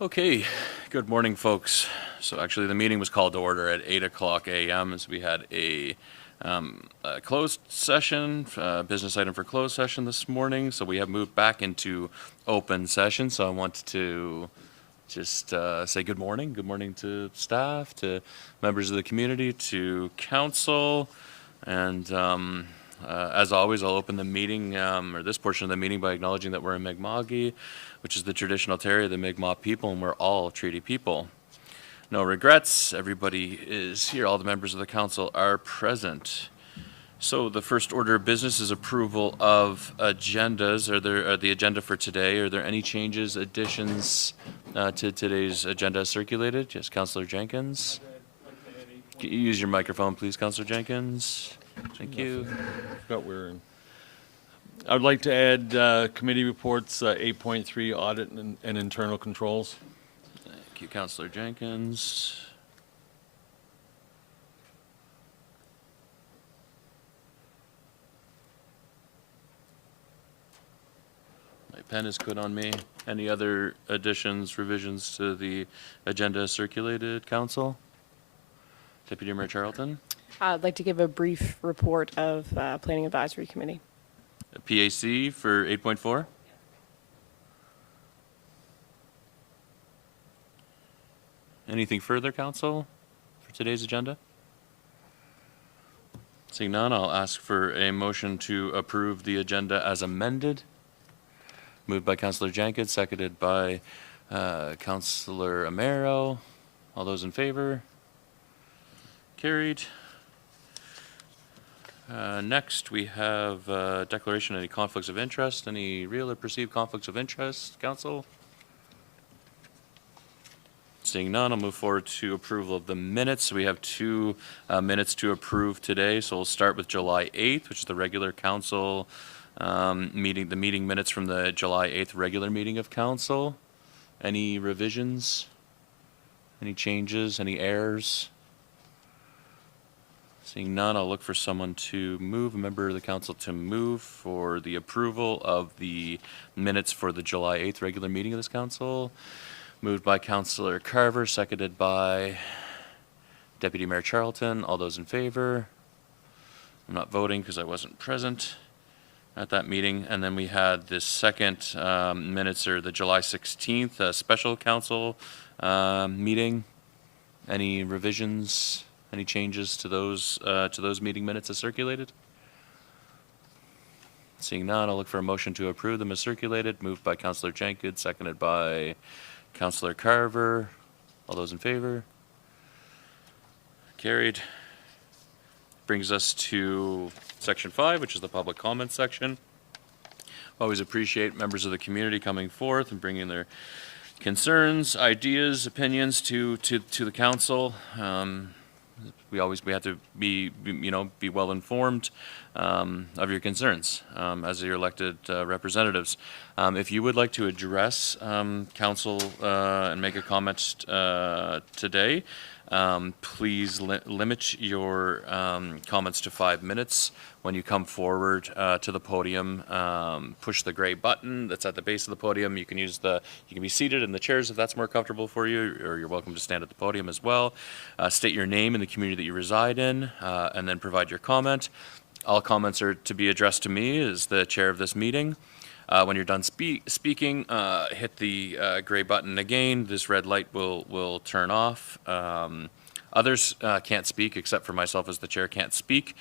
Okay, good morning, folks. So actually, the meeting was called to order at 8 o'clock a.m. as we had a closed session, business item for closed session this morning. So we have moved back into open session. So I want to just say good morning. Good morning to staff, to members of the community, to council. And as always, I'll open the meeting, or this portion of the meeting, by acknowledging that we're in Mi'kma'ki, which is the traditional territory of the Mi'kmaq people, and we're all treaty people. No regrets. Everybody is here. All the members of the council are present. So the first order of business is approval of agendas. The agenda for today? Are there any changes, additions to today's agenda circulated? Yes, Councillor Jenkins. Can you use your microphone, please, Councillor Jenkins? Thank you. Forgot we're in. I would like to add committee reports 8.3 audit and internal controls. Thank you, Councillor Jenkins. My pen is good on me. Any other additions, revisions to the agenda circulated, Council? Deputy Mayor Charlton? I'd like to give a brief report of Planning Advisory Committee. A PAC for 8.4? Anything further, Council, for today's agenda? Seeing none, I'll ask for a motion to approve the agenda as amended. Moved by Councillor Jenkins, seconded by Councillor Amaro. All those in favor? Carried. Next, we have declaration of any conflicts of interest. Any real or perceived conflicts of interest, Council? Seeing none, I'll move forward to approval of the minutes. We have two minutes to approve today, so we'll start with July 8th, which is the regular council meeting, the meeting minutes from the July 8th regular meeting of council. Any revisions? Any changes? Any errors? Seeing none, I'll look for someone to move, a member of the council to move for the approval of the minutes for the July 8th regular meeting of this council. Moved by Councillor Carver, seconded by Deputy Mayor Charlton. All those in favor? I'm not voting because I wasn't present at that meeting. And then we had this second minutes, or the July 16th special council meeting. Any revisions? Any changes to those meeting minutes as circulated? Seeing none, I'll look for a motion to approve them as circulated. Moved by Councillor Jenkins, seconded by Councillor Carver. All those in favor? Carried. Brings us to section 5, which is the public comment section. Always appreciate members of the community coming forth and bringing their concerns, ideas, opinions to the council. We have to be well informed of your concerns as your elected representatives. If you would like to address council and make a comment today, please limit your comments to 5 minutes. When you come forward to the podium, push the gray button that's at the base of the podium. You can be seated in the chairs if that's more comfortable for you, or you're welcome to stand at the podium as well. State your name and the community that you reside in, and then provide your comment. All comments are to be addressed to me as the chair of this meeting. When you're done speaking, hit the gray button again. This red light will turn off. Others can't speak, except for myself as the chair can't speak.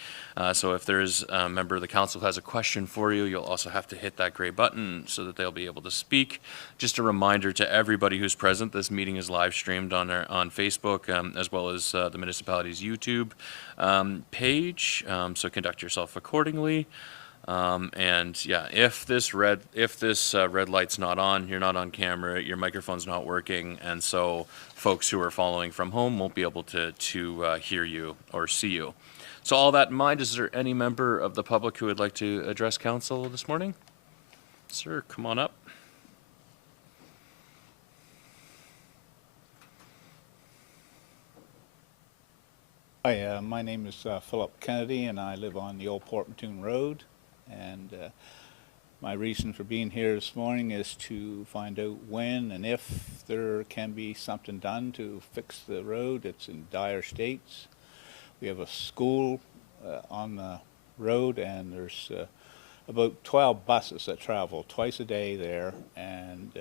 So if there's a member of the council who has a question for you, you'll also have to hit that gray button so that they'll be able to speak. Just a reminder to everybody who's present, this meeting is live streamed on Facebook, as well as the municipality's YouTube page. So conduct yourself accordingly. And yeah, if this red light's not on, you're not on camera, your microphone's not working, and so folks who are following from home won't be able to hear you or see you. So all that in mind, is there any member of the public who would like to address council this morning? Sir, come on up. Hi, my name is Philip Kennedy, and I live on the old Port Mattoon Road. And My reason for being here this morning is to find out when and if there can be something done to fix the road. It's in dire states. We have a school on the road, and there's about 12 buses that travel twice a day there, and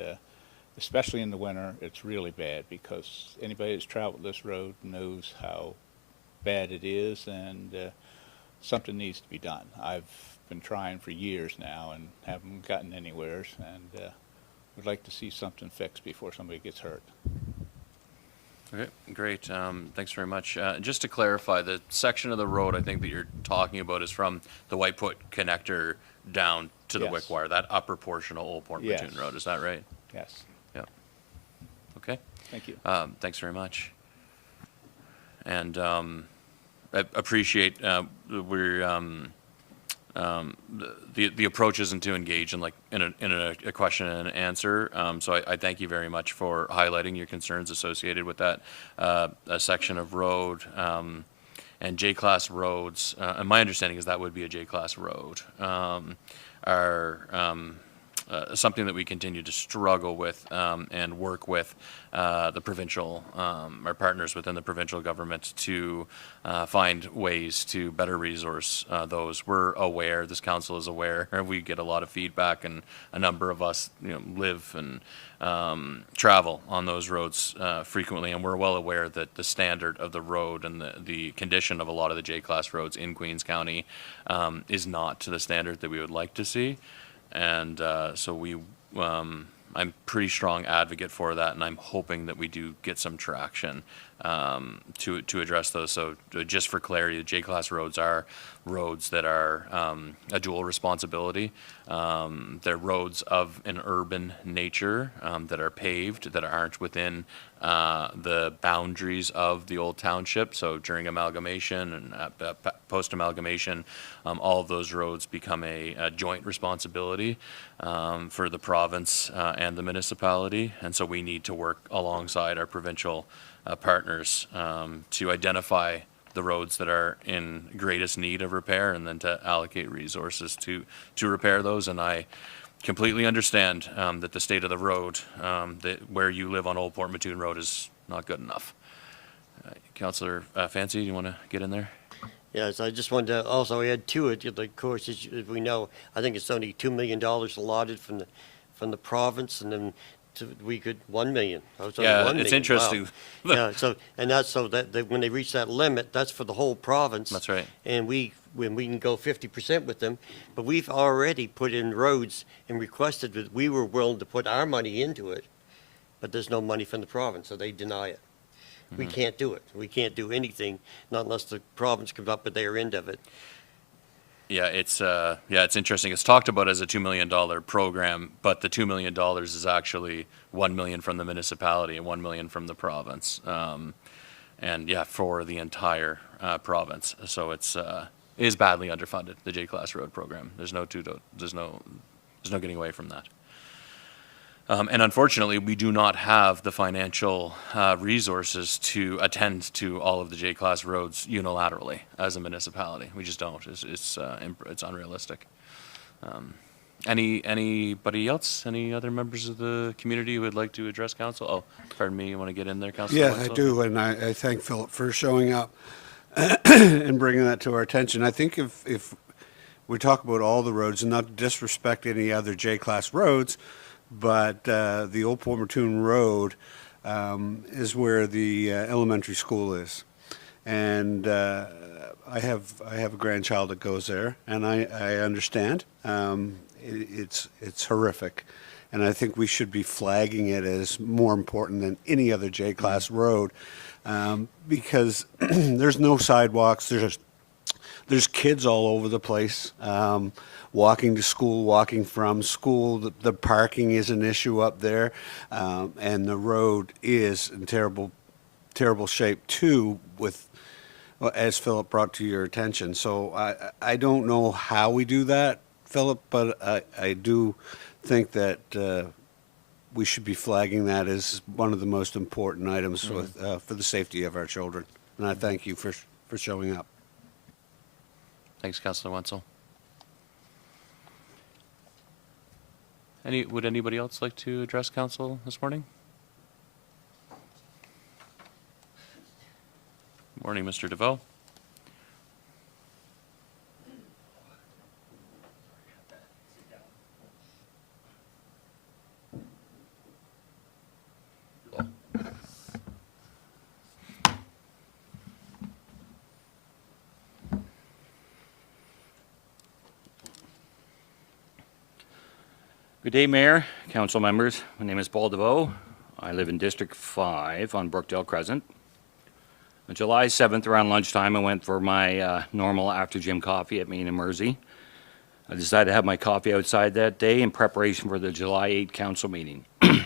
especially in the winter, it's really bad because anybody that's traveled this road knows how bad it is, and something needs to be done. I've been trying for years now and haven't gotten anywhere, and would like to see something fixed before somebody gets hurt. Okay, great. Thanks very much. Just to clarify, the section of the road I think that you're talking about is from the Whitefoot connector down to the Yes. Wick Wire, that upper portion of Old Port Yes. Mattoon Road. Is that right? Yes, Yeah. Okay. thank you. Thanks very much. And I appreciate the approach isn't to engage in a question and an answer. So I thank you very much for highlighting your concerns associated with that a section of road and J-class roads. And my understanding is that would be a J-class road. Are something that we continue to struggle with and work with the provincial, our partners within the provincial government to find ways to better resource those. We're aware, this council is aware, and we get a lot of feedback, and a number of us live and travel on those roads frequently, and we're well aware that the standard of the road and the condition of a lot of the J-class roads in Queens County is not to the standard that we would like to see. And so I'm pretty strong advocate for that, and I'm hoping that we do get some traction to address those. So just for clarity, the J-class roads are roads that are a dual responsibility. They're roads of an urban nature that are paved, that aren't within the boundaries of the old township. So during amalgamation and post-amalgamation, all of those roads become a joint responsibility for the province and the municipality. And so we need to work alongside our provincial partners to identify the roads that are in greatest need of repair, and then to allocate resources to repair those. And I completely understand that the state of the road, that where you live on Old Port Mattoon Road, is not good enough. Councillor Fancy, do you want to get in there? Yes, I just wanted to also add to it, of course, as we know, I think it's only $2 million allotted from the province, and then we could, 1 million. Oh, it's only Yeah, 1 it's million. Wow. interesting. Yeah, so, and that's so that when they reach that limit, that's for the whole province. That's right. And when we can go 50% with them, but we've already put in roads and requested that we were willing to put our money into it, but there's no money from the province, so they deny it. We can't do it. We can't do anything, not unless the province comes up with their end of it. Yeah, it's interesting. It's talked about as a $2 million program, but the $2 million is actually 1 million from the municipality and 1 million from the province. And yeah, for the entire province. So it is badly underfunded, the J-class road program. There's no getting away from that. And unfortunately, we do not have the financial resources to attend to all of the J-class roads unilaterally as a municipality. We just don't. It's unrealistic. Anybody else? Any other members of the community who would like to address council? Oh, pardon me. You want to get in there, Councilor? Yeah, I Wenzel? do, and I thank Philip for showing up and bringing that to our attention. I think if we talk about all the roads, and not to disrespect any other J-class roads, but the Old Port Mattoon Road is where the elementary school is, and I have a grandchild that goes there, and I understand it's horrific, and I think we should be flagging it as more important than any other J-class road, because there's no sidewalks. There's kids all over the place. Walking to school, walking from school. The parking is an issue up there, and the road is in terrible shape too, with, as Philip brought to your attention. So I don't know how we do that, Philip, but I do think that we should be flagging that as one of the most important items for the safety of our children. And I thank you for showing up. Thanks, Councilor Wenzel. Would anybody else like to address council this morning? Morning, Mr. DeVoe. Good day, Mayor, council members. My name is Paul DeVoe. I live in District 5 on Brookdale Crescent. On July 7th, around lunchtime, I went for my normal after-gym coffee at Main and Mersey. I decided to have my coffee outside that day in preparation for the July 8 council meeting. In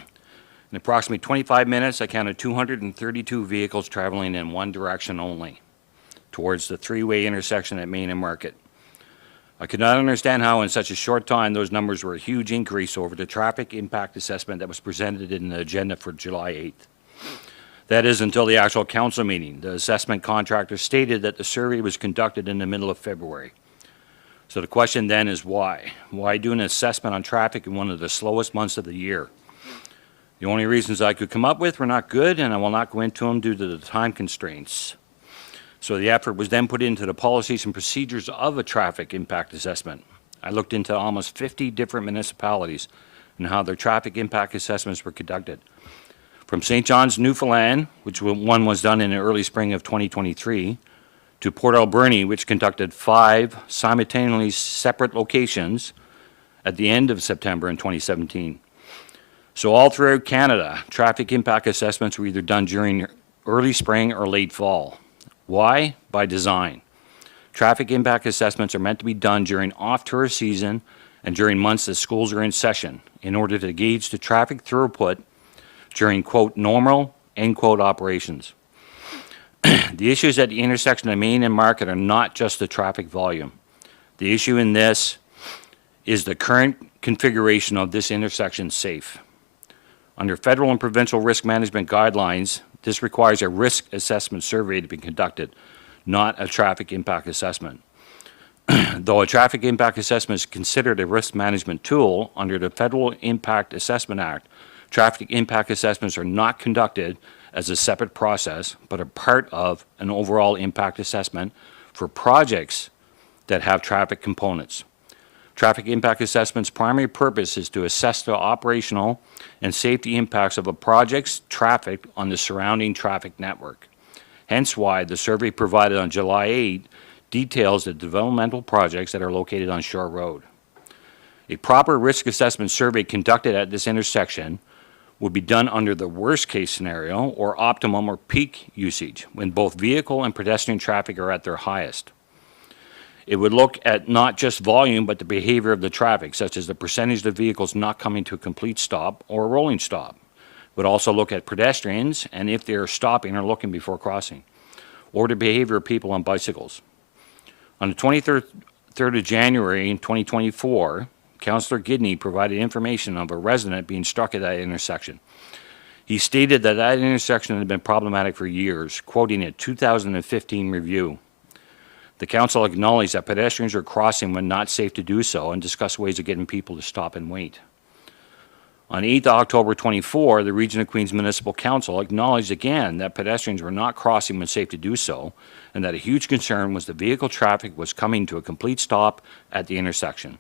approximately 25 minutes, I counted 232 vehicles traveling in one direction only, towards the three-way intersection at Main and Market. I could not understand how in such a short time those numbers were a huge increase over the traffic impact assessment that was presented in the agenda for July 8th. That is until the actual council meeting. The assessment contractor stated that the survey was conducted in the middle of February. So the question then is why? Why do an assessment on traffic in one of the slowest months of the year? The only reasons I could come up with were not good, and I will not go into them due to the time constraints. So the effort was then put into the policies and procedures of a traffic impact assessment. I looked into almost 50 different municipalities and how their traffic impact assessments were conducted. From St. John's, Newfoundland, which one was done in the early spring of 2023, to Port Alberni, which conducted 5 simultaneously separate locations at the end of September in 2017. So all throughout Canada, traffic impact assessments were either done during early spring or late fall. Why? By design. Traffic impact assessments are meant to be done during off-tourist season and during months that schools are in session in order to gauge the traffic throughput during, quote, normal, end quote, operations. The issues at the intersection of Main and Market are not just the traffic volume. The issue in this is the current configuration of this intersection safe. Under federal and provincial risk management guidelines, this requires a risk assessment survey to be conducted, not a traffic impact assessment. Though a traffic impact assessment is considered a risk management tool under the Federal Impact Assessment Act, traffic impact assessments are not conducted as a separate process, but are part of an overall impact assessment for projects that have traffic components. Traffic impact assessment's primary purpose is to assess the operational and safety impacts of a project's traffic on the surrounding traffic network. Hence why the survey provided on July 8 details the developmental projects that are located on Shore Road. A proper risk assessment survey conducted at this intersection would be done under the worst-case scenario or optimum or peak usage when both vehicle and pedestrian traffic are at their highest. It would look at not just volume, but the behavior of the traffic, such as the percentage of vehicles not coming to a complete stop or a rolling stop. It would also look at pedestrians and if they are stopping or looking before crossing, or the behavior of people on bicycles. On the 23rd of January in 2024, Councillor Gidney provided information of a resident being struck at that intersection. He stated that that intersection had been problematic for years, quoting a 2015 review. The council acknowledged that pedestrians are crossing when not safe to do so and discussed ways of getting people to stop and wait. On 8th October 24, the Region of Queens Municipal Council acknowledged again that pedestrians were not crossing when safe to do so, and that a huge concern was the vehicle traffic was coming to a complete stop at the intersection.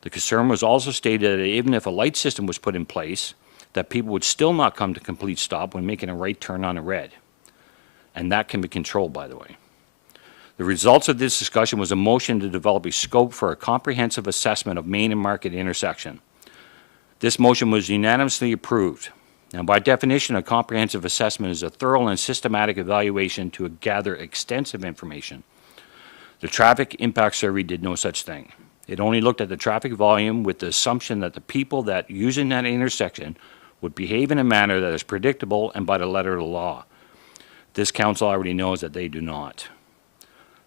The concern was also stated that even if a light system was put in place, that people would still not come to complete stop when making a right turn on a red. And that can be controlled, by the way. The results of this discussion was a motion to develop a scope for a comprehensive assessment of Main and Market intersection. This motion was unanimously approved. Now, by definition, a comprehensive assessment is a thorough and systematic evaluation to gather extensive information. The traffic impact survey did no such thing. It only looked at the traffic volume with the assumption that the people that using that intersection would behave in a manner that is predictable and by the letter of the law. This council already knows that they do not.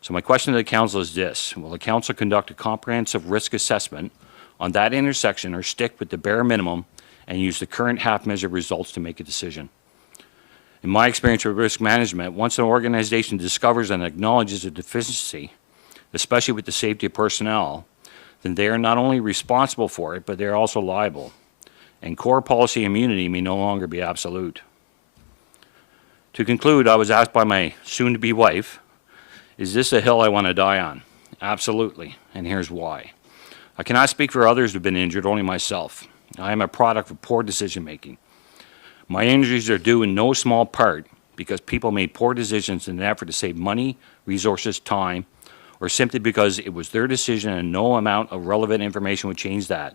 So my question to the council is this: will the council conduct a comprehensive risk assessment on that intersection or stick with the bare minimum and use the current half-measure results to make a decision? In my experience with risk management, once an organization discovers and acknowledges a deficiency, especially with the safety of personnel, then they are not only responsible for it, but they're also liable. And core policy immunity may no longer be absolute. To conclude, I was asked by my soon-to-be wife, is this a hill I want to die on? Absolutely, and here's why. I cannot speak for others who have been injured, only myself. I am a product of poor decision-making. My injuries are due in no small part because people made poor decisions in an effort to save money, resources, time, or simply because it was their decision and no amount of relevant information would change that.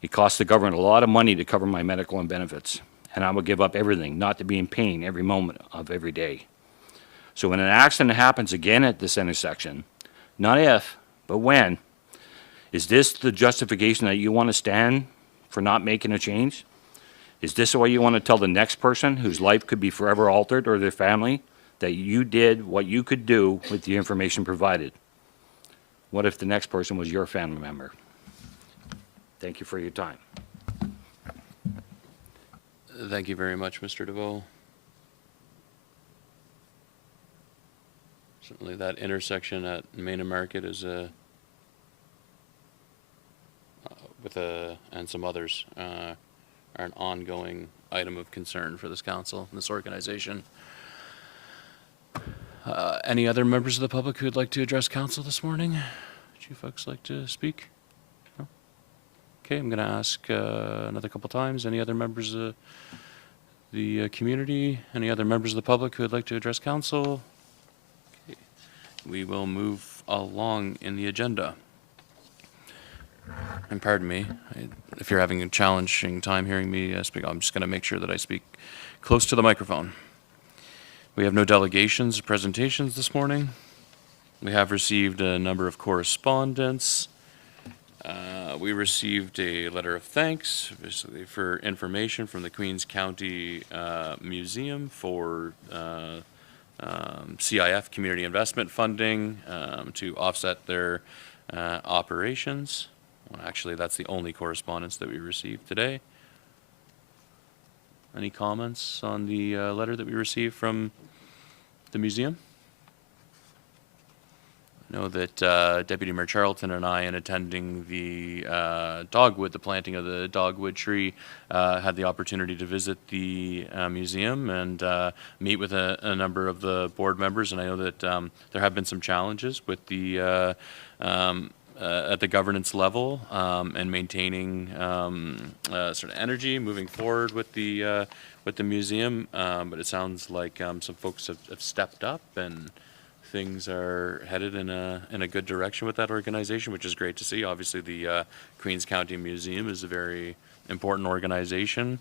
It costs the government a lot of money to cover my medical and benefits, and I will give up everything not to be in pain every moment of every day. So when an accident happens again at this intersection, not if, but when, is this the justification that you want to stand for not making a change? Is this what you want to tell the next person whose life could be forever altered, or their family, that you did what you could do with the information provided? What if the next person was your family member? Thank you for your time. Thank you very much, Mr. DeVoe. Certainly that intersection at Main and Market is and some others, are an ongoing item of concern for this council and this organization. Any other members of the public who would like to address council this morning? Would you folks like to speak? No? Okay, I'm going to ask another couple times. Any other members of the community? Any other members of the public who would like to address council? Okay. We will move along in the agenda. And pardon me, if you're having a challenging time hearing me speak, I'm just going to make sure that I speak close to the microphone. We have no delegations or presentations this morning. We have received a number of correspondence. We received a letter of thanks, basically for information from the Queens County Museum for CIF, Community Investment Funding, to offset their operations. Well, actually, that's the only correspondence that we received today. Any comments on the letter that we received from the museum? I know that Deputy Mayor Charlton and I, in attending the the planting of the dogwood tree, had the opportunity to visit the museum and meet with a number of the board members. And I know that there have been some challenges with the at the governance level and maintaining sort of energy moving forward with the museum. But it sounds like some folks have stepped up and things are headed in a good direction with that organization, which is great to see. Obviously, the Queens County Museum is a very important organization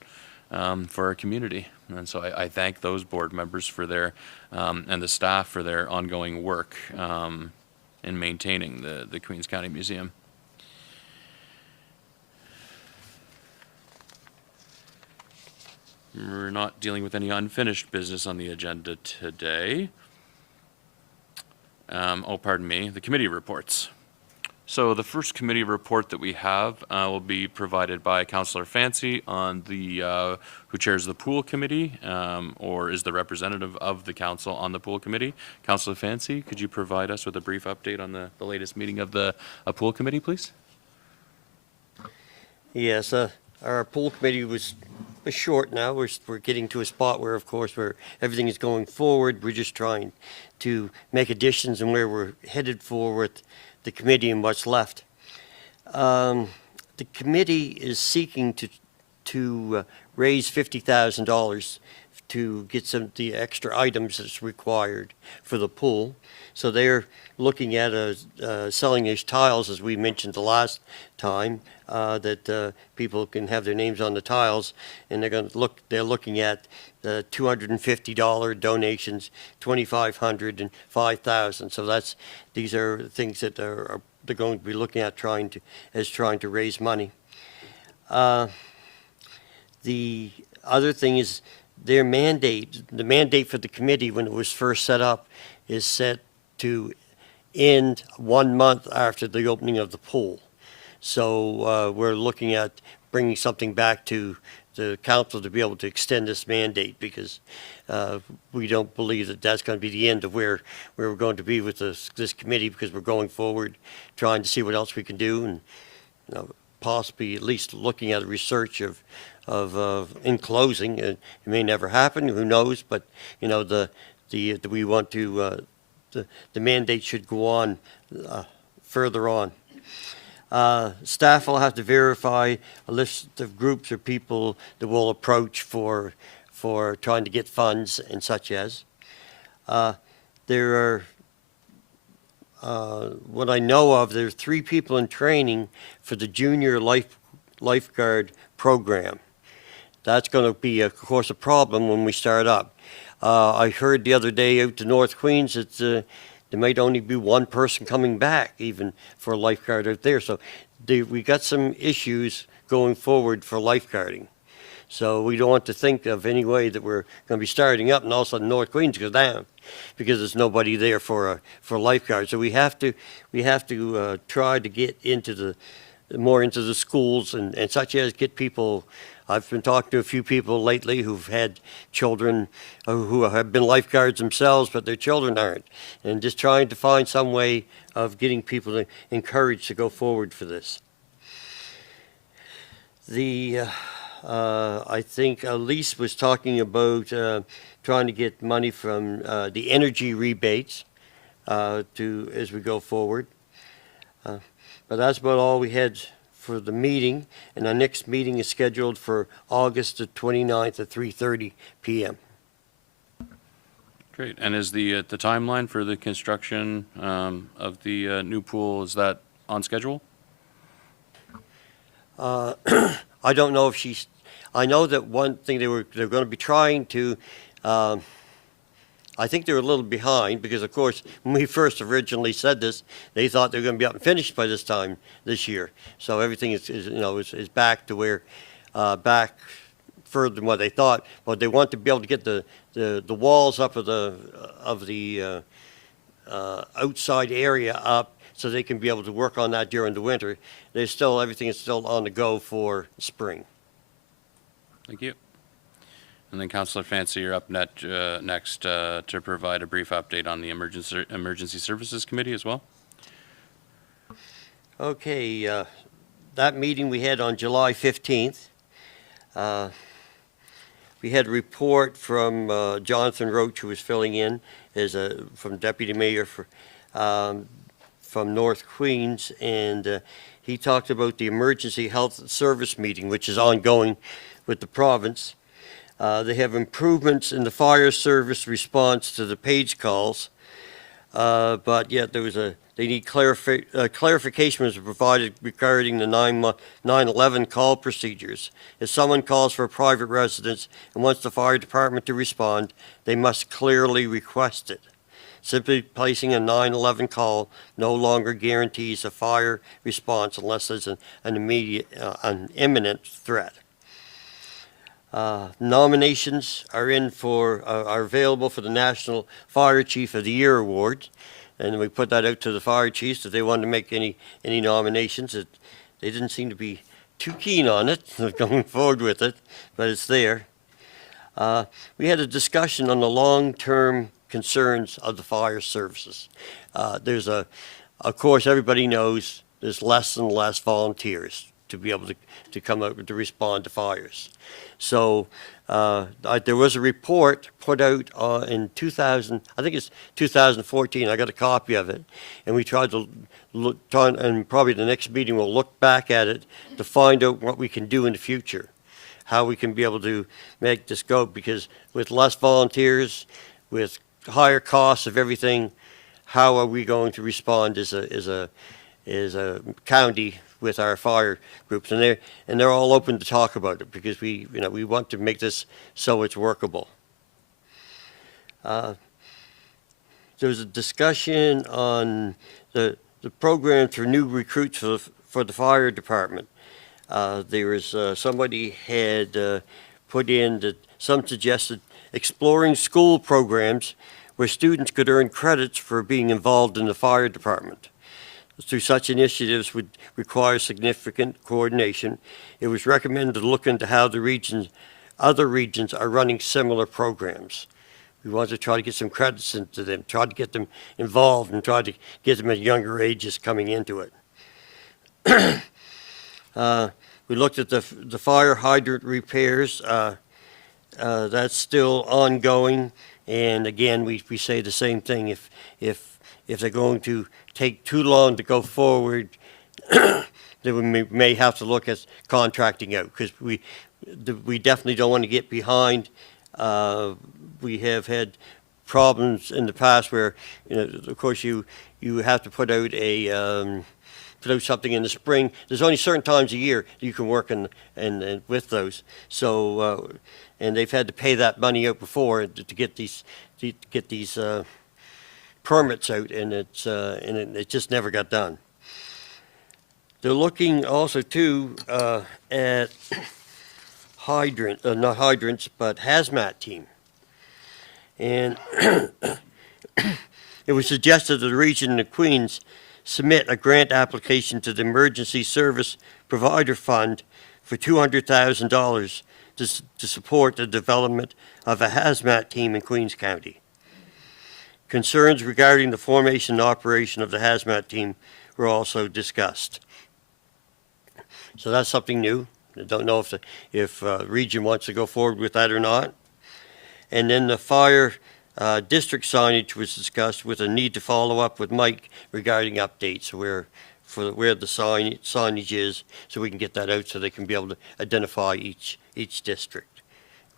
for our community. And so I thank those board members for their, and the staff for their ongoing work in maintaining the Queens County Museum. We're not dealing with any unfinished business on the agenda today. Pardon me, the committee reports. So the first committee report that we have will be provided by Councillor Fancy on the, who chairs the pool committee, or is the representative of the council on the pool committee. Councillor Fancy, could you provide us with a brief update on the latest meeting of the pool committee, please? Yes, our pool committee was short now. We're getting to a spot where, of course, where everything is going forward. We're just trying to make additions and where we're headed for with the committee and what's left. The committee is seeking to raise $50,000 to get some of the extra items that's required for the pool. So they're looking at selling these tiles, as we mentioned the last time, that people can have their names on the tiles, and they're looking at the $250 donations, $2,500 and $5,000. So these are things that they're going to be looking at trying to raise money. The other thing is their mandate. The mandate for the committee when it was first set up is set to end 1 month after the opening of the pool. So we're looking at bringing something back to the council to be able to extend this mandate, because we don't believe that that's going to be the end of where we're going to be with this committee, because we're going forward, trying to see what else we can do, and possibly at least looking at a research of in closing. It may never happen, who knows, but we want to, the mandate should go on further on. Staff will have to verify a list of groups or people that will approach for trying to get funds and such as. There are, what I know of, there's 3 people in training for the junior lifeguard program. That's going to be, of course, a problem when we start up. I heard the other day out to North Queens that there might only be 1 person coming back even for a lifeguard out there. So we got some issues going forward for lifeguarding. So we don't want to think of any way that we're going to be starting up and all of a sudden North Queens goes down because there's nobody there for lifeguards. So we have to try to get into more into the schools and such as get people. I've been talking to a few people lately who've had children who have been lifeguards themselves, but their children aren't, and just trying to find some way of getting people encouraged to go forward for this. I think Elise was talking about trying to get money from the energy rebates as we go forward. But that's about all we had for the meeting, and our next meeting is scheduled for August the 29th at 3:30 p.m. Great. And is the timeline for the construction of the new pool, is that on schedule? I don't know if I know that one thing they're going to be trying to, I think they're a little behind because, of course, when we first originally said this, they thought they were going to be up and finished by this time this year. So everything is back to where, back further than what they thought. But they want to be able to get the walls up of the outside area up so they can be able to work on that during the winter. Everything is still on the go for spring. Thank you. And then Councillor Fancy, you're up next to provide a brief update on the Emergency Services Committee as well. Okay, that meeting we had on July 15th. We had a report from Jonathan Roach, who was filling in from Deputy Mayor from North Queens, and he talked about the Emergency Health Service meeting, which is ongoing with the province. They have improvements in the fire service response to the page calls, but yet they need clarification was provided regarding the 911 call procedures. If someone calls for a private residence and wants the fire department to respond, they must clearly request it. Simply placing a 911 call no longer guarantees a fire response unless there's an imminent threat. Nominations are available for the National Fire Chief of the Year award, and we put that out to the fire chiefs if they wanted to make any nominations. They didn't seem to be too keen on it, going forward with it, but it's there. We had a discussion on the long-term concerns of the fire services. Of course, everybody knows there's less and less volunteers to be able to come out to respond to fires. So there was a report put out in 2000, I think it's 2014. I got a copy of it, and we tried to and probably the next meeting we'll look back at it to find out what we can do in the future, how we can be able to make this go, because with less volunteers, with higher costs of everything, how are we going to respond as a county with our fire groups? And they're all open to talk about it, because we want to make this so it's workable. There was a discussion on the program for new recruits for the fire department. There was somebody had put in that some suggested exploring school programs where students could earn credits for being involved in the fire department. through such initiatives would require significant coordination. It was recommended to look into how other regions are running similar programs. We want to try to get some credits into them, try to get them involved, and try to get them at younger ages coming into it. We looked at the fire hydrant repairs. That's still ongoing, and again, we say the same thing. If they're going to take too long to go forward, then we may have to look at contracting out, because we definitely don't want to get behind. We have had problems in the past where, of course, you have to put out something in the spring. There's only certain times a year you can work and with those. So, and they've had to pay that money out before to get these permits out, and it just never got done. They're looking also too at not hydrants, but hazmat team. And it was suggested that the region of Queens submit a grant application to the Emergency Service Provider Fund for $200,000 to support the development of a hazmat team in Queens County. Concerns regarding the formation and operation of the hazmat team were also discussed. So that's something new. I don't know if region wants to go forward with that or not. And then the fire district signage was discussed with a need to follow up with Mike regarding updates where the signage is, so we can get that out so they can be able to identify each district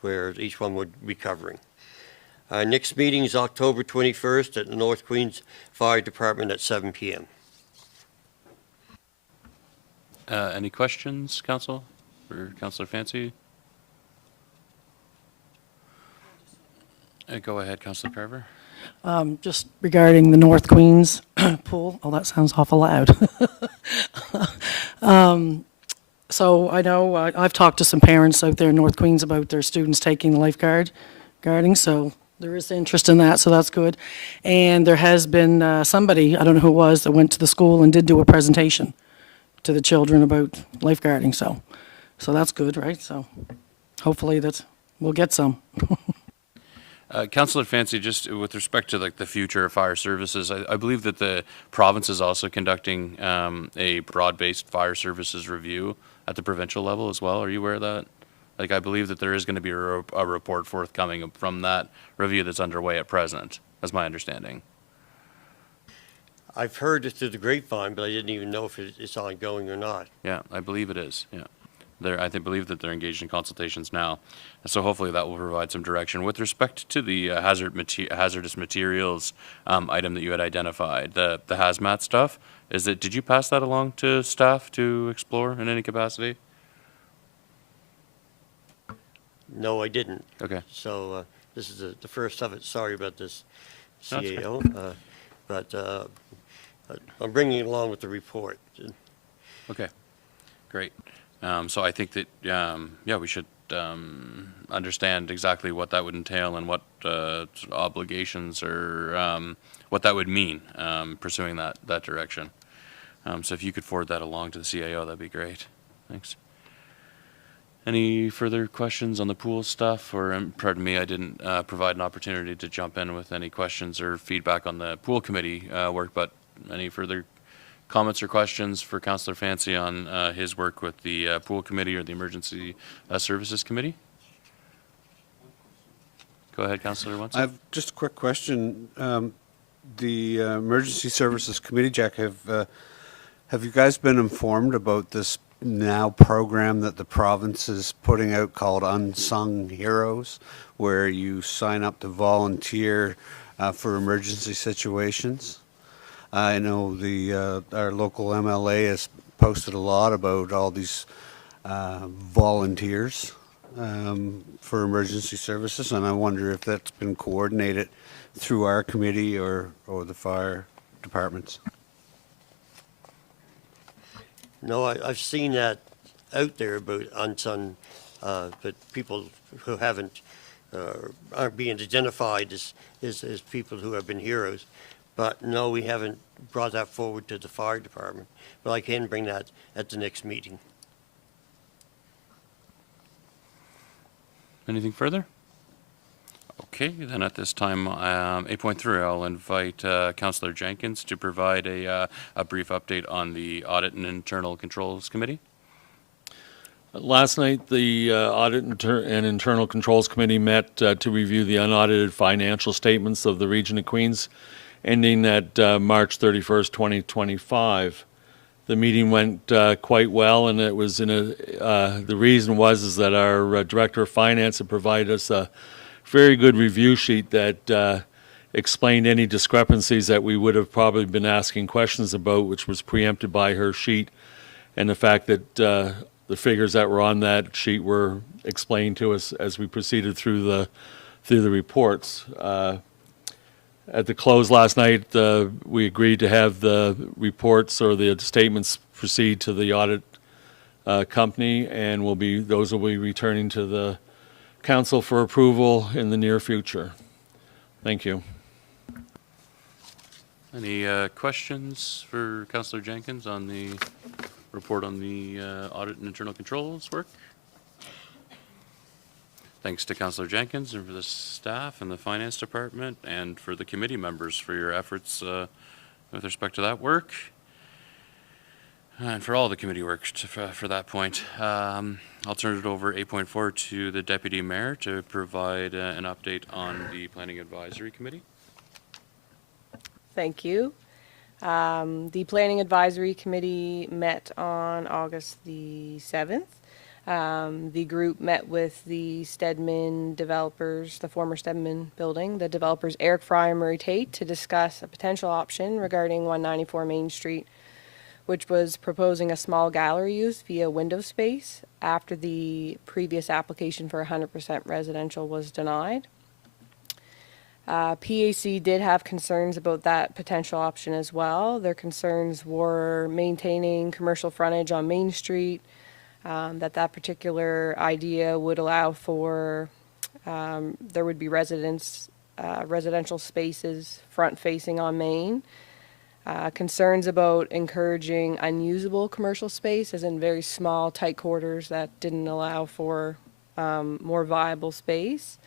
where each one would be covering. Our next meeting is October 21st at the North Queens Fire Department at 7 p.m. Any questions, Council, for Councillor Fancy? Go ahead, Councillor Carver. Just regarding the North Queens pool. Oh, that sounds awful loud. So I know I've talked to some parents out there in North Queens about their students taking the lifeguarding, so there is interest in that, so that's good. And there has been somebody, I don't know who it was, that went to the school and did do a presentation to the children about lifeguarding, so that's good, right? So hopefully that we'll get some. Councillor Fancy, just with respect to like the future of fire services, I believe that the province is also conducting a broad-based fire services review at the provincial level as well. Are you aware of that? Like, I believe that there is going to be a report forthcoming from that review that's underway at present. That's my understanding. I've heard it through the grapevine, but I didn't even know if it's ongoing or not. Yeah, I believe it is. Yeah. I believe that they're engaged in consultations now, so hopefully that will provide some direction. With respect to the hazardous materials item that you had identified, the hazmat stuff, did you pass that along to staff to explore in any capacity? No, I didn't. Okay. So this is the first of it. Sorry about this, That's okay. CAO. But I'm bringing it along with the report. Okay, great. So I think that, we should understand exactly what that would entail and what obligations or what that would mean pursuing that direction. So if you could forward that along to the CAO, that'd be great. Thanks. Any further questions on the pool stuff? Or, pardon me, I didn't provide an opportunity to jump in with any questions or feedback on the pool committee work, but any further comments or questions for Councillor Fancy on his work with the pool committee or the emergency services committee? Go ahead, Councillor Wenzel. I have just a quick question. The emergency services committee, Jack, have you guys been informed about this now program that the province is putting out called Unsung Heroes, where you sign up to volunteer for emergency situations? I know our local MLA has posted a lot about all these volunteers for emergency services, and I wonder if that's been coordinated through our committee or the fire departments. No, I've seen that out there about unsung, but people who aren't being identified as people who have been heroes. But no, we haven't brought that forward to the fire department. But I can bring that at the next meeting. Anything further? Okay, then at this time, 8.3, I'll invite Councillor Jenkins to provide a brief update on the Audit and Internal Controls Committee. Last night, the Audit and Internal Controls Committee met to review the unaudited financial statements of the Region of Queens ending at March 31st, 2025. The meeting went quite well, and it was the reason was that our Director of Finance had provided us a very good review sheet that explained any discrepancies that we would have probably been asking questions about, which was preempted by her sheet, and the fact that the figures that were on that sheet were explained to us as we proceeded through the reports. At the close last night, we agreed to have the reports or the statements proceed to the audit company, and those will be returning to the council for approval in the near future. Thank you. Any questions for Councillor Jenkins on the report on the Audit and Internal Controls work? Thanks to Councillor Jenkins and for the staff and the Finance Department and for the committee members for your efforts with respect to that work. And for all the committee work for that point. I'll turn it over 8.4 to the Deputy Mayor to provide an update on the Planning Advisory Committee. Thank you. The Planning Advisory Committee met on August the 7th. The group met with the Stedman developers, the former Stedman building, the developers Eric Fry and Murray Tate, to discuss a potential option regarding 194 Main Street, which was proposing a small gallery use via window space after the previous application for 100% residential was denied. PAC did have concerns about that potential option as well. Their concerns were maintaining commercial frontage on Main Street, that particular idea would allow for, there would be residential spaces front-facing on Main. Concerns about encouraging unusable commercial space, as in very small, tight quarters that didn't allow for more viable space.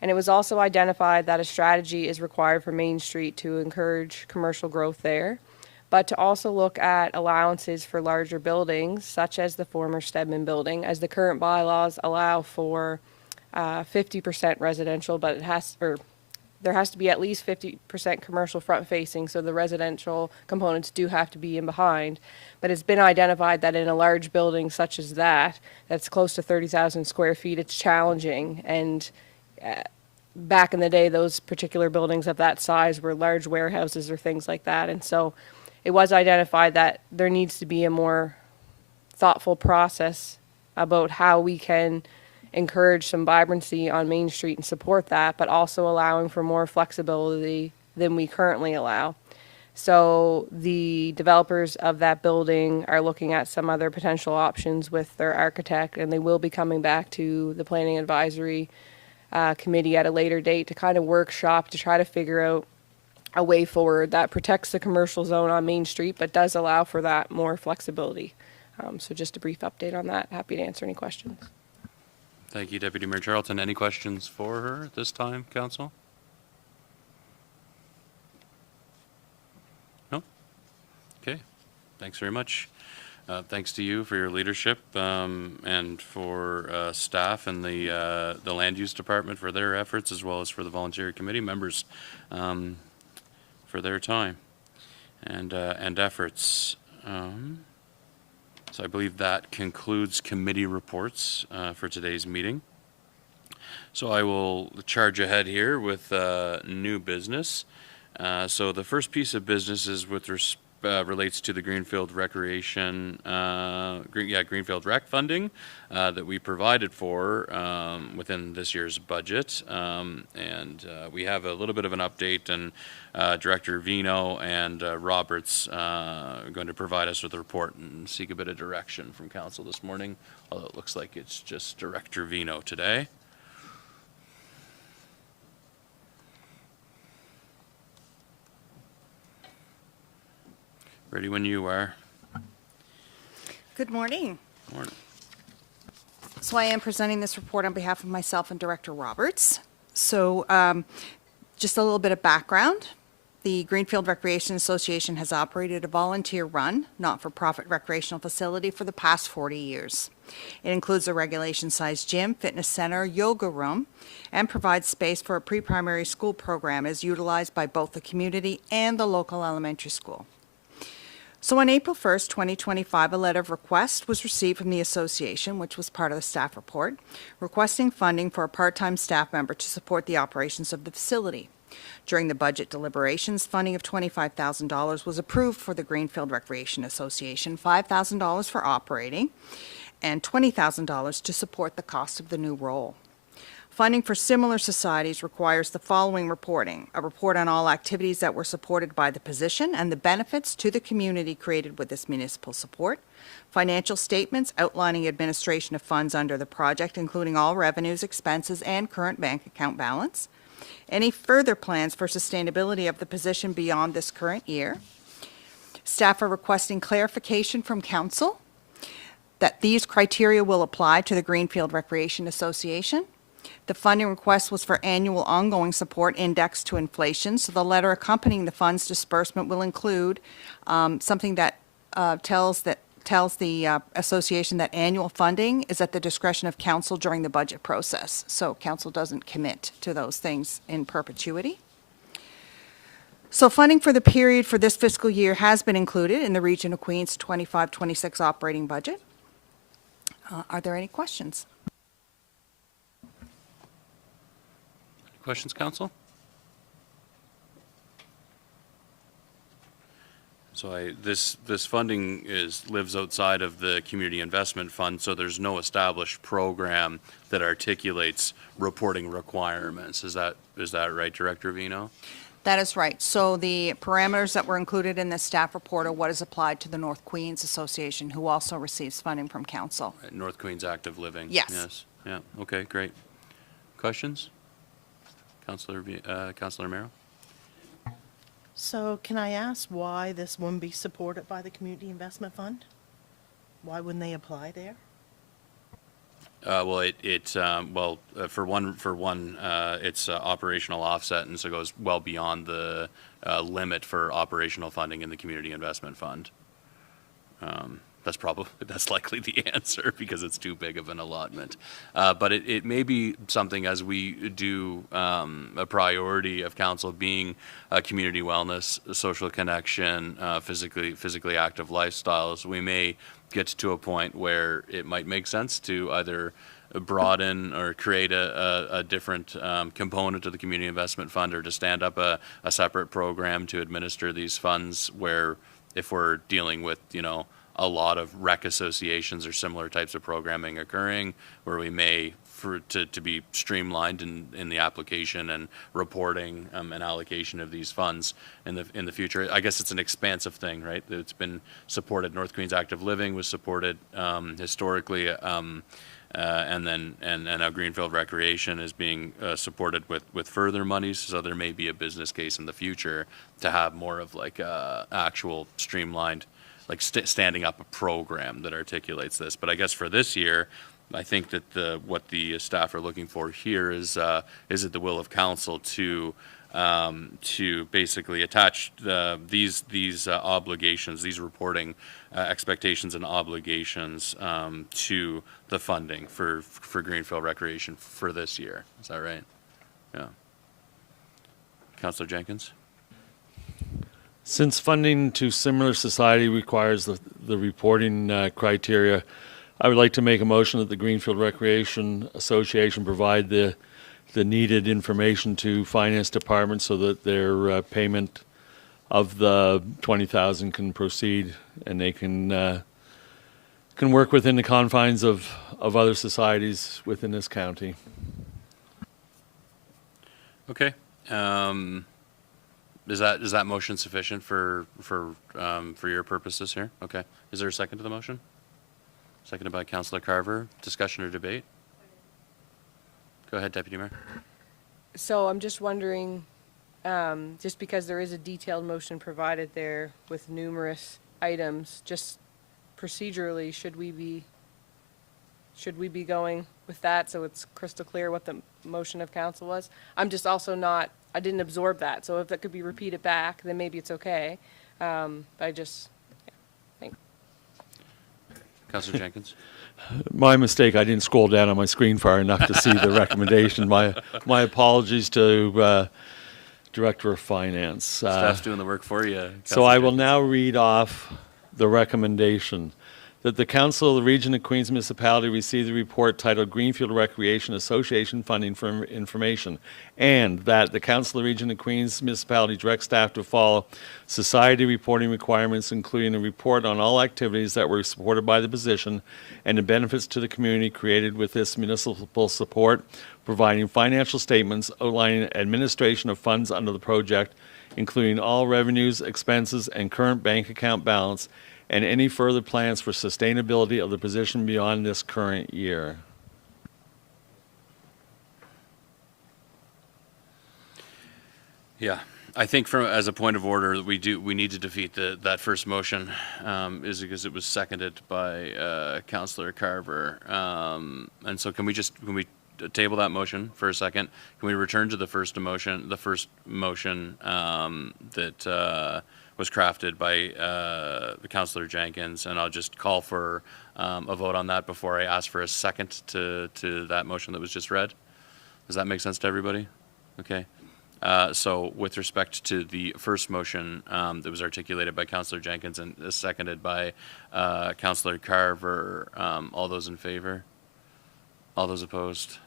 And it was also identified that a strategy is required for Main Street to encourage commercial growth there, but to also look at allowances for larger buildings, such as the former Stedman building, as the current bylaws allow for 50% residential, but there has to be at least 50% commercial front facing, so the residential components do have to be in behind. But it's been identified that in a large building such as that's close to 30,000 square feet, it's challenging. And back in the day, those particular buildings of that size were large warehouses or things like that. And so it was identified that there needs to be a more thoughtful process about how we can encourage some vibrancy on Main Street and support that, but also allowing for more flexibility than we currently allow. So the developers of that building are looking at some other potential options with their architect, and they will be coming back to the Planning Advisory Committee at a later date to kind of workshop to try to figure out a way forward that protects the commercial zone on Main Street, but does allow for that more flexibility. So just a brief update on that. Happy to answer any questions. Thank you, Deputy Mayor Charlton. Any questions for her at this time, Council? No? Okay. Thanks very much. Thanks to you for your leadership and for staff and the Land Use Department for their efforts, as well as for the voluntary committee members for their time and efforts. So I believe that concludes committee reports for today's meeting. So I will charge ahead here with new business. So the first piece of business is relates to the Greenfield Recreation, Greenfield Rec funding that we provided for within this year's budget. And we have a little bit of an update, and Director Vino and Roberts are going to provide us with a report and seek a bit of direction from council this morning, although it looks like it's just Director Vino today. Ready when you are. Good morning. Morning. So I am presenting this report on behalf of myself and Director Roberts. So just a little bit of background. The Greenfield Recreation Association has operated a volunteer-run, not-for-profit recreational facility for the past 40 years. It includes a regulation-sized gym, fitness center, yoga room, and provides space for a pre-primary school program as utilized by both the community and the local elementary school. So on April 1st, 2025, a letter of request was received from the association, which was part of the staff report, requesting funding for a part-time staff member to support the operations of the facility. During the budget deliberations, funding of $25,000 was approved for the Greenfield Recreation Association, $5,000 for operating, and $20,000 to support the cost of the new role. Funding for similar societies requires the following reporting: a report on all activities that were supported by the position and the benefits to the community created with this municipal support, financial statements outlining administration of funds under the project, including all revenues, expenses, and current bank account balance, any further plans for sustainability of the position beyond this current year. Staff are requesting clarification from council that these criteria will apply to the Greenfield Recreation Association. The funding request was for annual ongoing support indexed to inflation, so the letter accompanying the funds disbursement will include something that tells the association that annual funding is at the discretion of council during the budget process, so council doesn't commit to those things in perpetuity. So funding for the period for this fiscal year has been included in the Region of Queens 25-26 operating budget. Are there any questions? Questions, council? So this funding lives outside of the Community Investment Fund, so there's no established program that articulates reporting requirements. Is that right, Director Vino? That is right. So the parameters that were included in the staff report are what is applied to the North Queens Association, who also receives funding from council. North Queens Active Living? Yes. Yes, yeah, okay, great. Questions? Councillor Merrill? So can I ask why this wouldn't be supported by the Community Investment Fund? Why wouldn't they apply there? For one, it's operational offset, and so it goes well beyond the limit for operational funding in the Community Investment Fund. That's likely the answer because it's too big of an allotment. But it may be something, as we do a priority of council being community wellness, social connection, physically active lifestyles. We may get to a point where it might make sense to either broaden or create a different component of the Community Investment Fund, or to stand up a separate program to administer these funds, where if we're dealing with, a lot of rec associations or similar types of programming occurring, where we may, to be streamlined in the application and reporting and allocation of these funds in the future. I guess it's an expansive thing, right? It's been supported. North Queens Active Living was supported historically, and now Greenfield Recreation is being supported with further monies. So there may be a business case in the future to have more of like actual streamlined, like standing up a program that articulates this. But I guess for this year, I think that what the staff are looking for here is it the will of council to basically attach these obligations, these reporting expectations and obligations to the funding for Greenfield Recreation for this year. Is that right? Yeah. Councillor Jenkins? Since funding to similar society requires the reporting criteria, I would like to make a motion that the Greenfield Recreation Association provide the needed information to Finance Department so that their payment of the $20,000 can proceed, and they can work within the confines of other societies within this county. Okay. Is that motion sufficient for your purposes here? Okay. Is there a second to the motion? Seconded by Councillor Carver. Discussion or debate? Go ahead, Deputy Mayor. So I'm just wondering, just because there is a detailed motion provided there with numerous items, just procedurally, should we be going with that so it's crystal clear what the motion of council was? I'm just also not, I didn't absorb that, so if that could be repeated back, then maybe it's okay. But I just, yeah, thank. Councillor Jenkins? My mistake, I didn't scroll down on my screen far enough to see the recommendation. My apologies to Director of Finance. Staff's doing the work for you. So I will now read off the recommendation that the Council of the Region of Queens Municipality receive the report titled Greenfield Recreation Association Funding for Information, and that the Council of the Region of Queens Municipality direct staff to follow society reporting requirements, including a report on all activities that were supported by the position and the benefits to the community created with this municipal support, providing financial statements outlining administration of funds under the project, including all revenues, expenses, and current bank account balance, and any further plans for sustainability of the position beyond this current year. Yeah, I think as a point of order, we need to defeat that first motion, is because it was seconded by Councillor Carver. And so can we table that motion for a second? Can we return to the first motion that was crafted by Councillor Jenkins, and I'll just call for a vote on that before I ask for a second to that motion that was just read. Does that make sense to everybody? Okay. So with respect to the first motion that was articulated by Councillor Jenkins and seconded by Councillor Carver, all those in favor? All those opposed?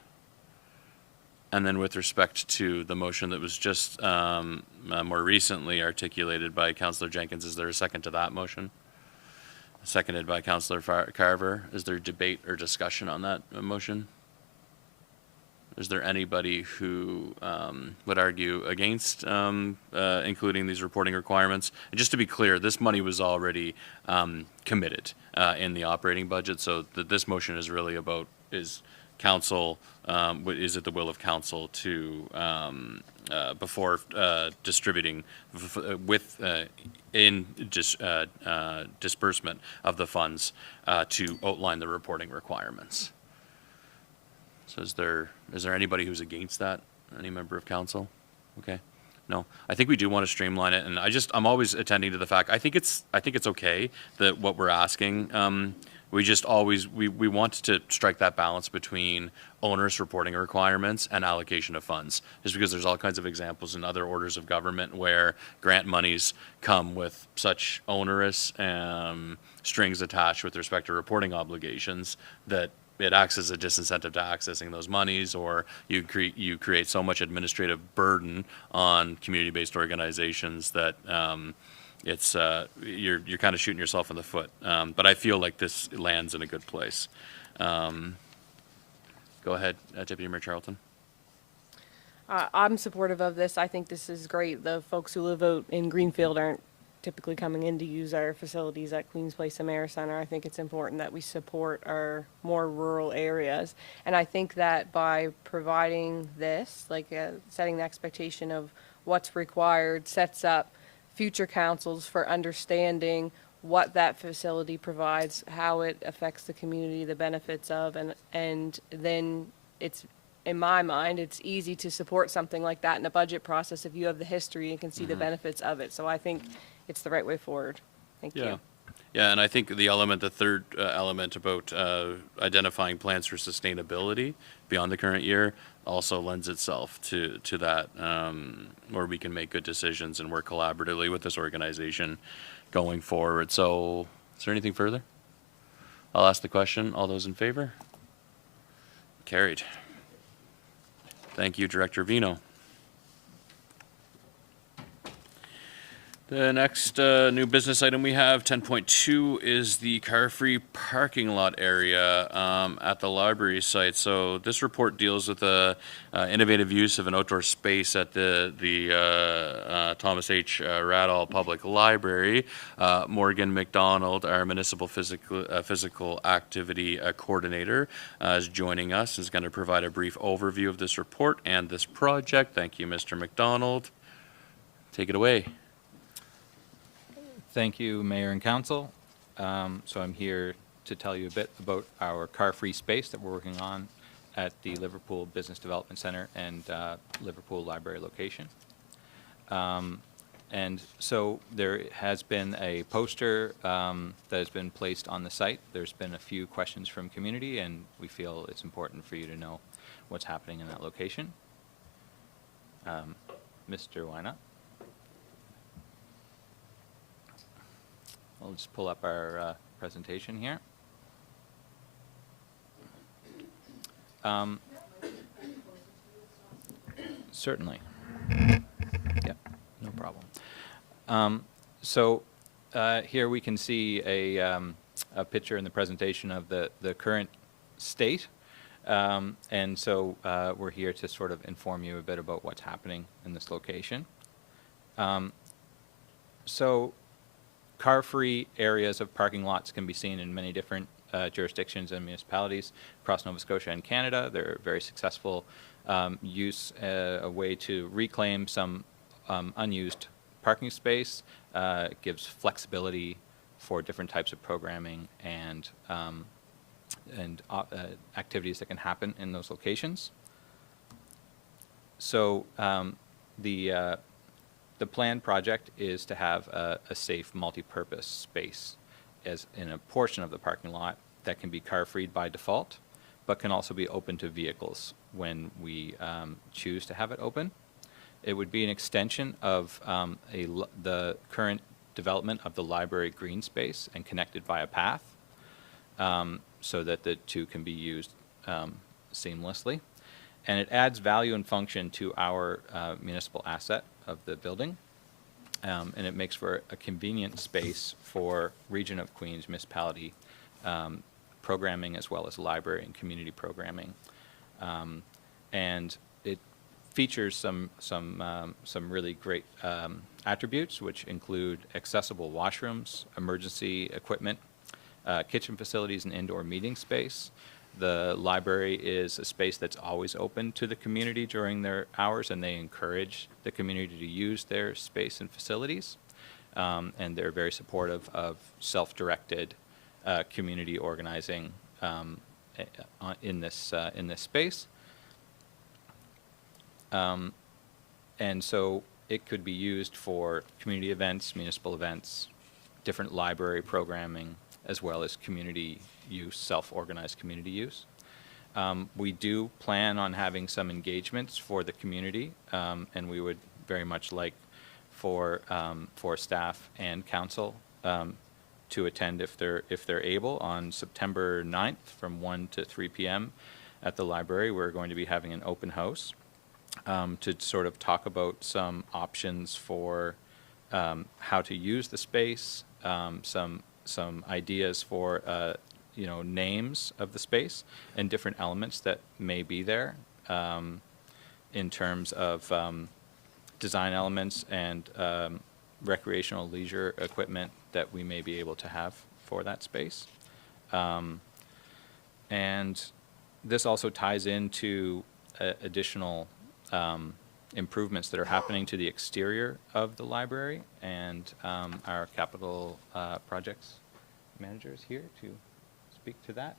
And then with respect to the motion that was just more recently articulated by Councillor Jenkins, is there a second to that motion? Seconded by Councillor Carver. Is there debate or discussion on that motion? Is there anybody who would argue against including these reporting requirements? And just to be clear, this money was already committed in the operating budget, so this motion is really about, is council, is it the will of council to, before distributing disbursement of the funds, to outline the reporting requirements? So is there anybody who's against that? Any member of council? Okay. No, I think we do want to streamline it, and I'm always attending to the fact, I think it's okay that what we're asking, we just always, we want to strike that balance between onerous reporting requirements and allocation of funds, just because there's all kinds of examples in other orders of government where grant monies come with such onerous strings attached with respect to reporting obligations that it acts as a disincentive to accessing those monies, or you create so much administrative burden on community-based organizations that it's you're kind of shooting yourself in the foot. But I feel like this lands in a good place. Go ahead, Deputy Mayor Charlton. I'm supportive of this. I think this is great. The folks who live out in Greenfield aren't typically coming in to use our facilities at Queen's Place and Mayor Center. I think it's important that we support our more rural areas. And I think that by providing this, like setting the expectation of what's required, sets up future councils for understanding what that facility provides, how it affects the community, the benefits of, and then it's, in my mind, it's easy to support something like that in a budget process if you have the history and can see the benefits of it. So I think it's the right way forward. Thank you. Yeah, and I think the third element about identifying plans for sustainability beyond the current year also lends itself to that, where we can make good decisions and work collaboratively with this organization going forward. So is there anything further? I'll ask the question. All those in favor? Carried. Thank you, Director Vino. The next new business item we have, 10.2, is the car-free parking lot area at the library site. So this report deals with the innovative use of an outdoor space at the Thomas H. Radall Public Library. Morgan McDonald, our municipal physical activity coordinator, is joining us and is going to provide a brief overview of this report and this project. Thank you, Mr. McDonald. Take it away. Thank you, Mayor and Council. So I'm here to tell you a bit about our car-free space that we're working on at the Liverpool Business Development Center and Liverpool Library location. And so there has been a poster that has been placed on the site. There's been a few questions from community, and we feel it's important for you to know what's happening in that location. Mr. Wynot. I'll just pull up our presentation here. Certainly. Yep, no problem. So here we can see a picture in the presentation of the current state. And so we're here to sort of inform you a bit about what's happening in this location. So car-free areas of parking lots can be seen in many different jurisdictions and municipalities across Nova Scotia and Canada. They're very successful use, a way to reclaim some unused parking space. It gives flexibility for different types of programming and activities that can happen in those locations. So the planned project is to have a safe multi-purpose space as in a portion of the parking lot that can be car-freed by default, but can also be open to vehicles when we choose to have it open. It would be an extension of the current development of the library green space and connected via path, so that the two can be used seamlessly. And it adds value and function to our municipal asset of the building. And it makes for a convenient space for Region of Queens Municipality programming, as well as library and community programming. And it features some really great attributes, which include accessible washrooms, emergency equipment, kitchen facilities, and indoor meeting space. The library is a space that's always open to the community during their hours, and they encourage the community to use their space and facilities. And they're very supportive of self-directed community organizing in this space. And so it could be used for community events, municipal events, different library programming, as well as community use, self-organized community use. We do plan on having some engagements for the community, and we would very much like for staff and council to attend if they're able on September 9th from 1 to 3 p.m. at the library. We're going to be having an open house to sort of talk about some options for how to use the space, some ideas for names of the space and different elements that may be there in terms of design elements and recreational leisure equipment that we may be able to have for that space. And this also ties into additional improvements that are happening to the exterior of the library, and our capital projects manager is here to speak to that.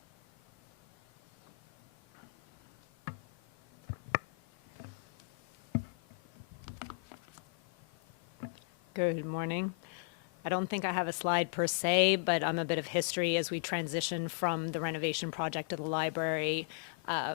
Good morning. I don't think I have a slide per se, but I'm a bit of history as we transition from the renovation project of the library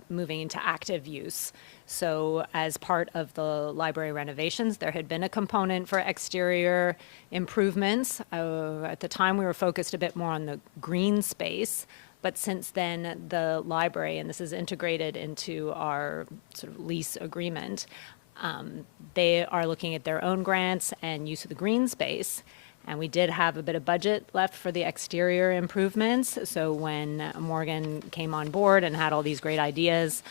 moving into active use. So as part of the library renovations, there had been a component for exterior improvements. At the time, we were focused a bit more on the green space, but since then, the library, and this is integrated into our sort of lease agreement, they are looking at their own grants and use of the green space. And we did have a bit of budget left for the exterior improvements. So when Morgan came on board and had all these great ideas,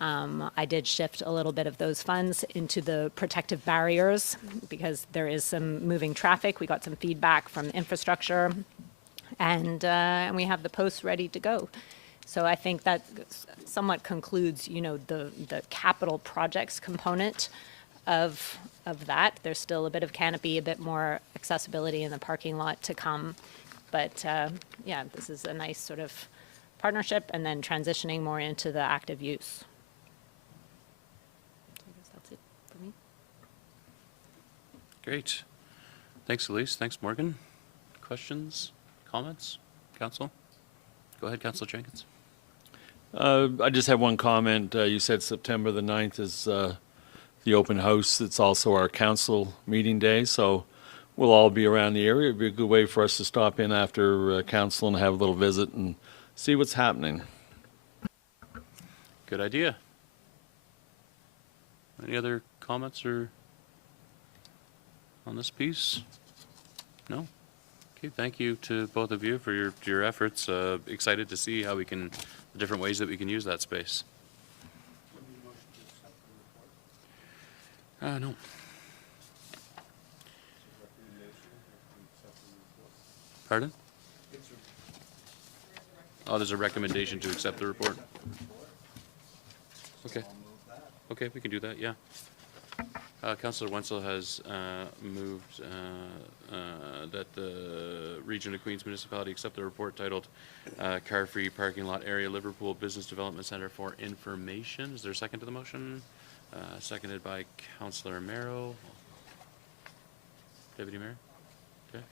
I did shift a little bit of those funds into the protective barriers because there is some moving traffic. We got some feedback from infrastructure, and we have the posts ready to go. So I think that somewhat concludes, the capital projects component of of that. There's still a bit of canopy, a bit more accessibility in the parking lot to come. But yeah, this is a nice sort of partnership and then transitioning more into the active use. So I guess that's it for me. Great. Thanks, Elise. Thanks, Morgan. Questions, comments, council? Go ahead, Councilor Jenkins. I just have one comment. You said September the 9th is the open house. It's also our council meeting day, so we'll all be around the area. It'd be a good way for us to stop in after council and have a little visit and see what's happening. Good idea. Any other comments or on this piece? No? Okay, thank you to both of you for your efforts. Excited to see how we can, the different ways that we can use that space. No. Pardon? Oh, there's a recommendation to accept the report. Okay. Okay, we can do that, yeah. Councillor Wenzel has moved that the Region of Queens Municipality accept the report titled Car-Free Parking Lot Area Liverpool Business Development Center for Information. Is there a second to the motion? Seconded by Councillor Merrow. Deputy Mayor? Okay.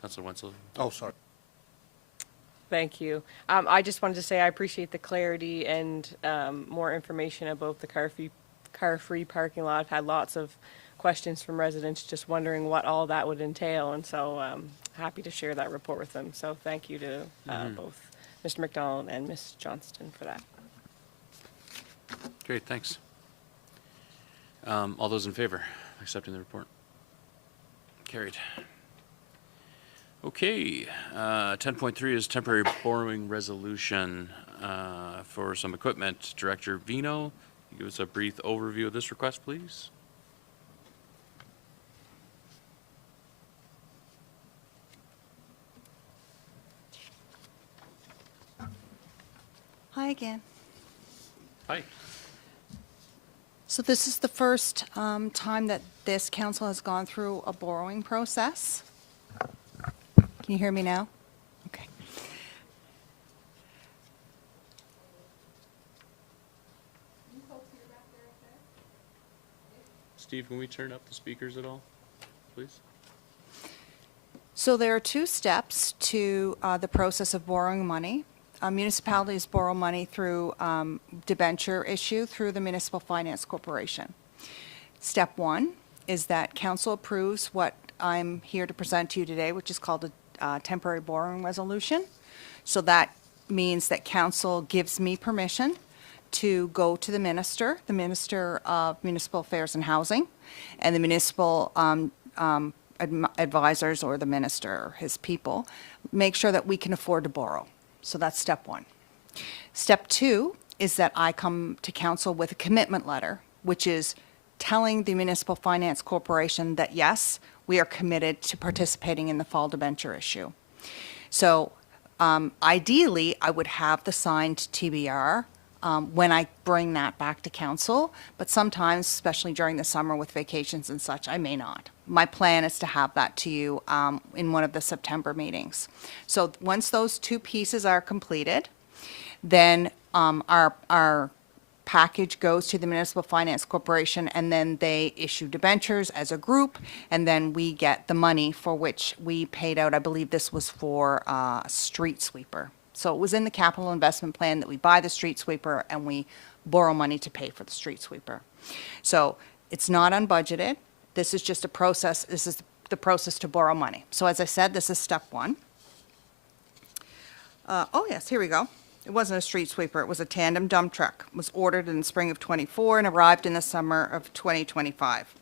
Councillor Wenzel. Oh, sorry. Thank you. I just wanted to say I appreciate the clarity and more information about the car-free parking lot. I've had lots of questions from residents just wondering what all that would entail, and so happy to share that report with them. So thank you to both Mr. McDonald and Ms. Johnston for that. Great, thanks. All those in favor of accepting the report? Carried. Okay, 10.3 is temporary borrowing resolution for some equipment. Director Vino, give us a brief overview of this request, please. Hi again. Hi. So this is the first time that this council has gone through a borrowing process. Can you hear me now? Okay. Steve, can we turn up the speakers at all, please? So there are two steps to the process of borrowing money. Municipalities borrow money through debenture issue through the Municipal Finance Corporation. Step one is that council approves what I'm here to present to you today, which is called a temporary borrowing resolution. So that means that council gives me permission to go to the Minister of Municipal Affairs and Housing, and the municipal advisors or the minister or his people, make sure that we can afford to borrow. So that's step one. Step two is that I come to council with a commitment letter, which is telling the Municipal Finance Corporation that yes, we are committed to participating in the fall debenture issue. So ideally, I would have the signed TBR when I bring that back to council, but sometimes, especially during the summer with vacations and such, I may not. My plan is to have that to you in one of the September meetings. So once those two pieces are completed, then our package goes to the Municipal Finance Corporation, and then they issue debentures as a group, and then we get the money for which we paid out. I believe this was for a street sweeper. So it was in the capital investment plan that we buy the street sweeper and we borrow money to pay for the street sweeper. So it's not unbudgeted. This is just a process. This is the process to borrow money. So as I said, this is step one. Oh yes, here we go. It wasn't a street sweeper. It was a tandem dump truck. It was ordered in the spring of '24 and arrived in the summer of 2025.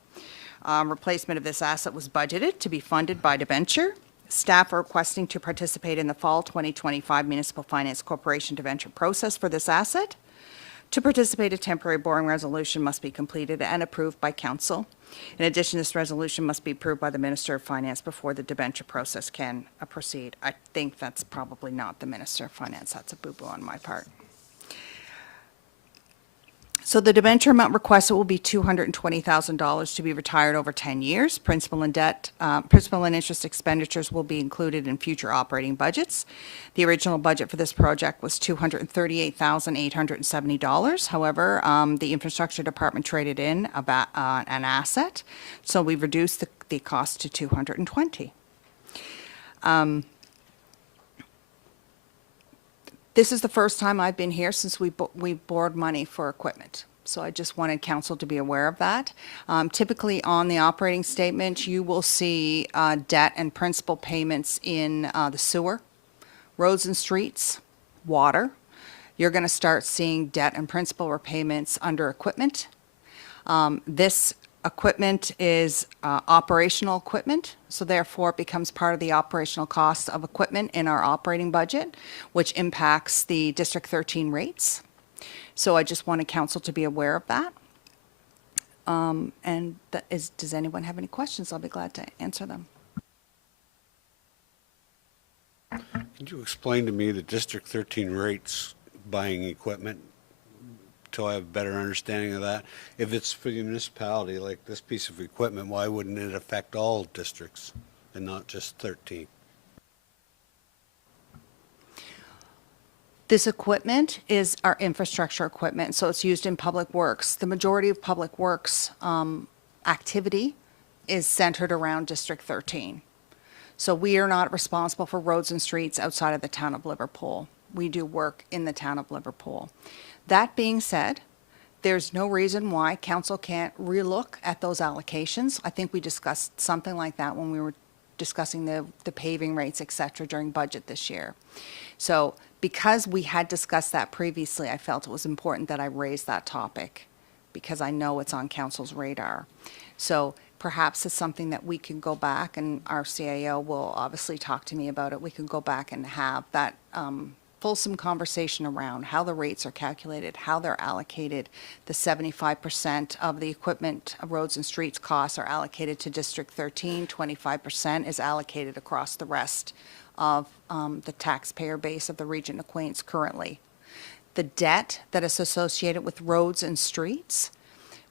Replacement of this asset was budgeted to be funded by debenture. Staff are requesting to participate in the fall 2025 Municipal Finance Corporation debenture process for this asset. To participate, a temporary borrowing resolution must be completed and approved by council. In addition, this resolution must be approved by the Minister of Finance before the debenture process can proceed. I think that's probably not the Minister of Finance. That's a boo-boo on my part. So the debenture amount requested will be $220,000 to be retired over 10 years. Principal and interest expenditures will be included in future operating budgets. The original budget for this project was $238,870. However, the infrastructure department traded in about an asset, so we've reduced the cost to $220,000. This is the first time I've been here since we borrowed money for equipment. So I just wanted council to be aware of that. Typically on the operating statement, you will see debt and principal payments in the sewer, roads and streets, water. You're going to start seeing debt and principal repayments under equipment. This equipment is operational equipment, so therefore it becomes part of the operational cost of equipment in our operating budget, which impacts the District 13 rates. So I just wanted council to be aware of that. Does anyone have any questions? I'll be glad to answer them. Could you explain to me the District 13 rates buying equipment till I have a better understanding of that? If it's for the municipality, like this piece of equipment, why wouldn't it affect all districts and not just 13? This equipment is our infrastructure equipment, so it's used in public works. The majority of public works activity is centered around District 13. So we are not responsible for roads and streets outside of the town of Liverpool. We do work in the town of Liverpool. That being said, there's no reason why council can't relook at those allocations. I think we discussed something like that when we were discussing the paving rates, et cetera, during budget this year. So because we had discussed that previously, I felt it was important that I raise that topic because I know it's on council's radar. So perhaps it's something that we can go back, and our CAO will obviously talk to me about it. We can go back and have that fulsome conversation around how the rates are calculated, how they're allocated. The 75% of the equipment, roads and streets costs are allocated to District 13, 25% is allocated across the rest of the taxpayer base of the region of Queens currently. The debt that is associated with roads and streets,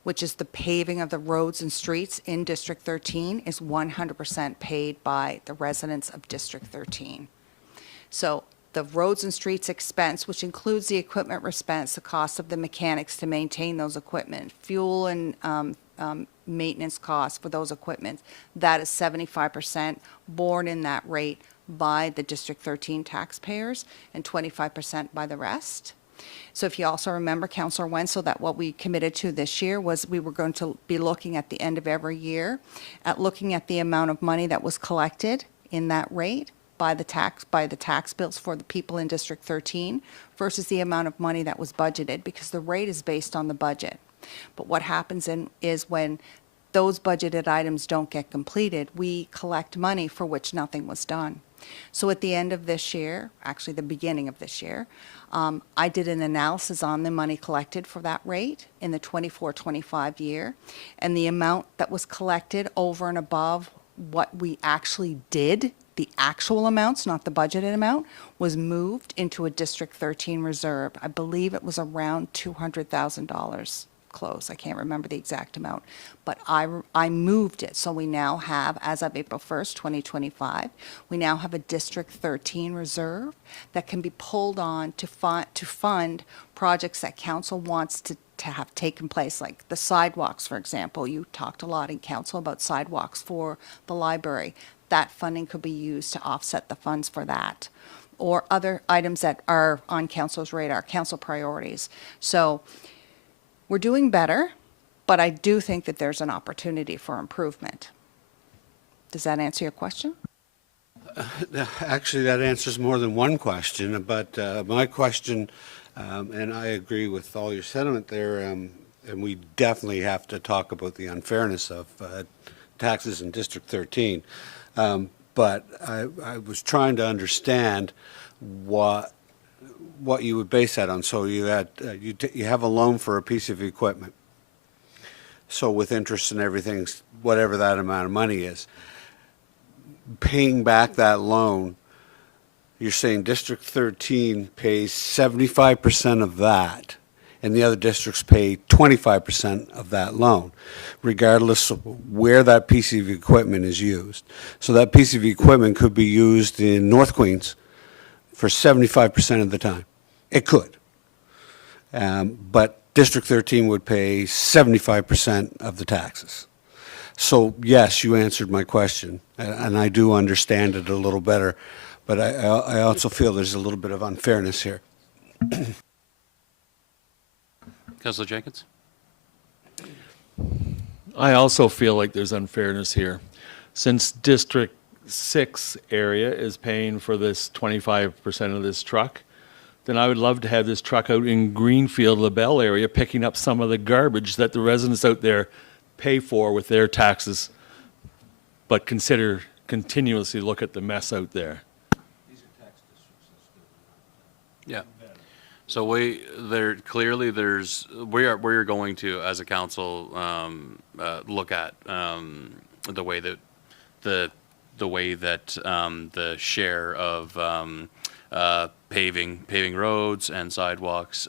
which is the paving of the roads and streets in District 13, is 100% paid by the residents of District 13. So the roads and streets expense, which includes the equipment expense, the cost of the mechanics to maintain those equipment, fuel and maintenance costs for those equipment, that is 75% borne in that rate by the District 13 taxpayers and 25% by the rest. So if you also remember, Councillor Wenzel, that what we committed to this year was we were going to be looking at the end of every year at looking at the amount of money that was collected in that rate by the tax bills for the people in District 13 versus the amount of money that was budgeted, because the rate is based on the budget. But what happens is when those budgeted items don't get completed, we collect money for which nothing was done. So at the end of this year, actually the beginning of this year, I did an analysis on the money collected for that rate in the 24-25 year, and the amount that was collected over and above what we actually did, the actual amounts, not the budgeted amount, was moved into a District 13 reserve. I believe it was around $200,000. Close. I can't remember the exact amount, but I moved it. So we now have, as of April 1st, 2025, we now have a District 13 reserve that can be pulled on to fund projects that council wants to have taken place, like the sidewalks, for example. You talked a lot in council about sidewalks for the library. That funding could be used to offset the funds for that, or other items that are on council's radar, council priorities. So we're doing better, but I do think that there's an opportunity for improvement. Does that answer your question? Actually, that answers more than one question, but my question, and I agree with all your sentiment there, and we definitely have to talk about the unfairness of taxes in District 13. But I was trying to understand what you would base that on. So you had you have a loan for a piece of equipment. So with interest and everything, whatever that amount of money is, paying back that loan, you're saying District 13 pays 75% of that, and the other districts pay 25% of that loan, regardless of where that piece of equipment is used. So that piece of equipment could be used in North Queens for 75% of the time. It could. But District 13 would pay 75% of the taxes. So yes, you answered my question, and I do understand it a little better, but I also feel there's a little bit of unfairness here. Councillor Jenkins? I also feel like there's unfairness here. Since District 6 area is paying for this 25% of this truck, then I would love to have this truck out in Greenfield, LaBelle area, picking up some of the garbage that the residents out there pay for with their taxes, but continuously look at the mess out there. Yeah. So we're going to, as a council, look at the way that the share of paving roads and sidewalks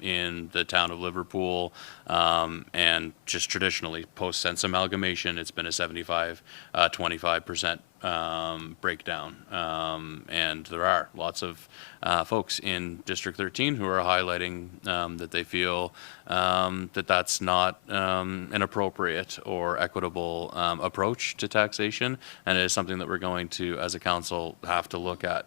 in the town of Liverpool, and just traditionally post-sense amalgamation, it's been a 75-25% breakdown. And there are lots of folks in District 13 who are highlighting that they feel that that's not an appropriate or equitable approach to taxation, and it is something that we're going to, as a council, have to look at.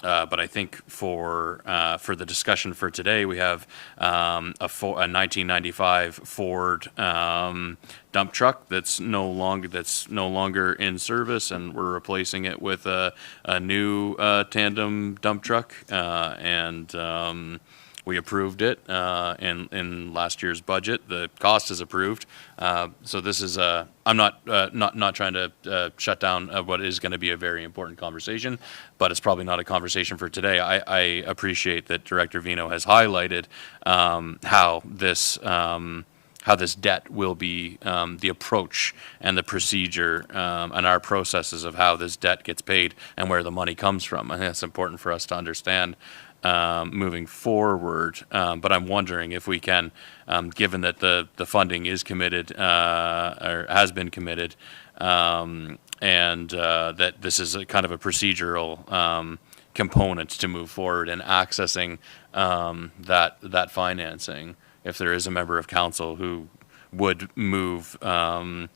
But I think for the discussion for today, we have a 1995 Ford dump truck that's no longer in service, and we're replacing it with a new tandem dump truck, and we approved it in last year's budget. The cost is approved. So this is I'm not trying to shut down what is going to be a very important conversation, but it's probably not a conversation for today. I appreciate that Director Vino has highlighted how this debt will be, the approach and the procedure and our processes of how this debt gets paid and where the money comes from. I think that's important for us to understand moving forward. But I'm wondering if we can, given that the funding is committed or has been committed, and that this is a kind of a procedural component to move forward in accessing that financing. If there is a member of council who would move a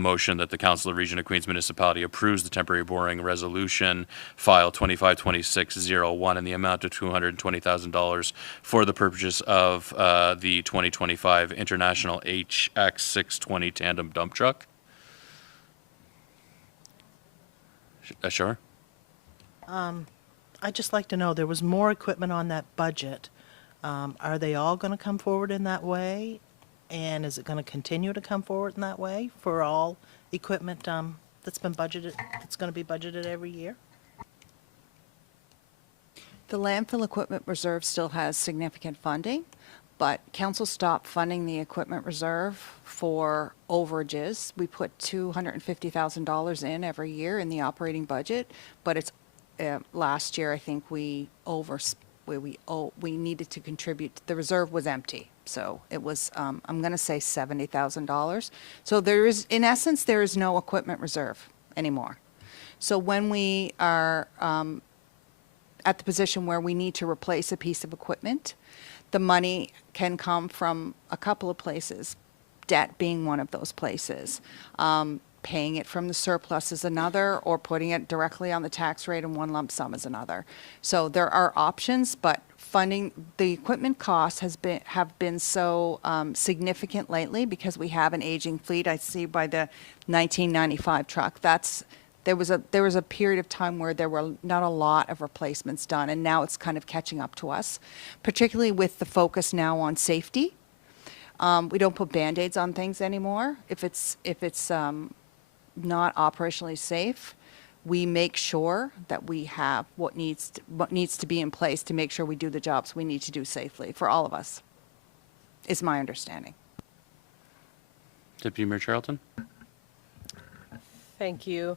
motion that the Council of Region of Queens Municipality approves the temporary borrowing resolution file 252601 in the amount of $220,000 for the purchase of the 2025 International HX620 tandem dump truck. Sure. I'd just like to know, there was more equipment on that budget. Are they all going to come forward in that way? And is it going to continue to come forward in that way for all equipment that's been budgeted, that's going to be budgeted every year? The landfill equipment reserve still has significant funding, but council stopped funding the equipment reserve for overages. We put $250,000 in every year in the operating budget, but it's last year I think we needed to contribute. The reserve was empty, so it was I'm going to say $70,000. So there is, in essence, there is no equipment reserve anymore. So when we are at the position where we need to replace a piece of equipment, the money can come from a couple of places, debt being one of those places. Paying it from the surplus is another, or putting it directly on the tax rate in one lump sum is another. So there are options, but funding the equipment costs have been so significant lately because we have an aging fleet. I see by the 1995 truck, there was a period of time where there were not a lot of replacements done, and now it's kind of catching up to us, particularly with the focus now on safety. We don't put Band-Aids on things anymore. If it's not operationally safe, we make sure that we have what needs to be in place to make sure we do the jobs we need to do safely for all of us, is my understanding. Deputy Mayor Charlton? Thank you.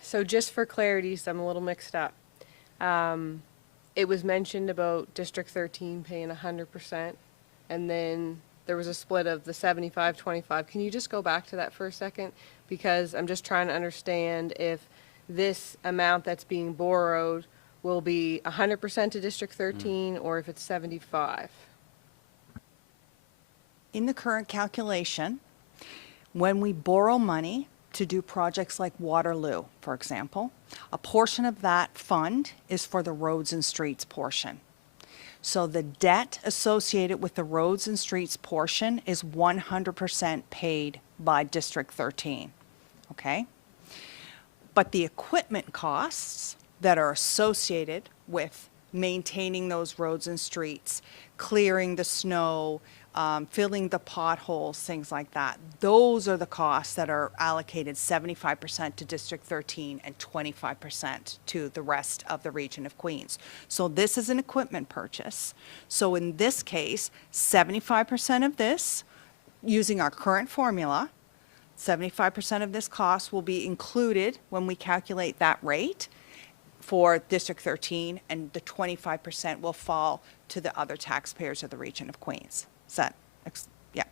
So just for clarity, so I'm a little mixed up. it was mentioned about District 13 paying 100%, and then there was a split of the 75-25. Can you just go back to that for a second? Because I'm just trying to understand if this amount that's being borrowed will be 100% to District 13, or if it's 75. In the current calculation, when we borrow money to do projects like Waterloo, for example, a portion of that fund is for the roads and streets portion. So the debt associated with the roads and streets portion is 100% paid by District 13, okay? But the equipment costs that are associated with maintaining those roads and streets, clearing the snow, filling the potholes, things like that. Those are the costs that are allocated 75% to District 13 and 25% to the rest of the region of Queens. So this is an equipment purchase. So in this case, 75% of this, using our current formula, 75% of this cost will be included when we calculate that rate for District 13, and the 25% will fall to the other taxpayers of the region of Queens. Is that, yeah.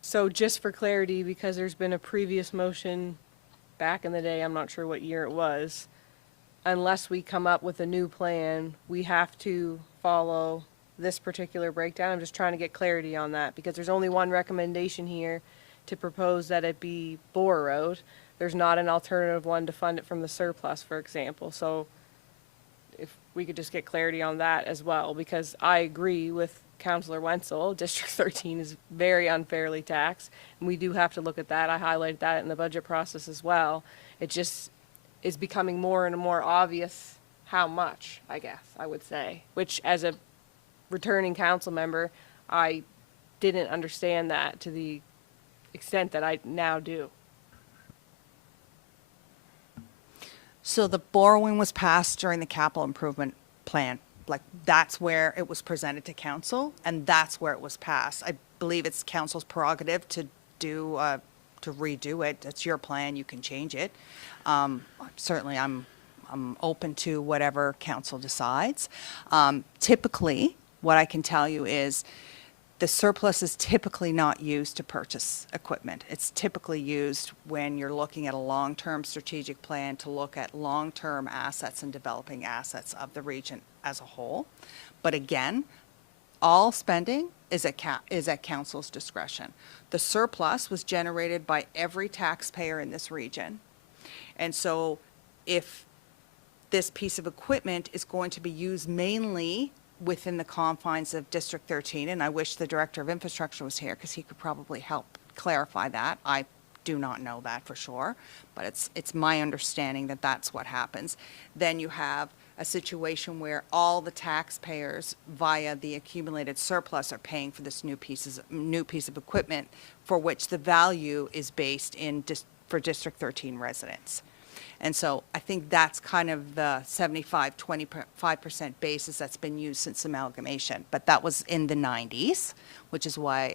So just for clarity, because there's been a previous motion back in the day, I'm not sure what year it was, unless we come up with a new plan, we have to follow this particular breakdown. I'm just trying to get clarity on that, because there's only one recommendation here to propose that it be borrowed. There's not an alternative one to fund it from the surplus, for example. So if we could just get clarity on that as well, because I agree with Councillor Wenzel, District 13 is very unfairly taxed, and we do have to look at that. I highlighted that in the budget process as well. It just is becoming more and more obvious how much, I guess, I would say, which as a returning council member, I didn't understand that to the extent that I now do. So the borrowing was passed during the capital improvement plan. Like, that's where it was presented to council, and that's where it was passed. I believe it's council's prerogative to do, to redo it. It's your plan, you can change it. Certainly, I'm open to whatever council decides. Typically, what I can tell you is the surplus is typically not used to purchase equipment. It's typically used when you're looking at a long-term strategic plan to look at long-term assets and developing assets of the region as a whole. But again, all spending is at council's discretion. The surplus was generated by every taxpayer in this region. And so if this piece of equipment is going to be used mainly within the confines of District 13, and I wish the Director of Infrastructure was here because he could probably help clarify that. I do not know that for sure, but it's my understanding that that's what happens. Then you have a situation where all the taxpayers via the accumulated surplus are paying for this new piece of equipment for which the value is based in for District 13 residents. And so I think that's kind of the 75-25% basis that's been used since amalgamation. But that was in the 90s, which is why,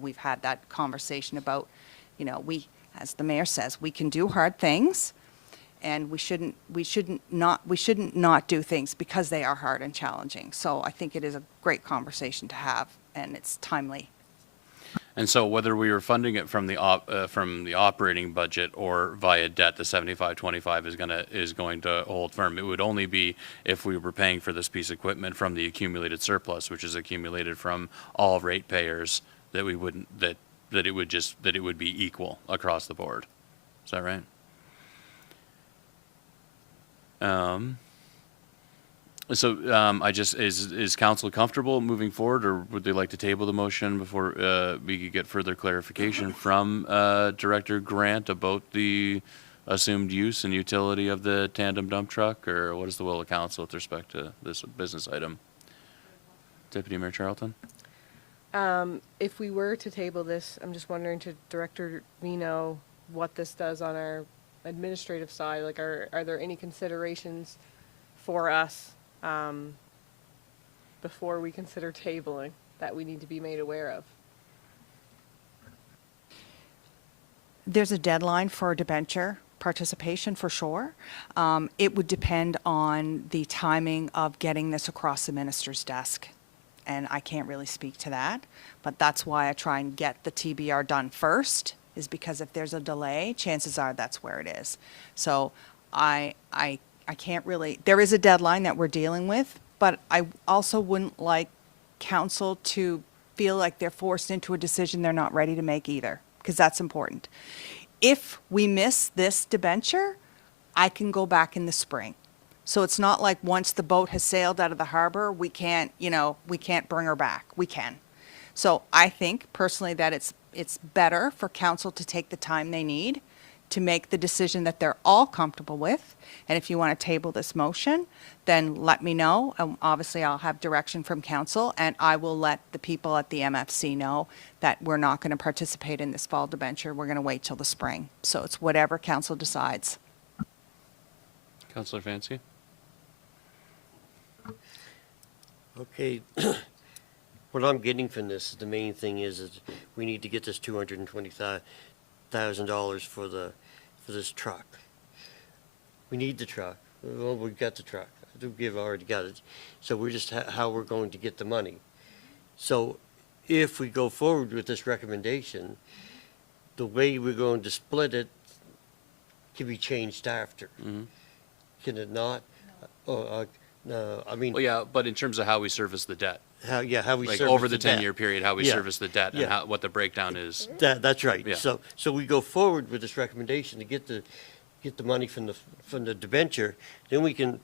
we've had that conversation about, we, as the mayor says, we can do hard things, and we shouldn't not do things because they are hard and challenging. So I think it is a great conversation to have, and it's timely. And so whether we were funding it from the operating budget or via debt, the 75-25 is going to hold firm. It would only be if we were paying for this piece of equipment from the accumulated surplus, which is accumulated from all ratepayers, that we wouldn't that it would be equal across the board. Is that right? So is council comfortable moving forward, or would they like to table the motion before we could get further clarification from Director Grant about the assumed use and utility of the tandem dump truck, or what is the will of council with respect to this business item? Deputy Mayor Charlton? If we were to table this, I'm just wondering to Director Vino what this does on our administrative side. Like, are there any considerations for us before we consider tabling that we need to be made aware of? There's a deadline for a debenture participation for sure. It would depend on the timing of getting this across the minister's desk. And I can't really speak to that, but that's why I try and get the TBR done first, is because if there's a delay, chances are that's where it is. So I can't really, there is a deadline that we're dealing with, but I also wouldn't like council to feel like they're forced into a decision they're not ready to make either, because that's important. If we miss this debenture, I can go back in the spring. So it's not like once the boat has sailed out of the harbor, we can't bring her back. We can. So I think personally that it's better for council to take the time they need to make the decision that they're all comfortable with. And if you want to table this motion, then let me know. Obviously, I'll have direction from council, and I will let the people at the MFC know that we're not going to participate in this fall debenture. We're going to wait till the spring. So it's whatever council decides. Councillor Fancy? Okay, what I'm getting from this, the main thing is we need to get this $220,000 for this truck. We need the truck. Well, we've got the truck. We've already got it. So we're just how we're going to get the money. So if we go forward with this recommendation, the way we're going to split it can be changed after. Can it not? No, I mean, Well, yeah, but in terms of how we service the debt, how we like service over the debt. 10-year period, how we Yeah. service the debt and Yeah. what the breakdown is. That's right. Yeah. So we go forward with this recommendation to get the money from the debenture, then we can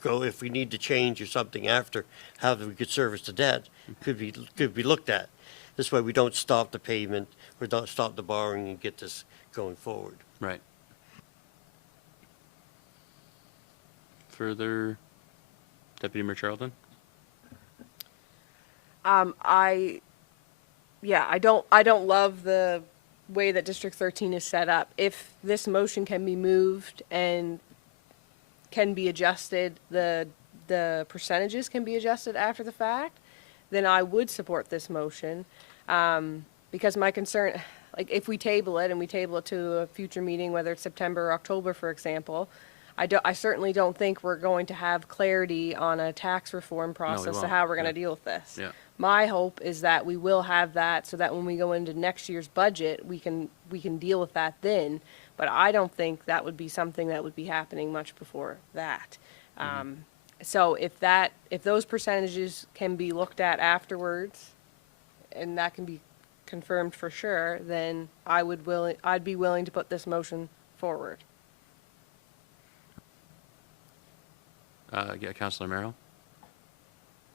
go, if we need to change or something after, how we could service the debt, could be looked at. This way we don't stop the payment, or don't stop the borrowing and get this going forward. Right. Further, Deputy Mayor Charlton? I don't love the way that District 13 is set up. If this motion can be moved and can be adjusted, the percentages can be adjusted after the fact, then I would support this motion. Because my concern, like if we table it and we table it to a future meeting, whether it's September or October, for example, I certainly don't think we're going to have clarity on a tax reform process to won't. how we're going Yeah. to deal with this. Yeah. My hope is that we will have that so that when we go into next year's budget, we can deal with that then. But I don't think that would be something that would be happening much before that. So if those percentages can be looked at afterwards, and that can be confirmed for sure, then I'd be willing to put this motion forward. Yeah, Councillor Merrill?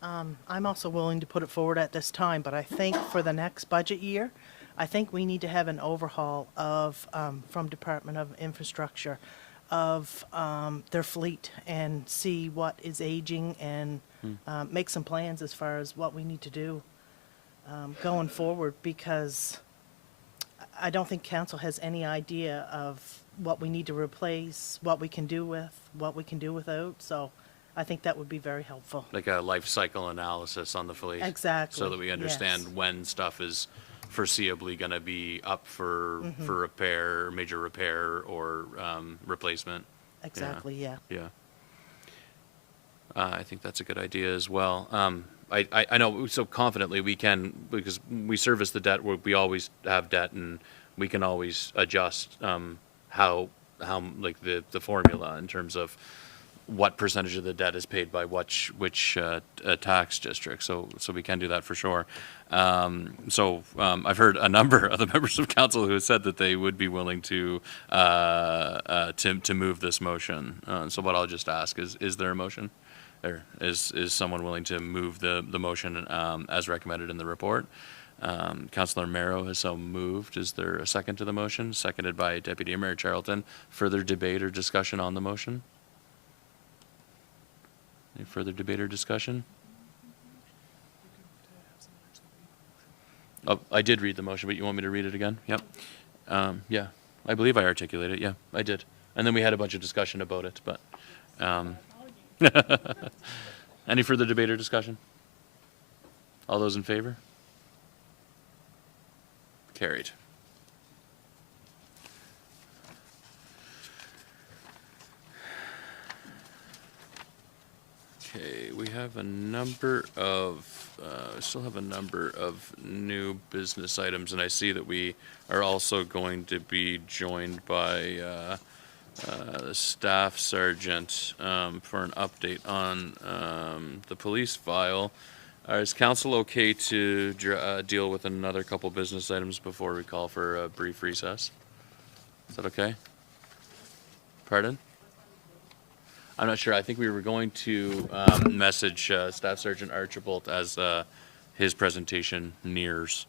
I'm also willing to put it forward at this time, but I think for the next budget year, I think we need to have an overhaul of, from Department of Infrastructure, of their fleet and see what is aging and make some plans as far as what we need to do going forward, because I don't think council has any idea of what we need to replace, what we can do with, what we can do without, so I think that would be very helpful. Like a life cycle analysis on the fleet. Exactly, So that we understand yes. when stuff is foreseeably going to be up for repair, major repair, or replacement. Exactly, yeah. Yeah. I think that's a good idea as well. I know so confidently we can, because we service the debt, we always have debt, and we can always adjust how like the formula in terms of what percentage of the debt is paid by which tax district. So we can do that for sure. I've heard a number of the members of council who have said that they would be willing to move this motion. So what I'll just ask is there a motion? Or is someone willing to move the motion as recommended in the report? Councillor Merrow has so moved. Is there a second to the motion? Seconded by Deputy Mayor Charlton. Further debate or discussion on the motion? Any further debate or discussion? Oh, I did read the motion, but you want me to read it again? Yep. Yeah, I believe I articulated it. Yeah, I did. And then we had a bunch of discussion about it, but any further debate or discussion? All those in favor? Carried. Okay, we have a number of, still have a number of new business items, and I see that we are also going to be joined by the staff sergeant for an update on the police file. Is council okay to deal with another couple business items before we call for a brief recess? Is that okay? Pardon? I'm not sure. I think we were going to message Staff Sergeant Archibald as his presentation nears.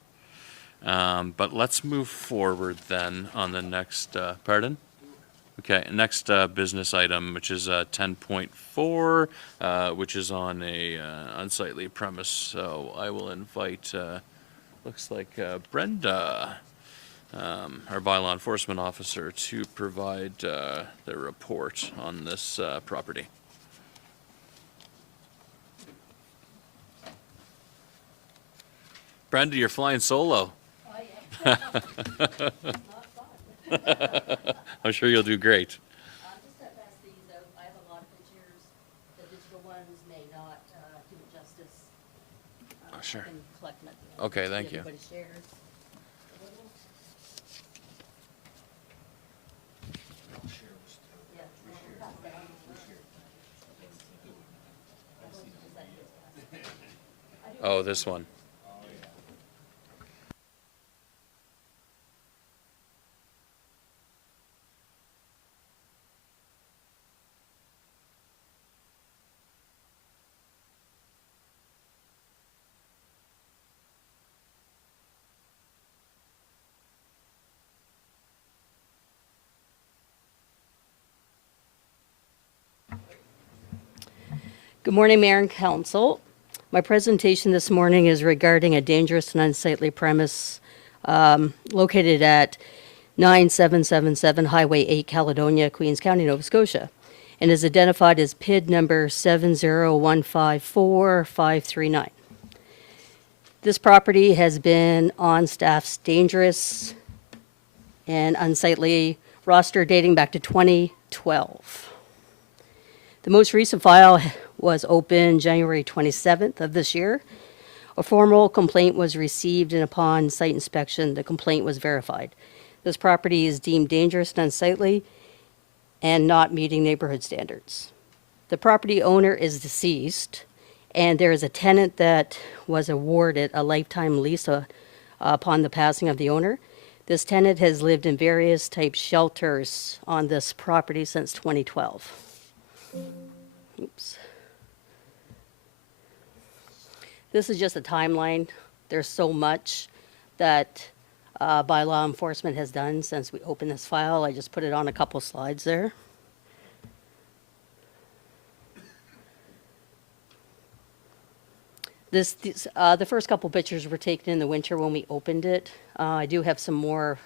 But let's move forward then on the next, pardon? Okay, next business item, which is 10.4, which is on a unsightly premise. So I will invite, looks like Brenda, our bylaw enforcement officer, to provide the report on this property. Brenda, you're flying solo. I'm sure you'll do great. Just to pass these out, I have a lot of pictures. The digital ones may not do it justice. Sure. I can collect them at the end. Okay, thank you. Everybody shares. Oh, this one. Good morning, Mayor and Council. My presentation this morning is regarding a dangerous and unsightly premise located at 9777 Highway 8, Caledonia, Queens County, Nova Scotia, and is identified as PID number 70154-539. This property has been on staff's dangerous and unsightly roster dating back to 2012. The most recent file was opened January 27th of this year. A formal complaint was received, and upon site inspection, the complaint was verified. This property is deemed dangerous and unsightly and not meeting neighborhood standards. The property owner is deceased, and there is a tenant that was awarded a lifetime lease upon the passing of the owner. This tenant has lived in various type shelters on this property since 2012. Oops. This is just a timeline. There's so much that bylaw enforcement has done since we opened this file. I just put it on a couple slides there. The first couple pictures were taken in the winter when we opened it. I do have some more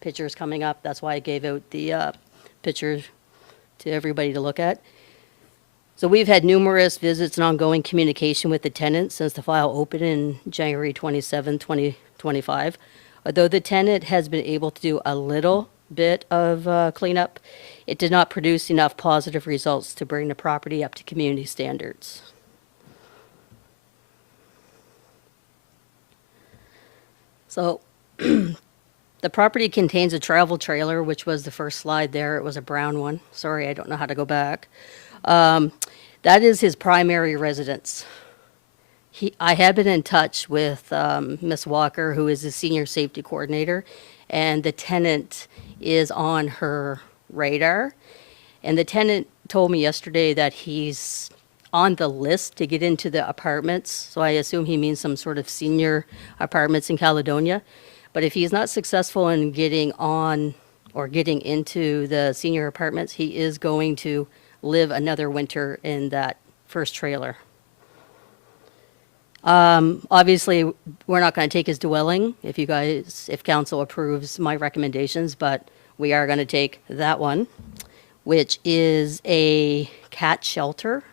pictures coming up. That's why I gave out the pictures to everybody to look at. So we've had numerous visits and ongoing communication with the tenant since the file opened in January 27, 2025. Although the tenant has been able to do a little bit of cleanup, it did not produce enough positive results to bring the property up to community standards. So the property contains a travel trailer, which was the first slide there. It was a brown one. Sorry, I don't know how to go back. That is his primary residence. I have been in touch with Ms. Walker, who is the senior safety coordinator, and the tenant is on her radar. And the tenant told me yesterday that he's on the list to get into the apartments, so I assume he means some sort of senior apartments in Caledonia. But if he's not successful in getting on or getting into the senior apartments, he is going to live another winter in that first trailer. Obviously, we're not going to take his dwelling if council approves my recommendations, but we are going to take that one, which is a cat shelter.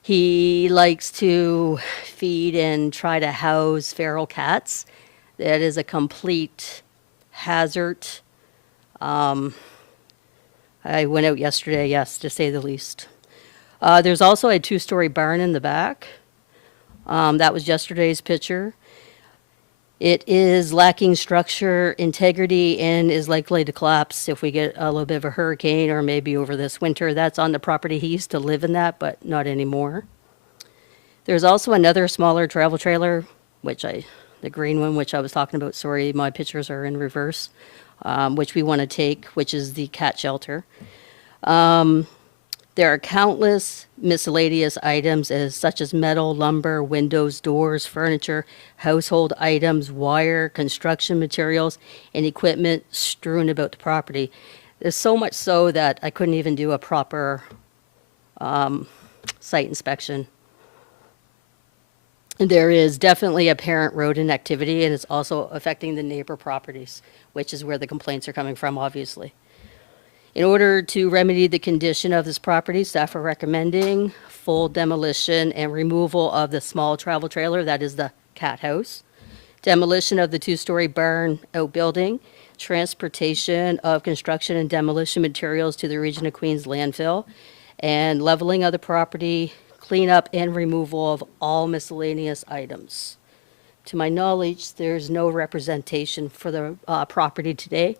He likes to feed and try to house feral cats. That is a complete hazard. I went out yesterday, yes, to say the least. There's also a two-story barn in the back. That was yesterday's picture. It is lacking structure integrity and is likely to collapse if we get a little bit of a hurricane or maybe over this winter. That's on the property. He used to live in that, but not anymore. There's also another smaller travel trailer, the green one, which I was talking about. Sorry, my pictures are in reverse, which we want to take, which is the cat shelter. There are countless miscellaneous items such as metal, lumber, windows, doors, furniture, household items, wire, construction materials, and equipment strewn about the property. There's so much so that I couldn't even do a proper site inspection. There is definitely apparent rodent activity, and it's also affecting the neighbor properties, which is where the complaints are coming from, obviously. In order to remedy the condition of this property, staff are recommending full demolition and removal of the small travel trailer, that is the cat house, demolition of the two-story barn outbuilding, transportation of construction and demolition materials to the Region of Queens landfill, and leveling of the property, cleanup and removal of all miscellaneous items. To my knowledge, there's no representation for the property today.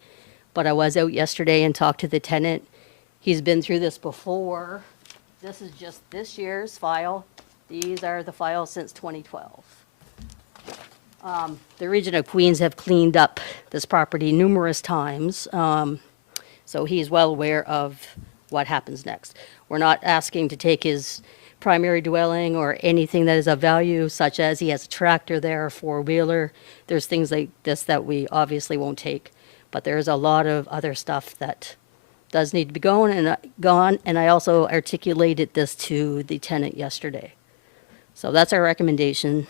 But I was out yesterday and talked to the tenant. He's been through this before. This is just this year's file. These are the files since 2012. The Region of Queens have cleaned up this property numerous times, so he's well aware of what happens next. We're not asking to take his primary dwelling or anything that is of value, such as he has a tractor there, a four-wheeler. There's things like this that we obviously won't take. But there's a lot of other stuff that does need to be gone, and I also articulated this to the tenant yesterday. So that's our recommendation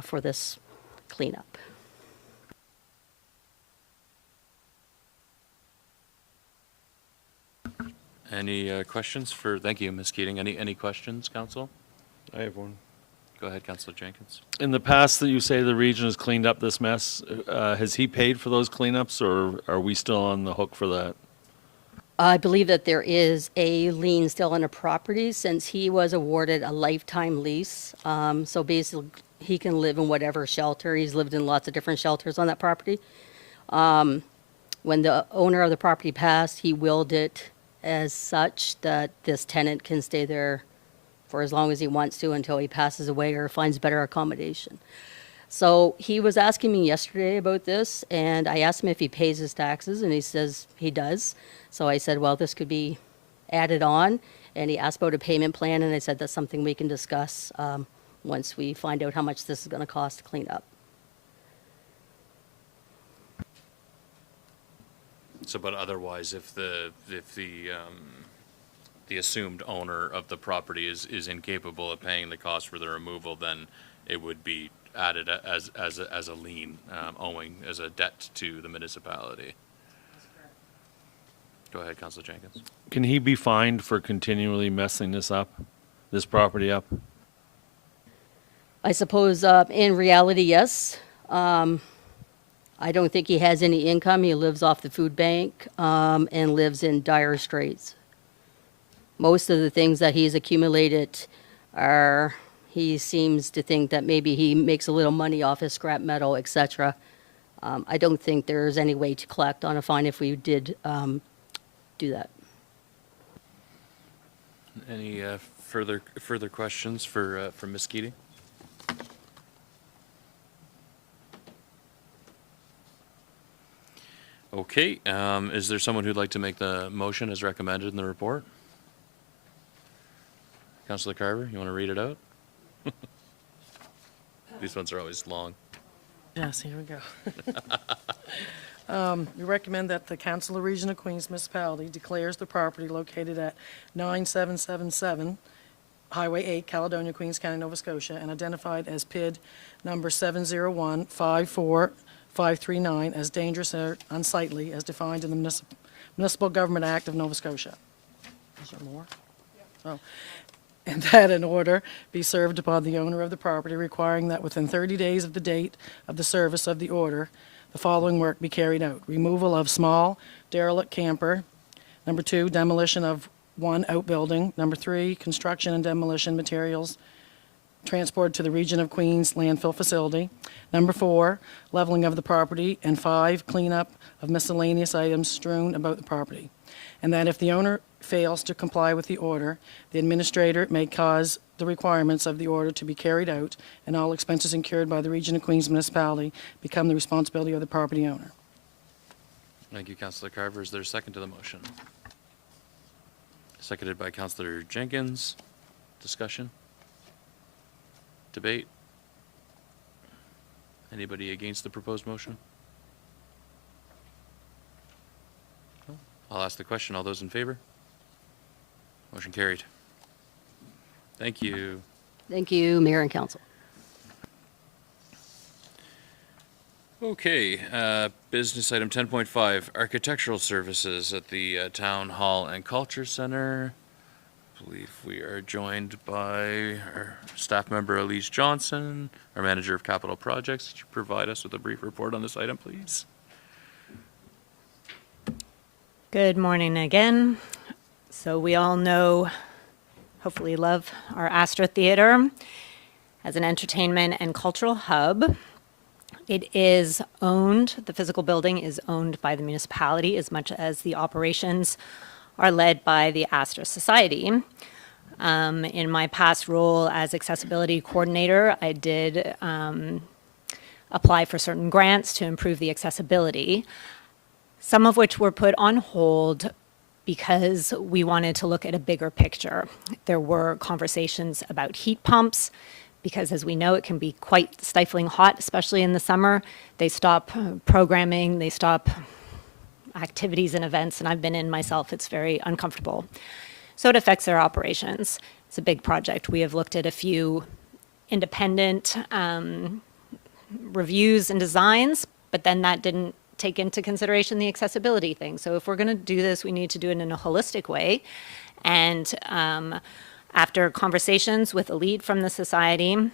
for this cleanup. Any questions thank you, Ms. Keating. Any questions, council? I have one. Go ahead, Councillor Jenkins. In the past that you say the region has cleaned up this mess, has he paid for those cleanups, or are we still on the hook for that? I believe that there is a lien still on a property since he was awarded a lifetime lease. So basically, he can live in whatever shelter. He's lived in lots of different shelters on that property. When the owner of the property passed, he willed it as such that this tenant can stay there for as long as he wants to until he passes away or finds better accommodation. So he was asking me yesterday about this, and I asked him if he pays his taxes, and he says he does. So I said, well, this could be added on, and he asked about a payment plan, and I said that's something we can discuss once we find out how much this is going to cost to clean up. So, but otherwise, if the assumed owner of the property is incapable of paying the cost for the removal, then it would be added as a lien owing as a debt to the municipality. Go ahead, Councillor Jenkins. Can he be fined for continually messing this property up? I suppose in reality, yes. I don't think he has any income. He lives off the food bank and lives in dire straits. Most of the things that he's accumulated he seems to think that maybe he makes a little money off his scrap metal, etc. I don't think there's any way to collect on a fine if we did do that. Any further questions for Ms. Keating? Okay, is there someone who'd like to make the motion as recommended in the report? Councillor Carver, you want to read it out? These ones are always long. Yes, here we go. We recommend that the Council of Region of Queens Municipality declares the property located at 9777 Highway 8, Caledonia, Queens County, Nova Scotia, and identified as PID number 701-54539 as dangerous or unsightly as defined in the Municipal Government Act of Nova Scotia. Is there more? Oh. And that an order be served upon the owner of the property requiring that within 30 days of the date of the service of the order, the following work be carried out. Removal of small derelict camper. Number 2, demolition of 1, outbuilding. Number 3, construction and demolition materials transport to the Region of Queens landfill facility. Number 4, leveling of the property. And 5, cleanup of miscellaneous items strewn about the property. And that if the owner fails to comply with the order, the administrator may cause the requirements of the order to be carried out, and all expenses incurred by the Region of Queens Municipality become the responsibility of the property owner. Thank you, Councillor Carver. Is there a second to the motion? Seconded by Councillor Jenkins. Discussion? Debate? Anybody against the proposed motion? No? I'll ask the question. All those in favor? Motion carried. Thank you. Thank you, Mayor and Council. Okay, business item 10.5, architectural services at the Town Hall and Culture Center. I believe we are joined by our staff member Elise Johnson, our manager of capital projects. Could you provide us with a brief report on this item, please? Good morning again. So we all know, hopefully love our Astor Theater as an entertainment and cultural hub. It is owned, the physical building is owned by the municipality as much as the operations are led by the Astor Society. In my past role as accessibility coordinator, I did apply for certain grants to improve the accessibility, some of which were put on hold because we wanted to look at a bigger picture. There were conversations about heat pumps, because as we know, it can be quite stifling hot, especially in the summer. They stop programming, they stop activities and events, and I've been in myself, it's very uncomfortable. So it affects their operations. It's a big project. We have looked at a few independent reviews and designs, but then that didn't take into consideration the accessibility thing. So if we're gonna do this, we need to do it in a holistic way. And after conversations with a lead from the society,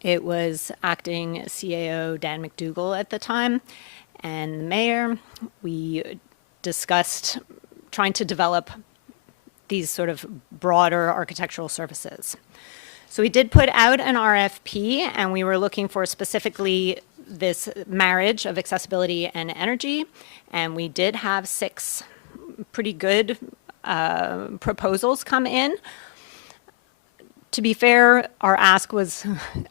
it was acting CAO Dan McDougall at the time, and the mayor, we discussed trying to develop these sort of broader architectural services. So we did put out an RFP, and we were looking for specifically this marriage of accessibility and energy, and we did have 6 pretty good proposals come in. To be fair, our ask was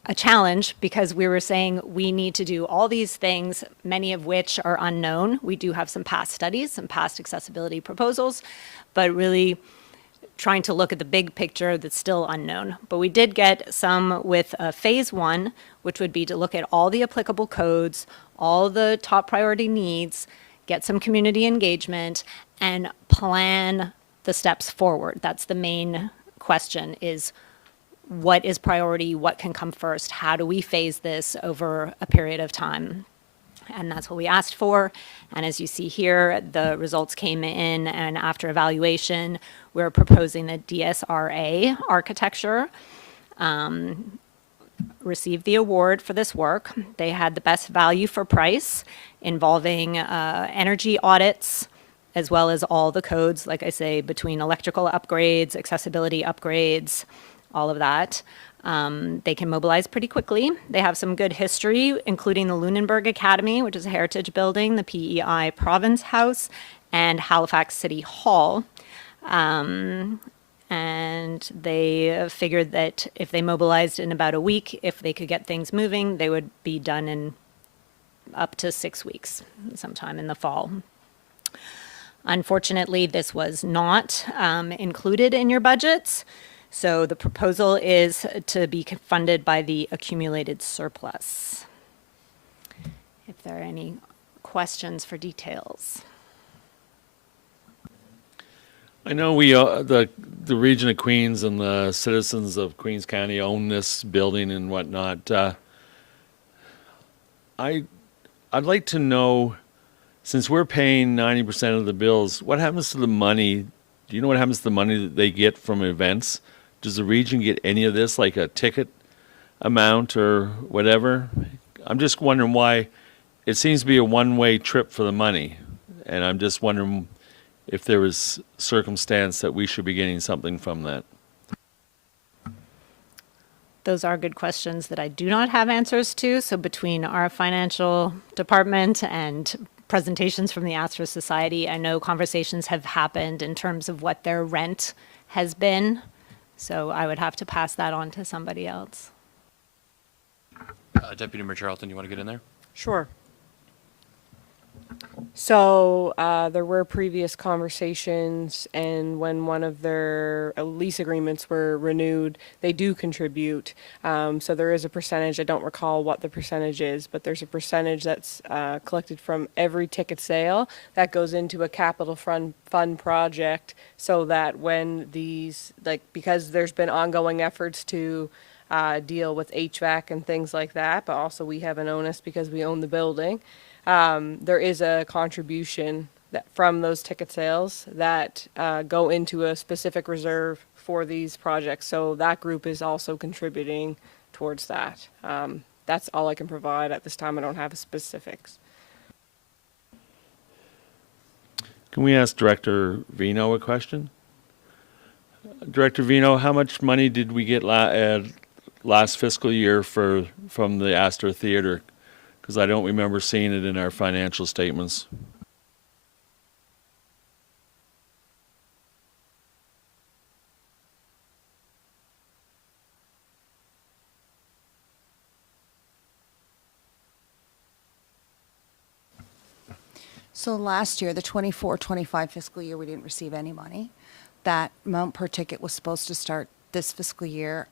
a challenge because we were saying we need to do all these things, many of which are unknown. We do have some past studies, some past accessibility proposals, but really trying to look at the big picture that's still unknown. But we did get some with phase 1, which would be to look at all the applicable codes, all the top priority needs, get some community engagement, and plan the steps forward. That's the main question, is what is priority, what can come first, how do we phase this over a period of time? And that's what we asked for. And as you see here, the results came in, and after evaluation, we're proposing the DSRA architecture received the award for this work. They had the best value for price, involving energy audits, as well as all the codes, like I say, between electrical upgrades, accessibility upgrades, all of that. They can mobilize pretty quickly. They have some good history, including the Lunenburg Academy, which is a heritage building, the PEI Province House, and Halifax City Hall. And they figured that if they mobilized in about a week, if they could get things moving, they would be done in up to 6 weeks, sometime in the fall. Unfortunately, this was not included in your budgets. So the proposal is to be funded by the accumulated surplus. If there are any questions for details. I know we, the region of Queens and the citizens of Queens County own this building and whatnot. I'd like to know, since we're paying 90% of the bills, what happens to the money? Do you know what happens to the money that they get from events? Does the region get any of this, like a ticket amount or whatever? I'm just wondering why it seems to be a one-way trip for the money. And I'm just wondering if there was circumstance that we should be getting something from that. Those are good questions that I do not have answers to. So between our financial department and presentations from the Astor Society, I know conversations have happened in terms of what their rent has been. So I would have to pass that on to somebody else. Deputy Mayor Charlton, you want to get in there? Sure. So there were previous conversations, and when one of their lease agreements were renewed, they do contribute. So there is a percentage. I don't recall what the percentage is, but there's a percentage that's collected from every ticket sale that goes into a capital fund project, so that when these, like, because there's been ongoing efforts to deal with HVAC and things like that, but also we have an onus because we own the building. There is a contribution that from those ticket sales that go into a specific reserve for these projects. So that group is also contributing towards that. That's all I can provide at this time. I don't have specifics. Can we ask Director Vino a question? Director Vino, how much money did we get last fiscal year from the Astor Theater? Because I don't remember seeing it in our financial statements. So last year, the 24-25 fiscal year, we didn't receive any money. That amount per ticket was supposed to start this fiscal year.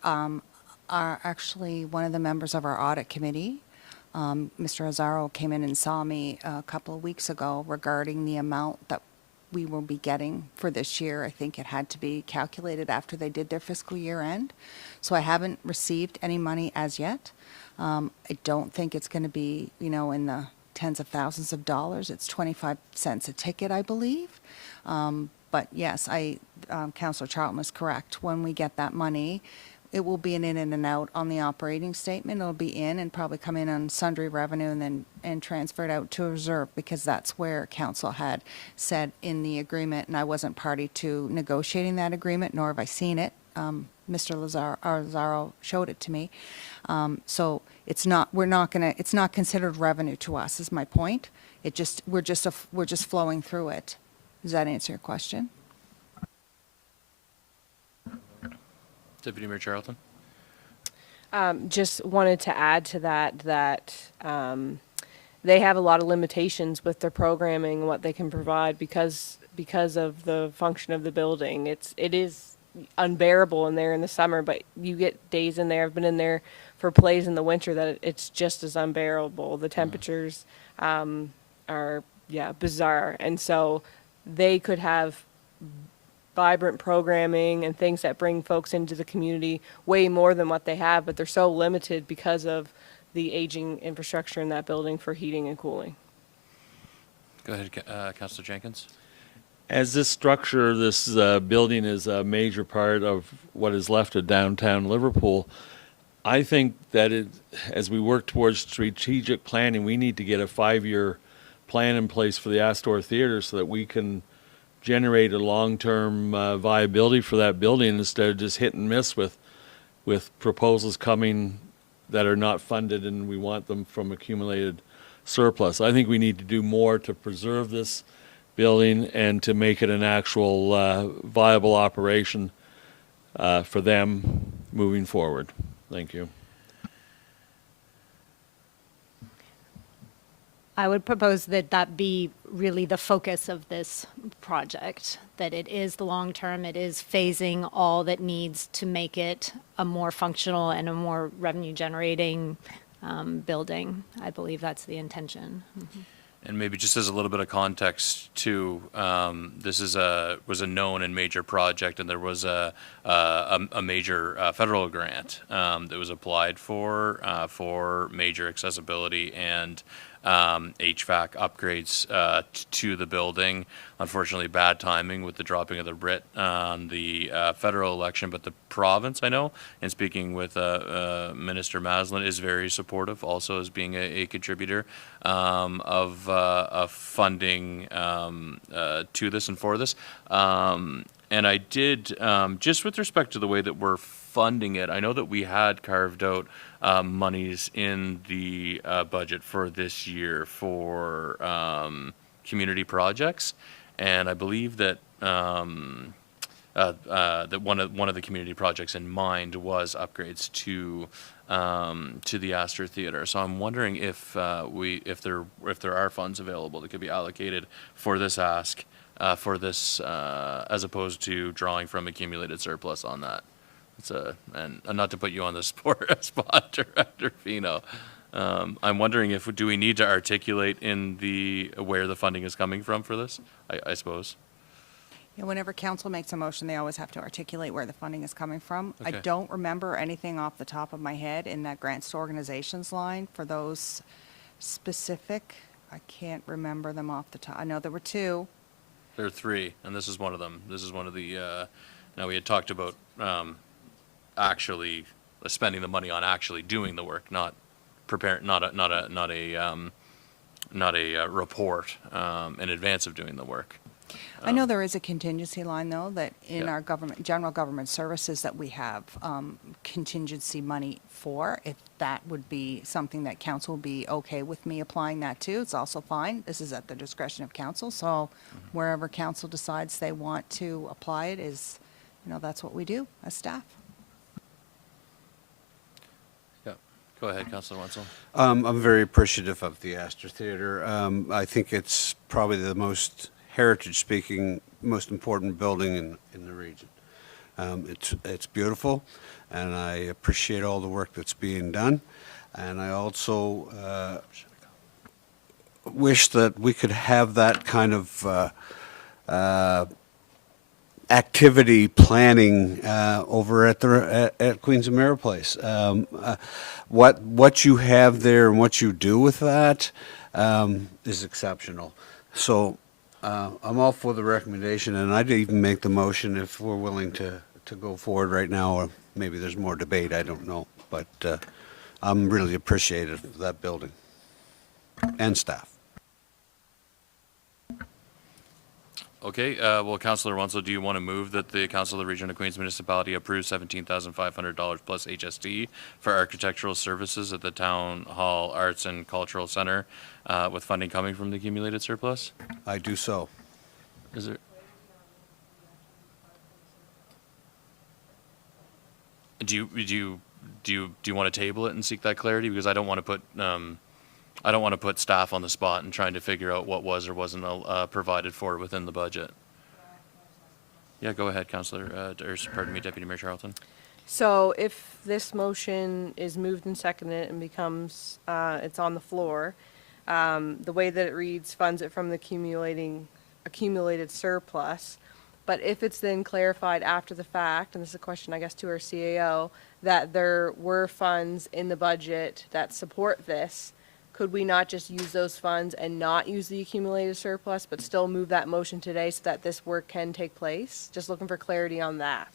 Actually, one of the members of our audit committee, Mr. Azzaro, came in and saw me a couple of weeks ago regarding the amount that we will be getting for this year. I think it had to be calculated after they did their fiscal year end. So I haven't received any money as yet. I don't think it's going to be, in the tens of thousands of dollars. It's 25 cents a ticket, I believe. But yes, Councillor Charlton is correct. When we get that money, it will be an in and out on the operating statement. It'll be in and probably come in on sundry revenue and transferred out to a reserve, because that's where council had said in the agreement, and I wasn't party to negotiating that agreement, nor have I seen it. Mr. Lazzaro showed it to me. So it's not considered revenue to us, is my point. We're just flowing through it. Does that answer your question? Deputy Mayor Charlton? Just wanted to add to that they have a lot of limitations with their programming and what they can provide because of the function of the building. It is unbearable in there in the summer, but you get days in there. I've been in there for plays in the winter that it's just as unbearable. The temperatures are bizarre, and so they could have vibrant programming and things that bring folks into the community way more than what they have, but they're so limited because of the aging infrastructure in that building for heating and cooling. Go ahead, Councillor Jenkins. As this structure, this building is a major part of what is left of downtown Liverpool, I think that as we work towards strategic planning, we need to get a 5-year plan in place for the Astor Theater so that we can generate a long-term viability for that building instead of just hit and miss with proposals coming that are not funded and we want them from accumulated surplus. I think we need to do more to preserve this building and to make it an actual viable operation for them moving forward. Thank you. I would propose that be really the focus of this project, that it is the long term, it is phasing all that needs to make it a more functional and a more revenue generating building. I believe that's the intention. Mm-hmm. And maybe just as a little bit of context too, this was a known and major project, and there was a major federal grant that was applied for major accessibility and HVAC upgrades to the building. Unfortunately, bad timing with the dropping of the writ on the federal election, but the province, I know, and speaking with Minister Maslin, is very supportive, also as being a contributor of funding to this and for this. And I did, just with respect to the way that we're funding it, I know that we had carved out monies in the budget for this year for community projects, and I believe that that one of the community projects in mind was upgrades to the Astor Theater. So I'm wondering if if there are funds available that could be allocated for this ask, as opposed to drawing from accumulated surplus on that. It's and not to put you on the spot, Director Fino. I'm wondering do we need to articulate in where the funding is coming from for this? I suppose. Yeah, whenever council makes a motion, they always have to articulate where the funding is coming from. I Okay. don't remember anything off the top of my head in that grants to organizations line for those specific. I can't remember them off the top. I know there were two. There are three, and this is one of them. This is one of the. Now we had talked about actually spending the money on actually doing the work, not preparing, not a report in advance of doing the work. I know there is a contingency line, though, that in Yeah. our general government services that we have contingency money for. If that would be something that council would be okay with me applying that to, it's also fine. This is at the discretion of council, so wherever council decides they want to apply it is, that's what we do as staff. Yeah. Go ahead, Councillor Wenzel. I'm very appreciative of the Astor Theater. I think it's probably the most heritage-speaking, most important building in the region. It's beautiful, and I appreciate all the work that's being done. And I also wish that we could have that kind of activity planning over at Queens of Mara Place. What you have there and what you do with that is exceptional. So I'm all for the recommendation, and I'd even make the motion if we're willing to go forward right now, or maybe there's more debate, I don't know. But I'm really appreciative of that building and staff. Okay, well, Councillor Wenzel, do you want to move that the Council of the Region of Queens Municipality approves $17,500 plus HST for architectural services at the Town Hall Arts and Cultural Center with funding coming from the accumulated surplus? I do so. Is there? Do you want to table it and seek that clarity? Because I don't want to put staff on the spot and trying to figure out what was or wasn't provided for within the budget. Yeah, go ahead, Deputy Mayor Charlton. So if this motion is moved and seconded and becomes, it's on the floor, the way that it reads, funds it from the accumulated surplus. But if it's then clarified after the fact, and this is a question, I guess, to our CAO, that there were funds in the budget that support this, could we not just use those funds and not use the accumulated surplus, but still move that motion today so that this work can take place? Just looking for clarity on that.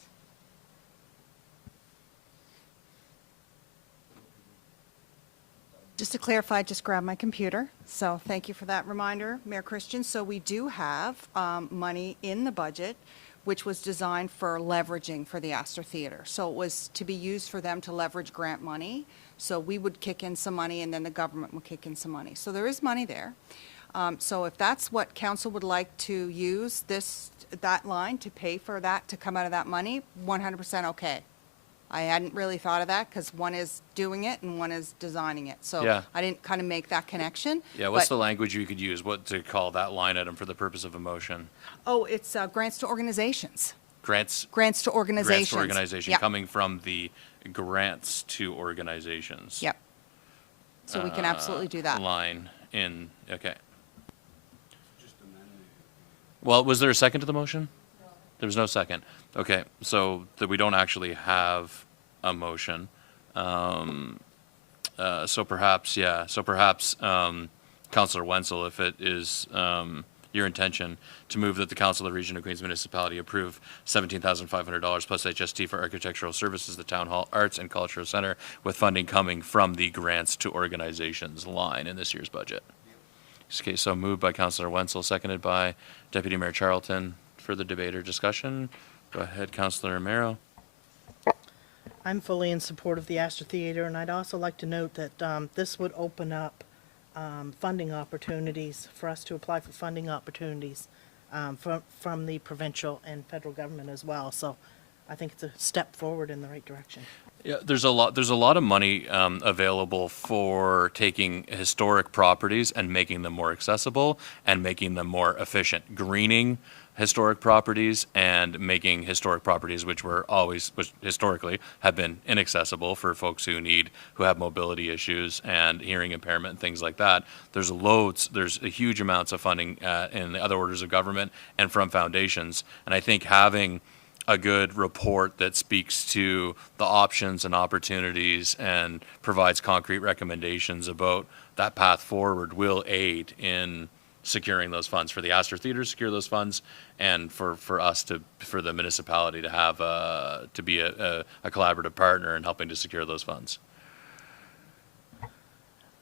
Just to clarify, I just grabbed my computer, so thank you for that reminder, Mayor Christian. So we do have money in the budget, which was designed for leveraging for the Astor Theater. So it was to be used for them to leverage grant money. So we would kick in some money, and then the government would kick in some money. So there is money there. So if that's what council would like to use that line to pay for that, to come out of that money, 100% okay. I hadn't really thought of that because one is doing it and one is designing it. So Yeah. I didn't kind of make that connection. Yeah, what's but- the language you could use? What to call that line item for the purpose of a motion? Oh, it's grants to organizations. Grants. Grants to organizations. Grants to organization Yep. coming from the grants to organizations. Yep. So we can absolutely do that. Line in, okay. Well, was there a second to the motion? There was no second. Okay, so that we don't actually have a motion. So perhaps Councillor Wenzel, if it is your intention to move that the Council of the Region of Queens Municipality approve $17,500 plus HST for architectural services, the Town Hall Arts and Cultural Center, with funding coming from the grants to organizations line in this year's budget. Okay, so moved by Councillor Wenzel, seconded by Deputy Mayor Charlton. Further debate or discussion? Go ahead, Councillor Romero. I'm fully in support of the Astor Theater, and I'd also like to note that this would open up funding opportunities for us to apply for funding opportunities from the provincial and federal government as well. So I think it's a step forward in the right direction. Yeah, there's a lot of money available for taking historic properties and making them more accessible and making them more efficient. Greening historic properties and making historic properties which historically have been inaccessible for folks who have mobility issues and hearing impairment and things like that. There's a huge amounts of funding in the other orders of government and from foundations. And I think having a good report that speaks to the options and opportunities and provides concrete recommendations about that path forward will aid in securing those funds, for the Astor Theater to secure those funds, and for the municipality to have to be a collaborative partner in helping to secure those funds.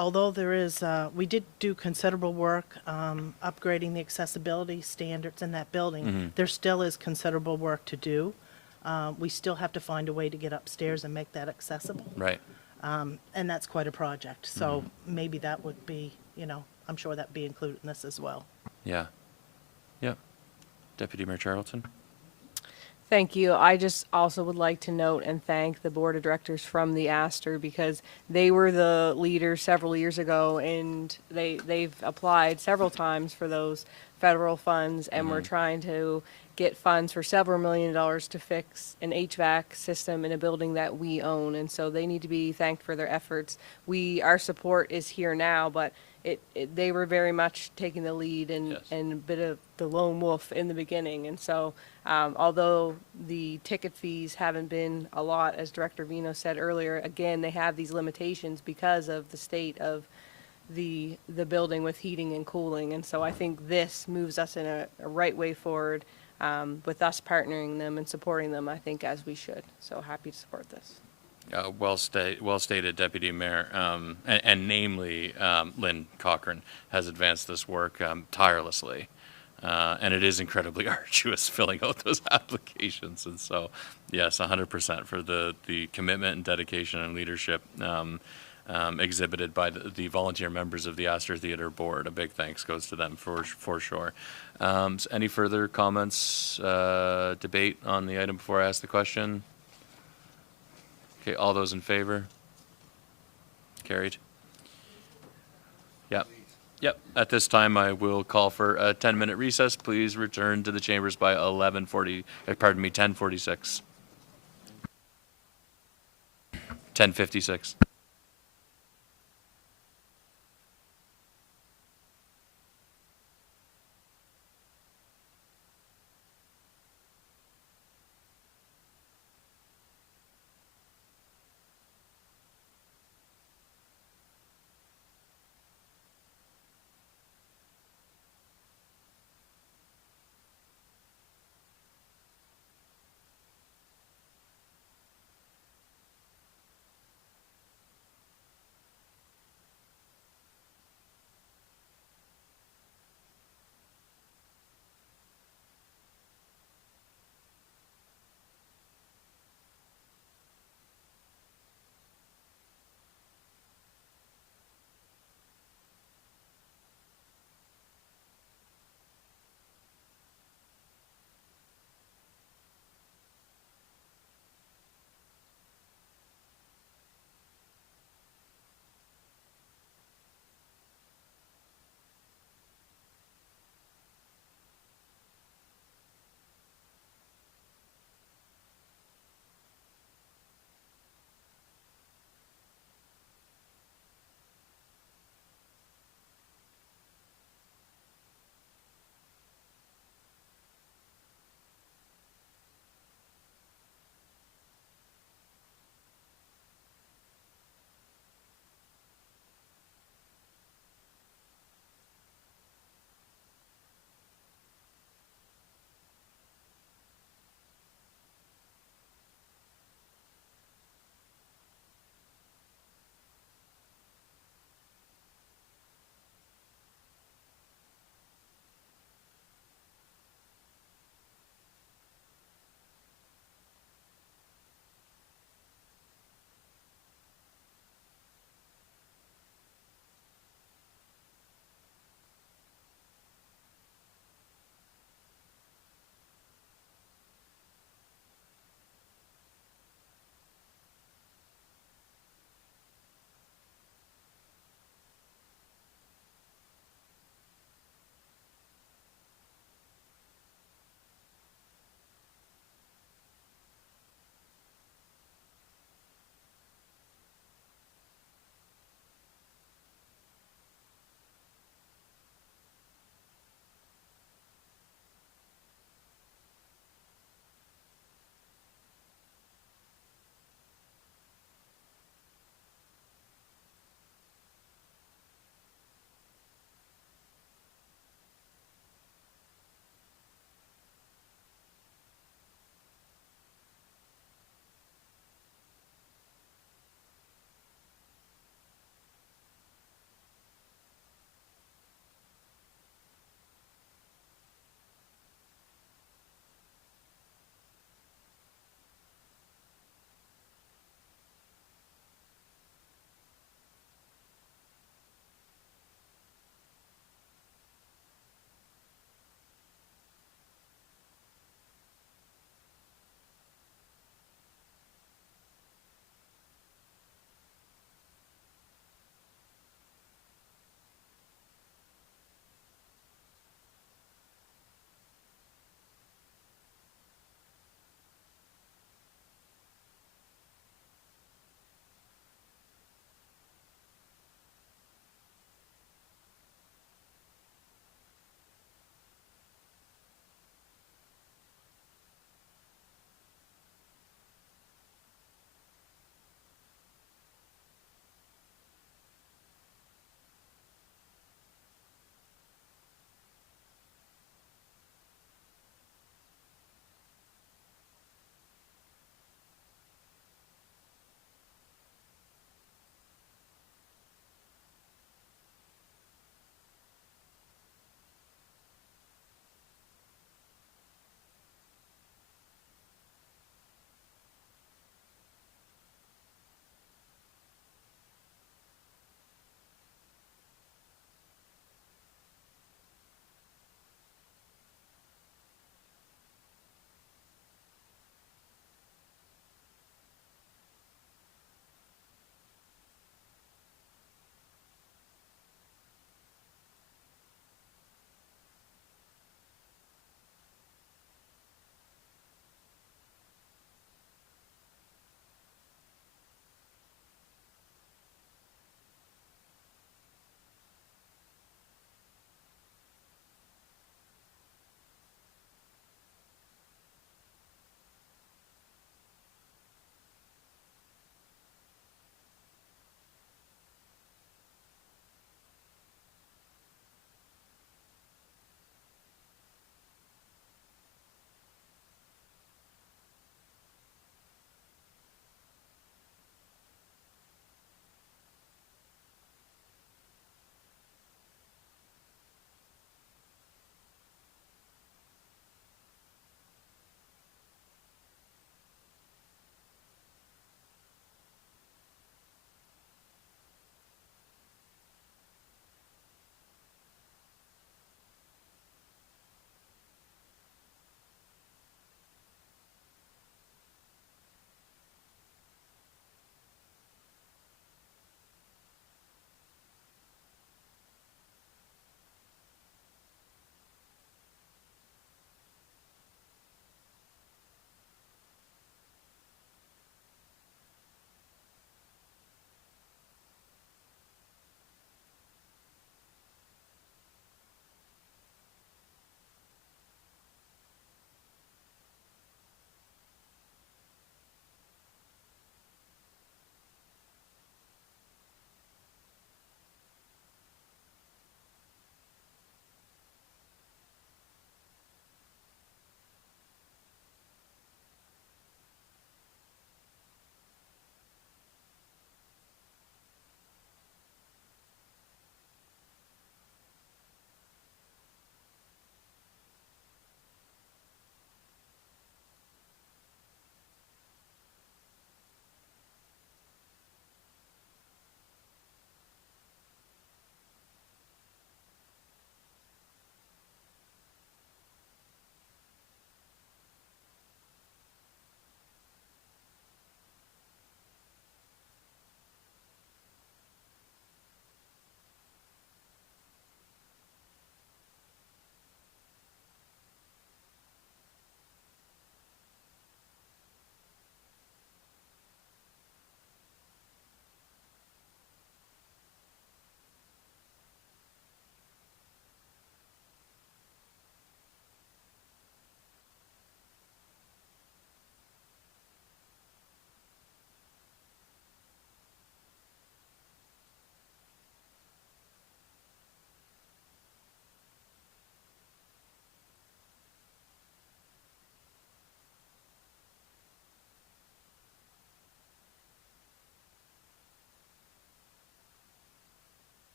Although there is, we did do considerable work upgrading the accessibility standards in that building. There still is considerable work to do. We still have to find a way to get upstairs and make that accessible. Right. And that's quite a project. So maybe that would be, I'm sure that'd be included in this as well. Yeah. Yep. Deputy Mayor Charlton. Thank you. I just also would like to note and thank the board of directors from the Astor, because they were the leaders several years ago, and they've applied several times for those federal funds, and we're trying to get funds for several $1 million to fix an HVAC system in a building that we own, and so they need to be thanked for their efforts. Our support is here now, but they were very much taking the lead and a bit of the lone wolf in the beginning. And so although the ticket fees haven't been a lot, as Director Vino said earlier, again, they have these limitations because of the state of the building with heating and cooling. And so I think this moves us in a right way forward with us partnering them and supporting them, I think, as we should. So happy to support this. Well stated, Deputy Mayor, and namely, Lynn Cochran has advanced this work tirelessly, and it is incredibly arduous filling out those applications. And so, yes, 100% for the commitment and dedication and leadership exhibited by the volunteer members of the Astor Theater Board. A big thanks goes to them for sure. Any further comments, debate on the item before I ask the question? Okay, all those in favor? Carried. Yep. Yep. At this time, I will call for a 10-minute recess. Please return to the chambers by 10:46. 10:56.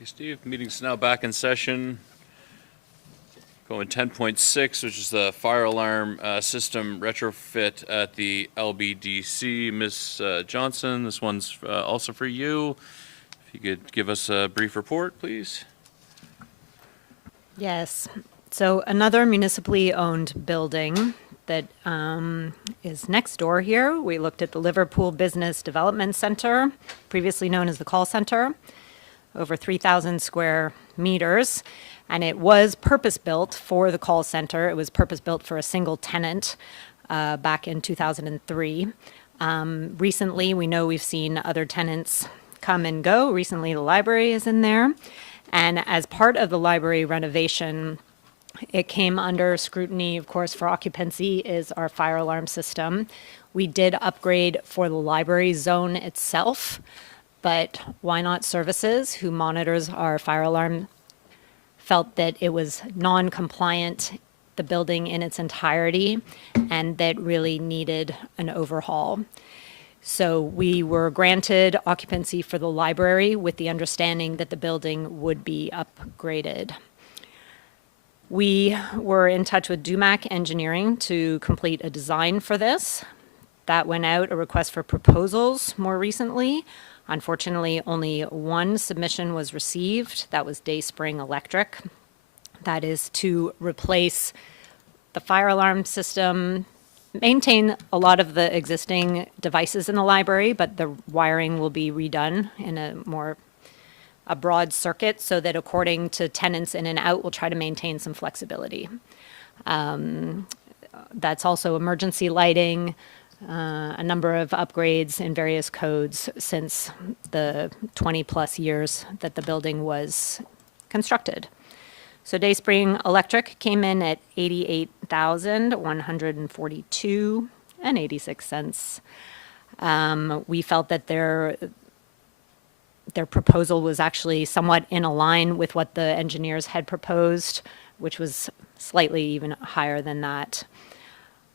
Okay, Steve, meeting's now back in session. Going 10.6, which is the fire alarm system retrofit at the LBDC. Ms. Johnson, this one's also for you. If you could give us a brief report, please. Yes. So another municipally owned building that is next door here. We looked at the Liverpool Business Development Center, previously known as the call center, over 3,000 square meters. And it was purpose-built for the call center. It was purpose-built for a single tenant back in 2003. Recently, we know we've seen other tenants come and go. Recently, the library is in there. And as part of the library renovation, it came under scrutiny, of course, for occupancy is our fire alarm system. We did upgrade for the library zone itself, but Why Not Services, who monitors our fire alarm, felt that it was non-compliant, the building in its entirety, and that really needed an overhaul. So we were granted occupancy for the library with the understanding that the building would be upgraded. We were in touch with Dumac Engineering to complete a design for this. That went out, a request for proposals more recently. Unfortunately, only one submission was received. That was Dayspring Electric. That is to replace the fire alarm system, maintain a lot of the existing devices in the library, but the wiring will be redone in a broad circuit so that according to tenants in and out, we'll try to maintain some flexibility. That's also emergency lighting, a number of upgrades in various codes since the 20-plus years that the building was constructed. So Dayspring Electric came in at $88,142.86. We felt that their proposal was actually somewhat in line with what the engineers had proposed, which was slightly even higher than that.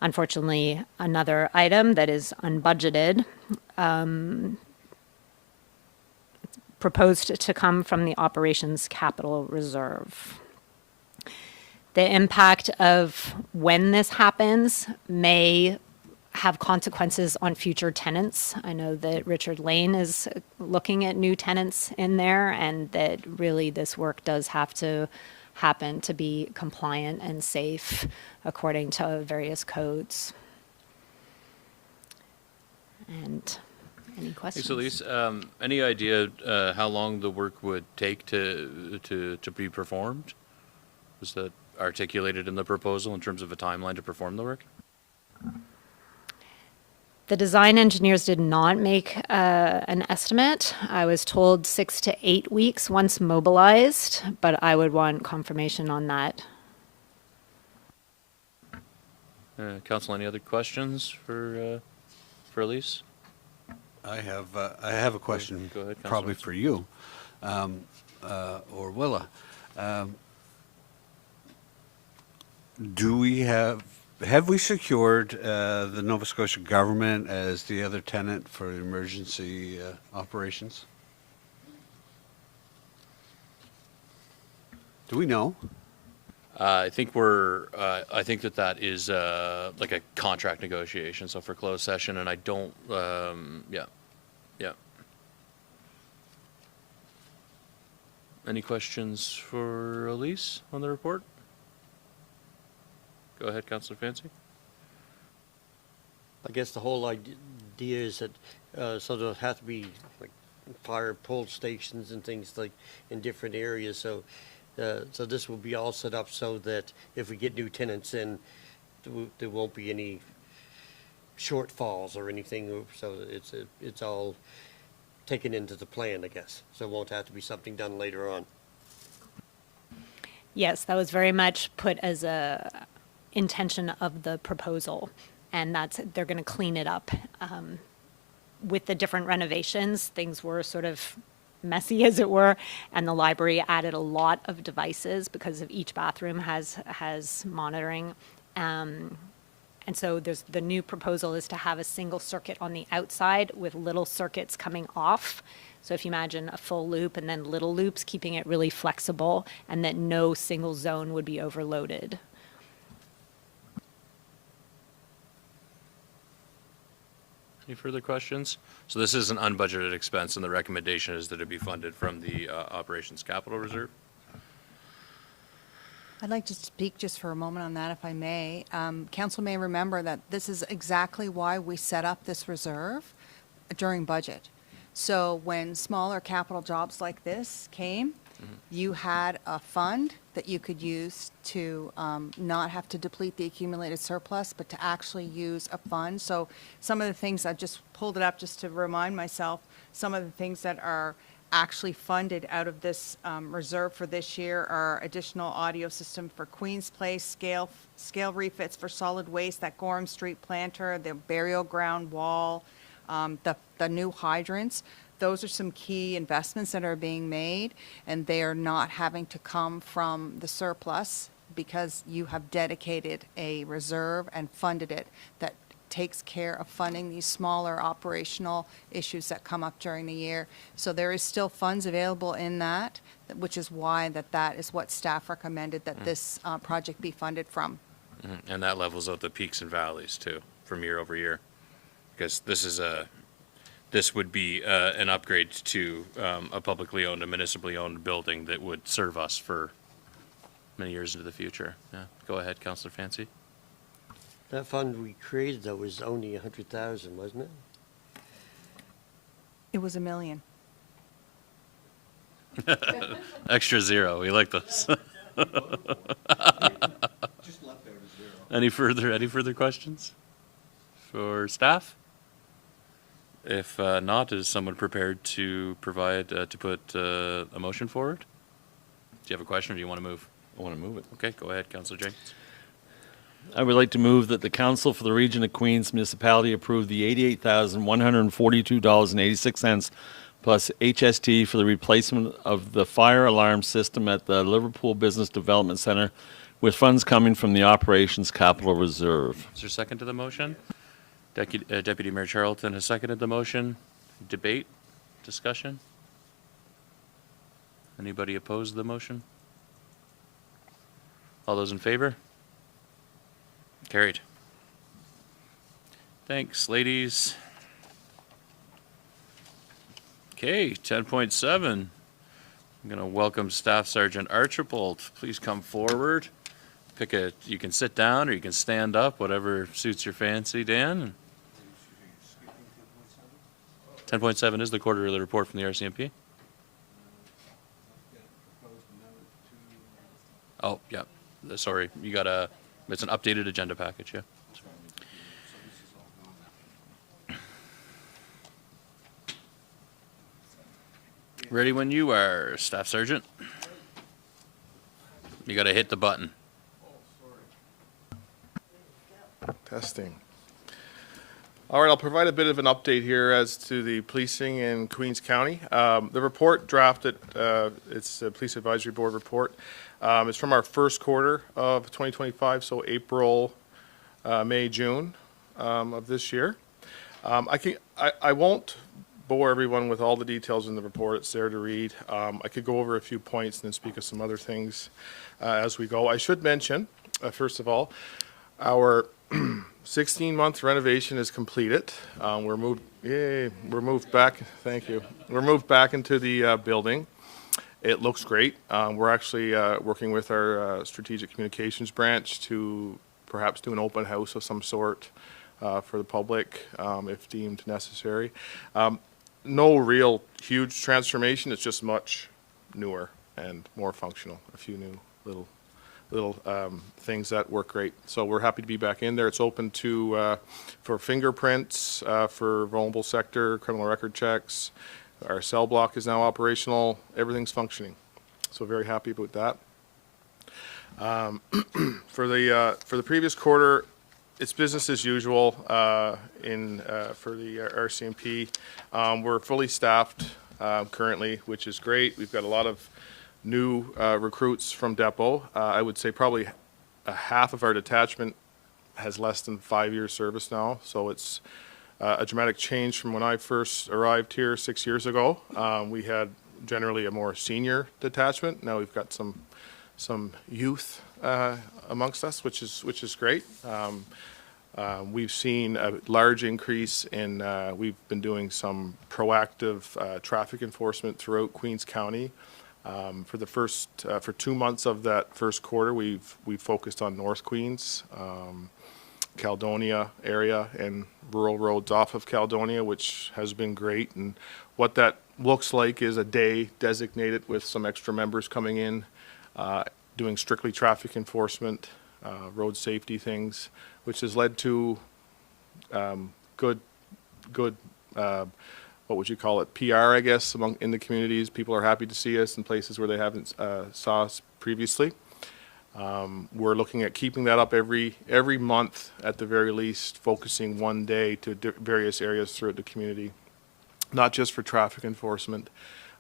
Unfortunately, another item that is unbudgeted, proposed to come from the Operations Capital Reserve. The impact of when this happens may have consequences on future tenants. I know that Richard Lane is looking at new tenants in there, and that really this work does have to happen to be compliant and safe according to various codes. And any questions? Thanks, Elise. Any idea how long the work would take to be performed? Was that articulated in the proposal in terms of a timeline to perform the work? The design engineers did not make an estimate. I was told 6 to 8 weeks once mobilized, but I would want confirmation on that. Council, any other questions for Elise? I have a question, Go ahead, probably Councillor. for you, or Willa. Have we secured the Nova Scotia government as the other tenant for emergency operations? Do we know? I think I think that is like a contract negotiation, so for closed session, and I don't, yeah. Any questions for Elise on the report? Go ahead, Councillor Fancy. I guess the whole idea is that, so there'll have to be like fire pull stations and things like in different areas, so this will be all set up so that if we get new tenants in, there won't be any shortfalls or anything, so it's all taken into the plan, I guess, so it won't have to be something done later on. Yes, that was very much put as a intention of the proposal, and they're going to clean it up. With the different renovations, things were sort of messy, as it were, and the library added a lot of devices because of each bathroom has monitoring. And so the new proposal is to have a single circuit on the outside with little circuits coming off So if you imagine a full loop and then little loops, keeping it really flexible and that no single zone would be overloaded. Any further questions? So this is an unbudgeted expense, and the recommendation is that it be funded from the Operations Capital Reserve. I'd like to speak just for a moment on that, if I may. Council may remember that this is exactly why we set up this reserve during budget. So when smaller capital jobs like this came, you had a fund that you could use to not have to deplete the accumulated surplus, but to actually use a fund. So some of the things, I've just pulled it up just to remind myself, some of the things that are actually funded out of this reserve for this year are additional audio system for Queen's Place, scale refits for solid waste, that Gorham Street planter, the burial ground wall, the new hydrants. Those are some key investments that are being made, and they are not having to come from the surplus because you have dedicated a reserve and funded it that takes care of funding these smaller operational issues that come up during the year. So there is still funds available in that, which is why that is what staff recommended that this project be funded from. And that levels out the peaks and valleys too, from year over year. Because this would be an upgrade to a publicly owned, a municipally owned building that would serve us for many years into the future. Yeah, go ahead, Councillor Fancy. That fund we created, though, was only 100,000, wasn't it? It was $1 million. Extra zero, we like those. Any further questions for staff? If not, is someone prepared to provide, to put a motion forward? Do you have a question, or do you want to move? I want to move it. Okay, go ahead, Councillor Jenkins. I would like to move that the Council for the Region of Queens Municipality approve the $88,142.86 plus HST for the replacement of the fire alarm system at the Liverpool Business Development Center, with funds coming from the Operations Capital Reserve. Is there a second to the motion? Deputy Mayor Charlton has seconded the motion. Debate, discussion? Anybody opposed to the motion? All those in favor? Carried. Thanks, ladies. Okay, 10.7. I'm going to welcome Staff Sergeant Archibald. Please come forward. You can sit down or you can stand up, whatever suits your fancy, Dan. 10.7 is the quarterly report from the RCMP. Oh, yeah. Sorry, it's an updated agenda package, yeah. Ready when you are, Staff Sergeant. You gotta hit the button. Testing. All right, I'll provide a bit of an update here as to the policing in Queens County. The report drafted, it's a Police Advisory Board report. It's from our first quarter of 2025, so April, May, June of this year. I won't bore everyone with all the details in the report. It's there to read. I could go over a few points and then speak of some other things as we go. I should mention, first of all, our 16-month renovation is completed. We're moved back. Thank you. We're moved back into the building. It looks great. We're actually working with our strategic communications branch to perhaps do an open house of some sort for the public if deemed necessary. No real huge transformation. It's just much newer and more functional. A few new little things that work great. So we're happy to be back in there. It's open to for fingerprints, for vulnerable sector, criminal record checks. Our cell block is now operational. Everything's functioning. So very happy about that. For the previous quarter, it's business as usual for the RCMP. We're fully staffed currently, which is great. We've got a lot of new recruits from Depot. I would say probably half of our detachment has less than 5 years service now, so it's a dramatic change from when I first arrived here 6 years ago. We had generally a more senior detachment. Now we've got some youth amongst us, which is great. We've seen a large increase in, we've been doing some proactive traffic enforcement throughout Queens County. For 2 months of that first quarter, we've focused on North Queens, Caledonia area, and rural roads off of Caledonia, which has been great. And what that looks like is a day designated with some extra members coming in, doing strictly traffic enforcement, road safety things, which has led to good, what would you call it, PR, I guess, in the communities. People are happy to see us in places where they haven't saw us previously. We're looking at keeping that up every month at the very least, focusing one day to various areas throughout the community, not just for traffic enforcement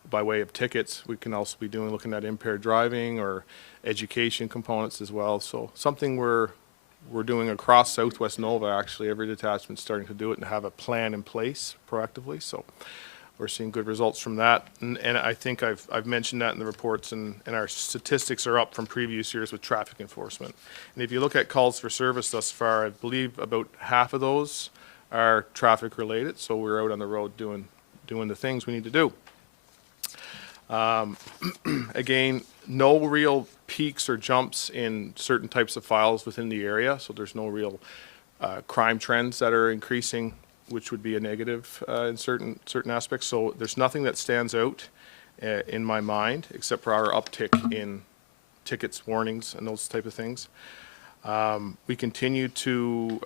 by way of tickets. We can also be looking at impaired driving or education components as well. So something we're doing across Southwest Nova. Actually, every detachment's starting to do it and have a plan in place proactively. So we're seeing good results from that. And I think I've mentioned that in the reports, and our statistics are up from previous years with traffic enforcement. And if you look at calls for service thus far, I believe about half of those are traffic related. So we're out on the road doing the things we need to do. Again, no real peaks or jumps in certain types of files within the area, so there's no real crime trends that are increasing, which would be a negative in certain aspects. So there's nothing that stands out in my mind except for our uptick in tickets, warnings, and those type of things. We continue to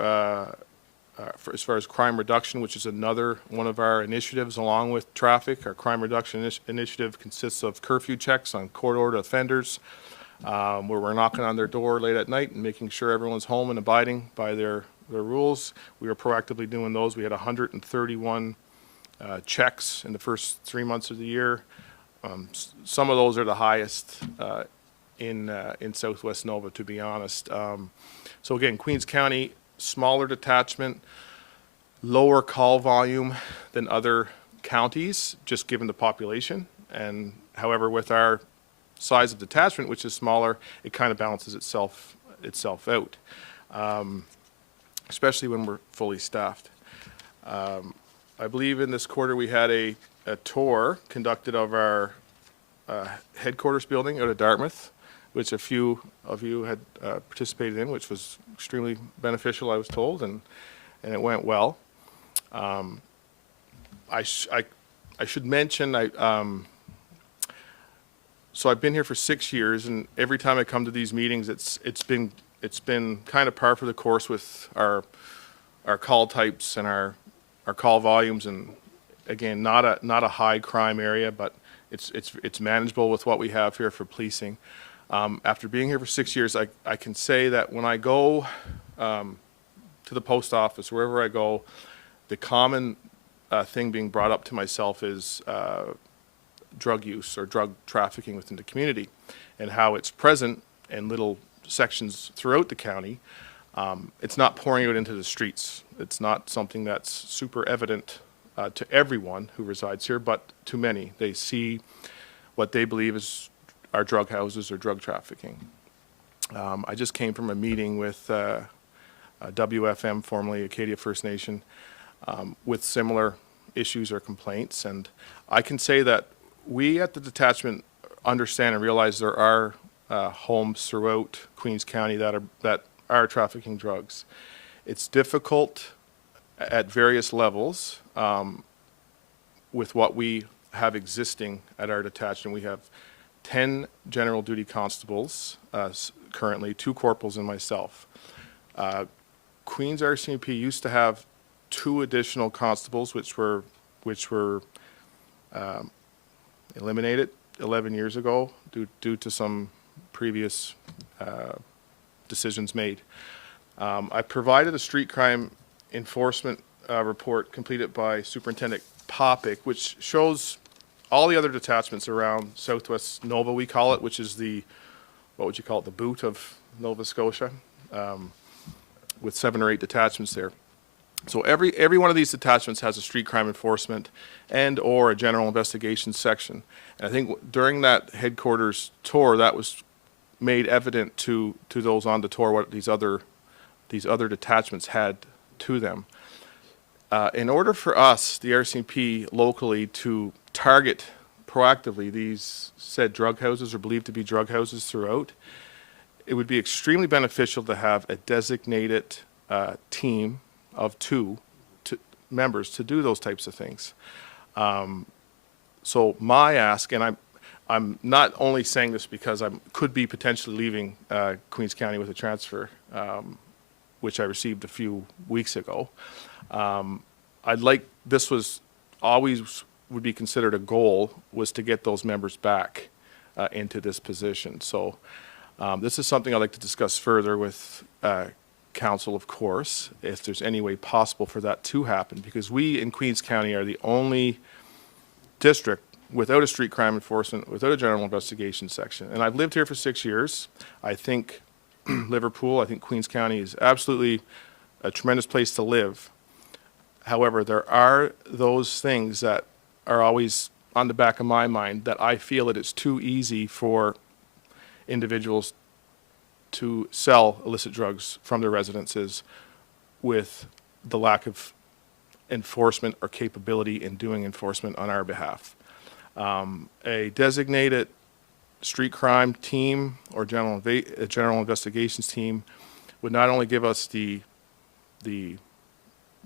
as far as crime reduction, which is another one of our initiatives along with traffic. Our crime reduction initiative consists of curfew checks on court-ordered offenders, where we're knocking on their door late at night and making sure everyone's home and abiding by their rules. We are proactively doing those. We had 131 checks in the first 3 months of the year. Some of those are the highest in Southwest Nova, to be honest. So again, Queens County, smaller detachment, lower call volume than other counties, just given the population. And however, with our size of detachment, which is smaller, it kind of balances itself out, especially when we're fully staffed. I believe in this quarter we had a tour conducted of our headquarters building out of Dartmouth, which a few of you had participated in, which was extremely beneficial, I was told, and it went well. I should mention, so I've been here for 6 years, and every time I come to these meetings, it's been kind of par for the course with our call types and our call volumes, and again, not a high crime area, but it's manageable with what we have here for policing. After being here for 6 years, I can say that when I go to the post office, wherever I go, the common thing being brought up to myself is drug use or drug trafficking within the community, and how it's present in little sections throughout the county. It's not pouring out into the streets. It's not something that's super evident to everyone who resides here, but to many. They see what they believe is our drug houses or drug trafficking. I just came from a meeting with WFM, formerly Acadia First Nation, with similar issues or complaints. And I can say that we at the detachment understand and realize there are homes throughout Queens County that are trafficking drugs. It's difficult at various levels with what we have existing at our detachment. We have 10 general duty constables currently, 2 corporals and myself. Queens RCMP used to have 2 additional constables, which were eliminated 11 years ago due to some previous decisions made. I provided a street crime enforcement report completed by Superintendent Popick, which shows all the other detachments around Southwest Nova, we call it, which is what would you call it, the boot of Nova Scotia, with 7 or 8 detachments there. So every one of these detachments has a street crime enforcement and/or a general investigation section. And I think during that headquarters tour, that was made evident to those on the tour what these other detachments had to them. In order for us, the RCMP locally, to target proactively these said drug houses or believed to be drug houses throughout, it would be extremely beneficial to have a designated team of two members to do those types of things. So my ask, and I'm not only saying this because I could be potentially leaving Queens County with a transfer, which I received a few weeks ago. This was always would be considered a goal, was to get those members back into this position. So this is something I'd like to discuss further with council, of course, if there's any way possible for that to happen, because we in Queens County are the only district without a street crime enforcement, without a general investigation section. And I've lived here for 6 years. I think Liverpool, I think Queens County is absolutely a tremendous place to live. However, there are those things that are always on the back of my mind that I feel it is too easy for individuals to sell illicit drugs from their residences with the lack of enforcement or capability in doing enforcement on our behalf. A designated street crime team or general investigations team would not only give us the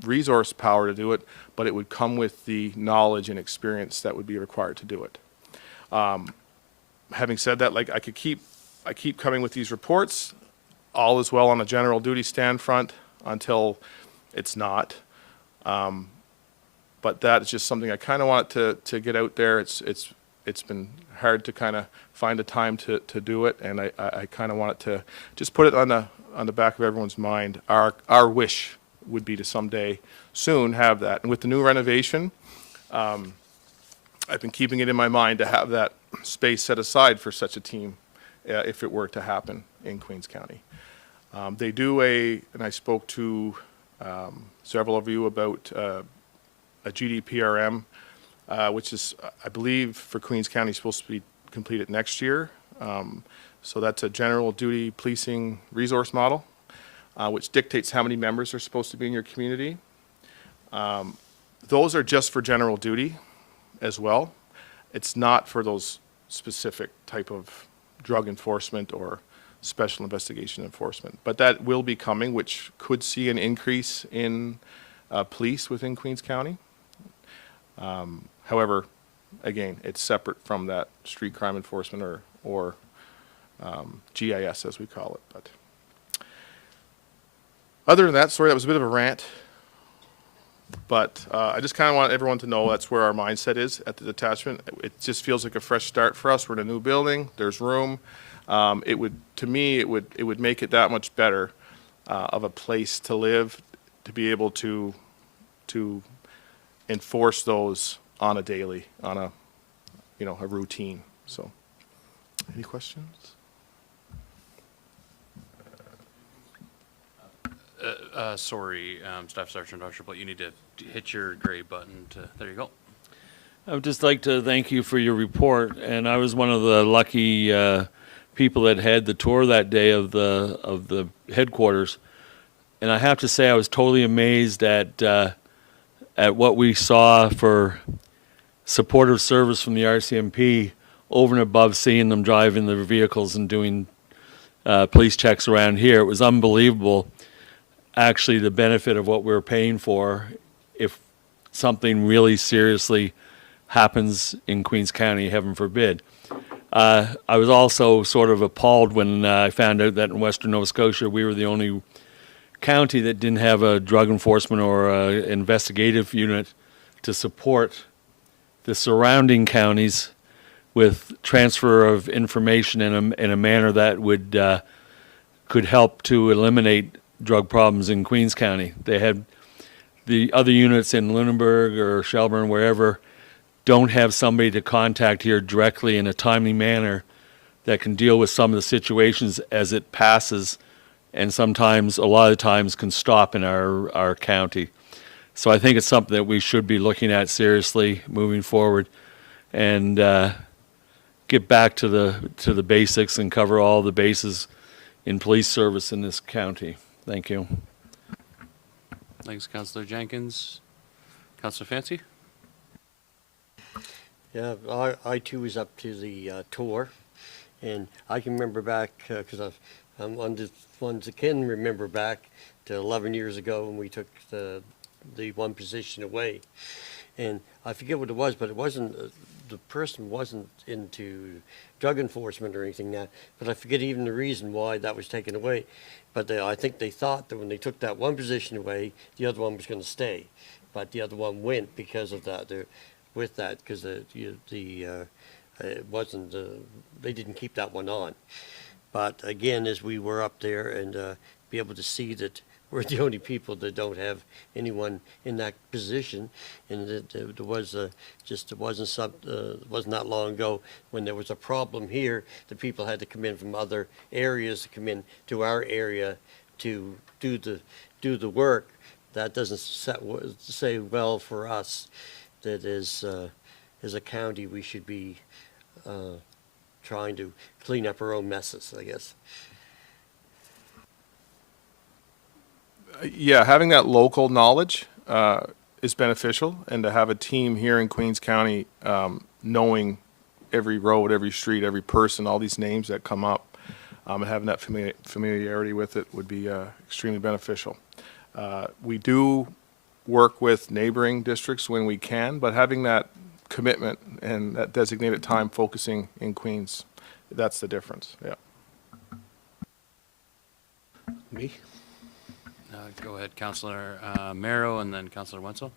resource power to do it, but it would come with the knowledge and experience that would be required to do it. Having said that, like I keep coming with these reports. All is well on a general duty stand front until it's not. But that is just something I kind of want to get out there. It's been hard to kind of find a time to do it, and I kind of want it to just put it on the back of everyone's mind. Our wish would be to someday soon have that. And with the new renovation, I've been keeping it in my mind to have that space set aside for such a team if it were to happen in Queens County. They do and I spoke to several of you about a GDPRM, which is, I believe, for Queens County, supposed to be completed next year. So that's a general duty policing resource model, which dictates how many members are supposed to be in your community. Those are just for general duty as well. It's not for those specific type of drug enforcement or special investigation enforcement. But that will be coming, which could see an increase in police within Queens County. However, again, it's separate from that street crime enforcement or GIS, as we call it. But other than that, sorry, that was a bit of a rant. But I just kind of want everyone to know that's where our mindset is at the detachment. It just feels like a fresh start for us. We're in a new building. There's room. To me, it would make it that much better of a place to live, to be able to enforce those on a daily, on a routine. So, any questions? Sorry, Staff Sergeant Usher, but you need to hit your gray button there you go. I would just like to thank you for your report, and I was one of the lucky people that had the tour that day of the headquarters, and I have to say I was totally amazed at what we saw for supportive service from the RCMP over and above seeing them drive in their vehicles and doing police checks around here. It was unbelievable, actually, the benefit of what we were paying for if something really seriously happens in Queens County, heaven forbid. I was also sort of appalled when I found out that in Western Nova Scotia we were the only county that didn't have a drug enforcement or investigative unit to support the surrounding counties with transfer of information in a manner that could help to eliminate drug problems in Queens County. They had the other units in Lunenburg or Shelburne, wherever, don't have somebody to contact here directly in a timely manner that can deal with some of the situations as it passes, and sometimes, a lot of times, can stop in our county. So I think it's something that we should be looking at seriously moving forward, and get back to the basics and cover all the bases in police service in this county. Thank you. Thanks, Councillor Jenkins. Councillor Fancy? Yeah, I too was up to the tour, and I can remember back, because I'm one of the ones that can remember back to 11 years ago when we took the one position away. And I forget what it was, but it wasn't, the person wasn't into drug enforcement or anything now, but I forget even the reason why that was taken away. But I think they thought that when they took that one position away, the other one was going to stay. But the other one went because of that, with that, because it wasn't, they didn't keep that one on. But again, as we were up there and be able to see that we're the only people that don't have anyone in that position, and that there was it wasn't that long ago when there was a problem here, the people had to come in from other areas to come in to our area to do the work. That doesn't say well for us. That as a county, we should be trying to clean up our own messes, I guess. Yeah, having that local knowledge is beneficial, and to have a team here in Queens County knowing every road, every street, every person, all these names that come up, and having that familiarity with it would be extremely beneficial. We do work with neighboring districts when we can, but having that commitment and that designated time focusing in Queens, that's the difference, yeah. Me? Go ahead, Councillor Marrow, and then Councillor Wenzel.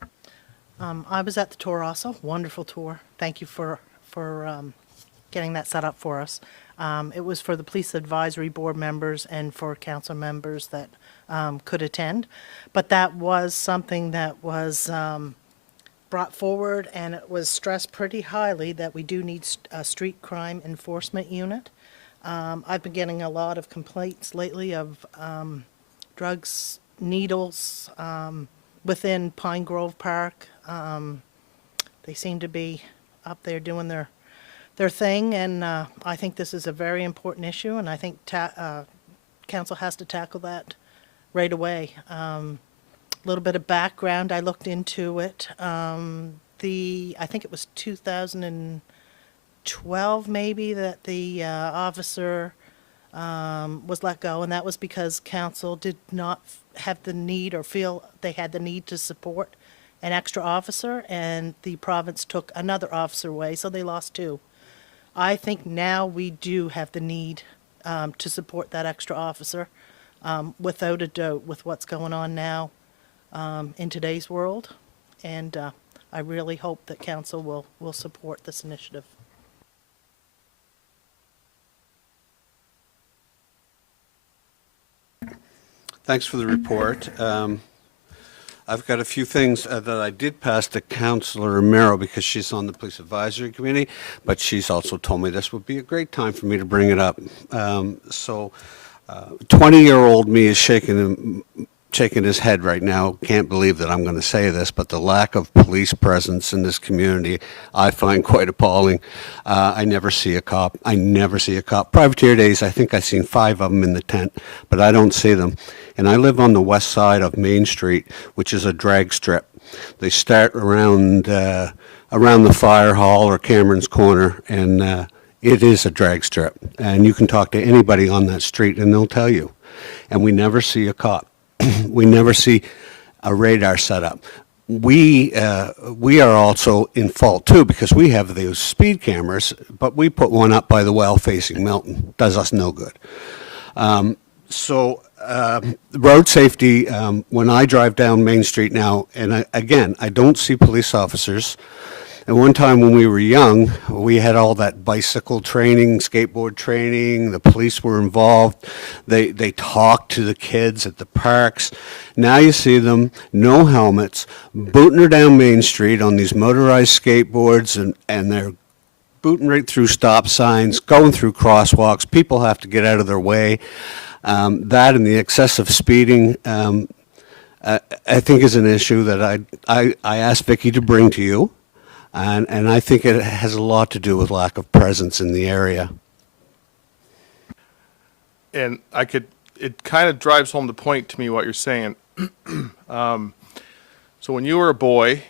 I was at the tour also, wonderful tour. Thank you for getting that set up for us. It was for the Police Advisory Board members and for council members that could attend. But that was something that was brought forward, and it was stressed pretty highly that we do need a street crime enforcement unit. I've been getting a lot of complaints lately of drugs, needles within Pine Grove Park. They seem to be up there doing their thing, and I think this is a very important issue, and I think council has to tackle that right away. Little bit of background, I looked into it. I think it was 2012 maybe that the officer was let go, and that was because council did not have the need or feel they had the need to support an extra officer, and the province took another officer away, so they lost two. I think now we do have the need to support that extra officer, without a doubt, with what's going on now in today's world, and I really hope that council will support this initiative. Thanks for the report. I've got a few things that I did pass to Councillor Romero because she's on the Police Advisory Committee, but she's also told me this would be a great time for me to bring it up. 20-year-old me is shaking his head right now. Can't believe that I'm going to say this, but the lack of police presence in this community I find quite appalling. I never see a cop. Privateer days, I think I've seen 5 of them in the tent, but I don't see them. And I live on the west side of Main Street, which is a drag strip. They start around the fire hall or Cameron's Corner, and it is a drag strip. And you can talk to anybody on that street, and they'll tell you. And we never see a cop. We never see a radar set up. We are also in fault too because we have those speed cameras, but we put one up by the well facing Milton. Does us no good. Road safety, when I drive down Main Street now, and I don't see police officers. And one time when we were young, we had all that bicycle training, skateboard training. The police were involved. They talked to the kids at the parks. Now you see them, no helmets, booting her down Main Street on these motorized skateboards, and they're booting right through stop signs, going through crosswalks. People have to get out of their way. That and the excessive speeding. I think is an issue that I asked Vicky to bring to you, and I think it has a lot to do with lack of presence in the area. And it kind of drives home the point to me what you're saying. So when you were a boy,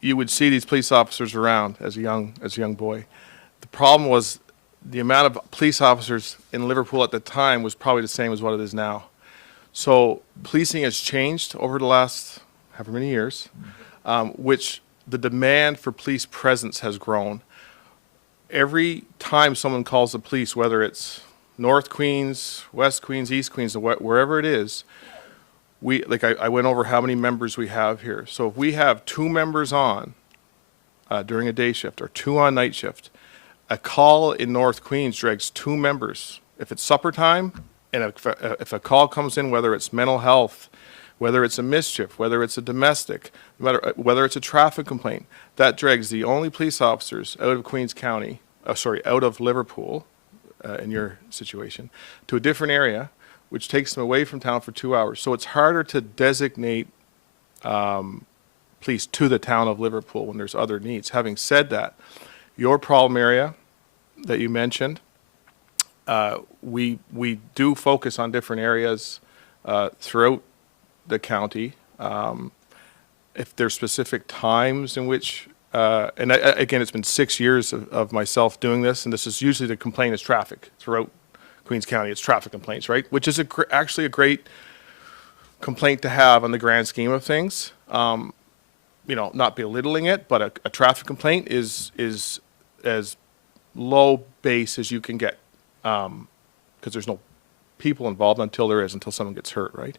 you would see these police officers around as a young boy. The problem was the amount of police officers in Liverpool at the time was probably the same as what it is now. So policing has changed over the last however many years, which the demand for police presence has grown. Every time someone calls the police, whether it's North Queens, West Queens, East Queens, wherever it is, I went over how many members we have here. So if we have 2 members on during a day shift or 2 on night shift, a call in North Queens drags 2 members. If it's supper time, and if a call comes in, whether it's mental health, whether it's a mischief, whether it's a domestic, whether it's a traffic complaint, that drags the only police officers out of Queens County, out of Liverpool, in your situation, to a different area, which takes them away from town for 2 hours. So it's harder to designate police to the town of Liverpool when there's other needs. Having said that, your problem area that you mentioned, we do focus on different areas throughout the county. If there's specific times in which, again, it's been 6 years of myself doing this, and this is usually the complaint is traffic throughout Queens County. It's traffic complaints, right? Which is actually a great complaint to have on the grand scheme of things. Not belittling it, but a traffic complaint is as low base as you can get, because there's no people involved until someone gets hurt, right?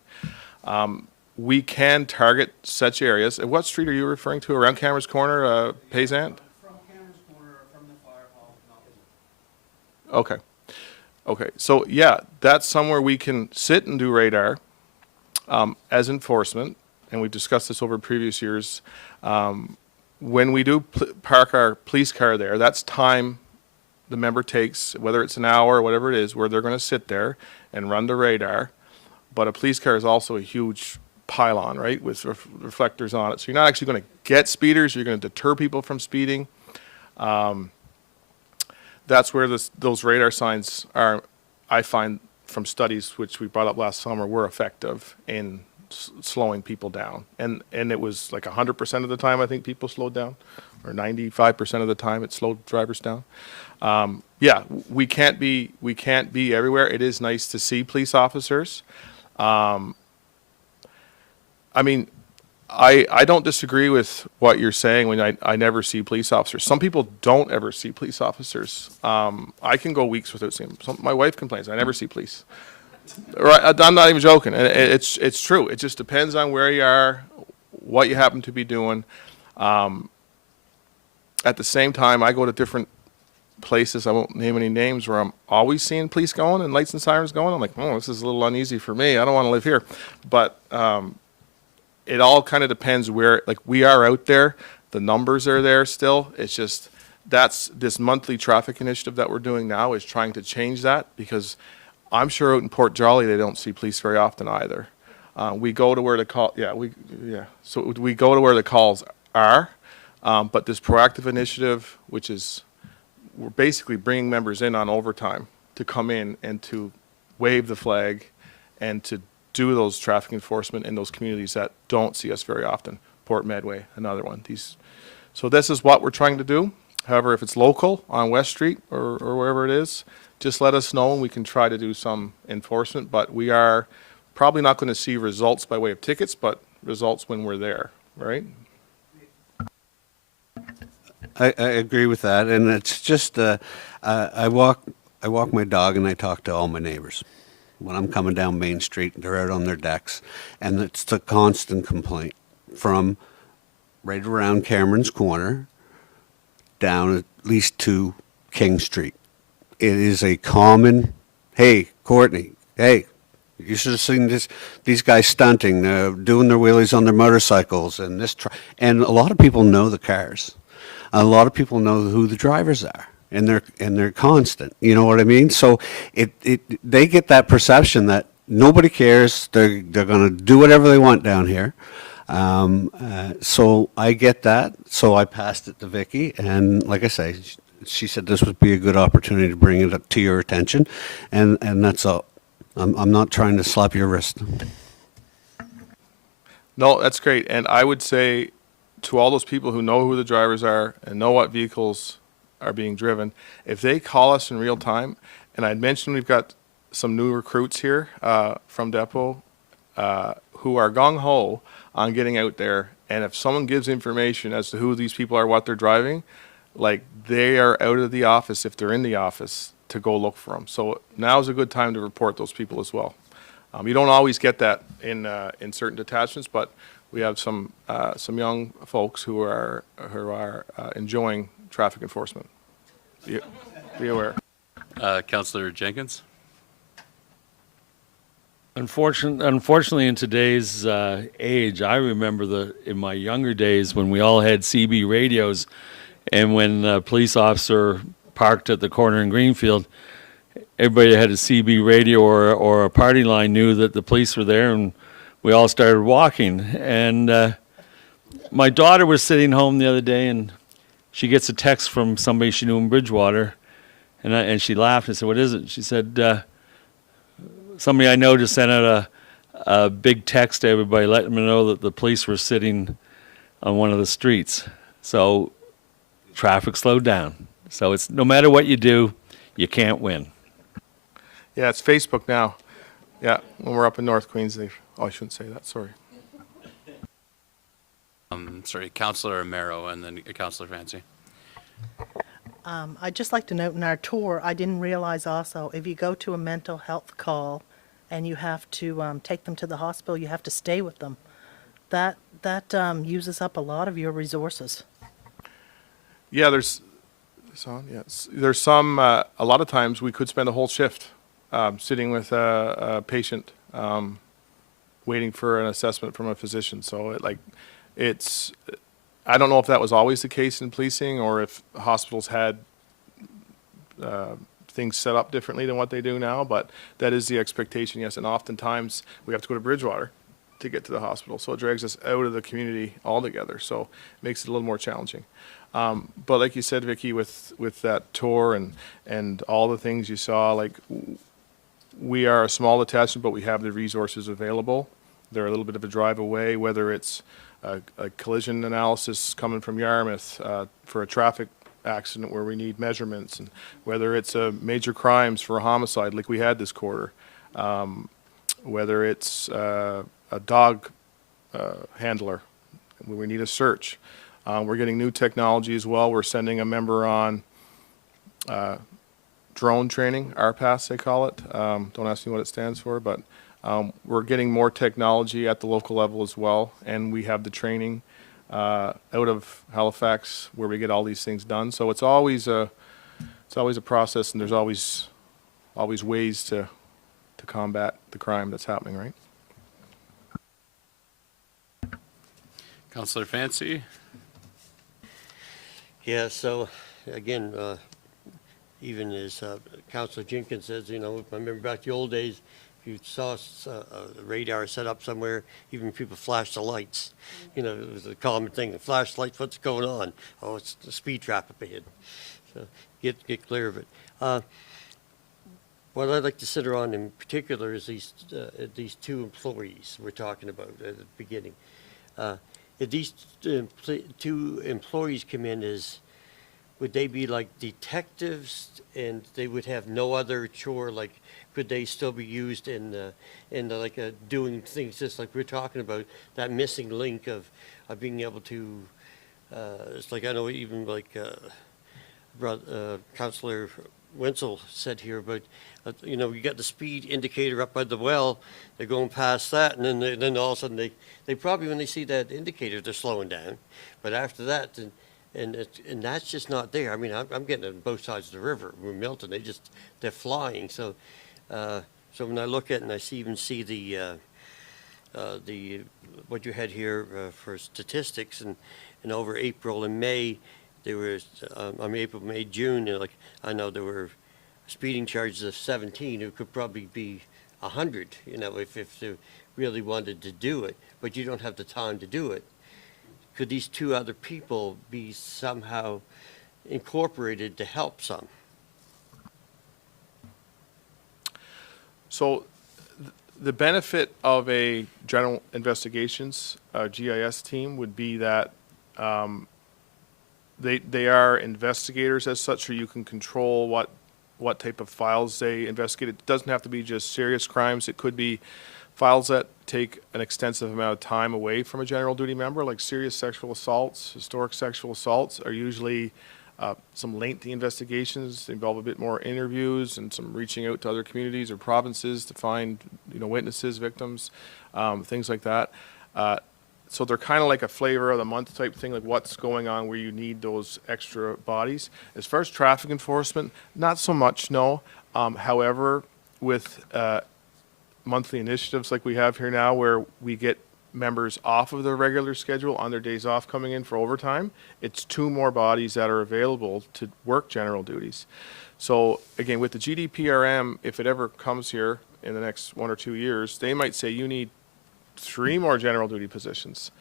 We can target such areas. And what street are you referring to? Around Cameron's Corner, Payzant? From Cameron's Corner, from the fire hall. Okay. Okay. So yeah, that's somewhere we can sit and do radar as enforcement. And we've discussed this over previous years. When we do park our police car there, that's time the member takes, whether it's an hour or whatever it is, where they're going to sit there and run the radar. But a police car is also a huge pylon, right, with reflectors on it. So you're not actually going to get speeders. You're going to deter people from speeding. That's where those radar signs are, I find, from studies which we brought up last summer, were effective in slowing people down. And it was like 100% of the time I think people slowed down, or 95% of the time it slowed drivers down. Yeah, we can't be everywhere. It is nice to see police officers. I mean, I don't disagree with what you're saying when I never see police officers. Some people don't ever see police officers. I can go weeks without seeing them. My wife complains, I never see police. Right, I'm not even joking. It's true. It just depends on where you are, what you happen to be doing. At the same time, I go to different places, I won't name any names, where I'm always seeing police going and lights and sirens going. I'm like, oh, this is a little uneasy for me. I don't want to live here. But it all kind of depends where, like, we are out there. The numbers are there still. It's just, that's this monthly traffic initiative that we're doing now is trying to change that, because I'm sure out in Port Jolly, they don't see police very often either. We go to where the call, so we go to where the calls are. But this proactive initiative, which is, we're basically bringing members in on overtime to come in and to wave the flag and to do those traffic enforcement in those communities that don't see us very often. Port Medway, another one. So this is what we're trying to do. However, if it's local on West Street or wherever it is, just let us know and we can try to do some enforcement. But we are probably not going to see results by way of tickets, but results when we're there, right? I agree with that, and it's just I walk my dog and I talk to all my neighbors. When I'm coming down Main Street, they're out on their decks, and it's a constant complaint from right around Cameron's Corner down at least to King Street. It is a common, hey, Courtney, hey, you should have seen these guys stunting, doing their wheelies on their motorcycles, and and a lot of people know the cars. A lot of people know who the drivers are, and they're constant. You know what I mean? So they get that perception that nobody cares. They're going to do whatever they want down here. So I get that. So I passed it to Vicky, and like I say, she said this would be a good opportunity to bring it up to your attention, and that's all. I'm not trying to slap your wrist. No, that's great. And I would say to all those people who know who the drivers are and know what vehicles are being driven, if they call us in real time, and I'd mentioned we've got some new recruits here from Depot who are gung-ho on getting out there, and if someone gives information as to who these people are, what they're driving, like, they are out of the office, if they're in the office, to go look for them. So now's a good time to report those people as well. You don't always get that in certain detachments, but we have some young folks who are enjoying traffic enforcement. Be aware. Councillor Jenkins? Unfortunately, in today's age, I remember in my younger days when we all had CB radios, and when a police officer parked at the corner in Greenfield, everybody that had a CB radio or a party line knew that the police were there, and we all started walking. And my daughter was sitting home the other day, and she gets a text from somebody she knew in Bridgewater, and she laughed and said, "What is it?" She said, "Somebody I know just sent out a big text to everybody letting them know that the police were sitting on one of the streets." So traffic slowed down. So it's no matter what you do, you can't win. Yeah, it's Facebook now. Yeah, when we're up in North Queens, I shouldn't say that, sorry. Sorry, Councillor Romero and then Councillor Fancy. I'd just like to note in our tour, I didn't realize also, if you go to a mental health call and you have to take them to the hospital, you have to stay with them. That uses up a lot of your resources. Yeah, there's some, a lot of times we could spend a whole shift sitting with a patient waiting for an assessment from a physician. So I don't know if that was always the case in policing or if hospitals had things set up differently than what they do now, but that is the expectation, yes. And oftentimes we have to go to Bridgewater to get to the hospital. So it drags us out of the community altogether. So it makes it a little more challenging. But like you said, Vicky, with that tour and all the things you saw, like, we are a small detachment, but we have the resources available. They're a little bit of a drive away, whether it's a collision analysis coming from Yarmouth for a traffic accident where we need measurements, and whether it's major crimes for a homicide like we had this quarter, whether it's a dog handler where we need a search. We're getting new technology as well. We're sending a member on drone training, RPAS they call it. Don't ask me what it stands for, but we're getting more technology at the local level as well, and we have the training out of Halifax where we get all these things done. So it's always a process, and there's always ways to combat the crime that's happening, right? Councillor Fancy? Yeah, so, again, even as Councillor Jenkins says, I remember back the old days, if you saw a radar set up somewhere, even people flashed the lights. It was a common thing, the flashlights, what's going on? Oh, it's the speed trap up ahead. So get clear of it. What I'd like to center on in particular is these two employees we're talking about at the beginning. If these two employees come in, would they be like detectives and they would have no other chore? Like, could they still be used in doing things just like we're talking about, that missing link of being able to, it's like, I know even like Councillor Wenzel said here, but you got the speed indicator up by the well, they're going past that, and then all of a sudden they probably, when they see that indicator, they're slowing down. But after that, and that's just not there. I mean, I'm getting on both sides of the river. We're Milton, they're flying. So when I look at it and I even see the what you had here for statistics, and over April and May, there was April, May, June, I know there were speeding charges of 17 who could probably be 100, you know, if they really wanted to do it, but you don't have the time to do it. Could these two other people be somehow incorporated to help some? So the benefit of a general investigations GIS team would be that they are investigators as such, so you can control what type of files they investigate. It doesn't have to be just serious crimes. It could be files that take an extensive amount of time away from a general duty member, like serious sexual assaults. Historic sexual assaults are usually some lengthy investigations. They involve a bit more interviews and some reaching out to other communities or provinces to find, you know, witnesses, victims, things like that. So they're kind of like a flavor of the month type thing, like what's going on where you need those extra bodies. As far as traffic enforcement, not so much, no. However, with monthly initiatives like we have here now, where we get members off of their regular schedule on their days off coming in for overtime, it's 2 more bodies that are available to work general duties. So again, with the GDPRM, if it ever comes here in the next 1 or 2 years, they might say you need 3 more general duty positions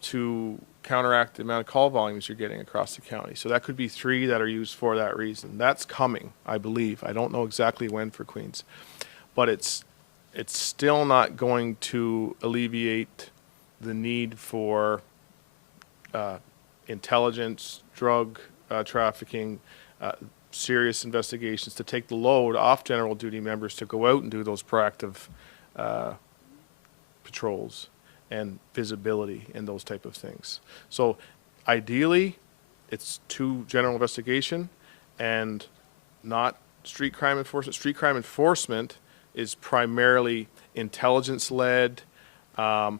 to counteract the amount of call volumes you're getting across the county. So that could be 3 that are used for that reason. That's coming, I believe. I don't know exactly when for Queens, but it's still not going to alleviate the need for intelligence, drug trafficking, serious investigations, to take the load off general duty members to go out and do those proactive patrols and visibility and those type of things. So ideally, it's 2 general investigation and not street crime enforcement. Street crime enforcement is primarily intelligence-led. I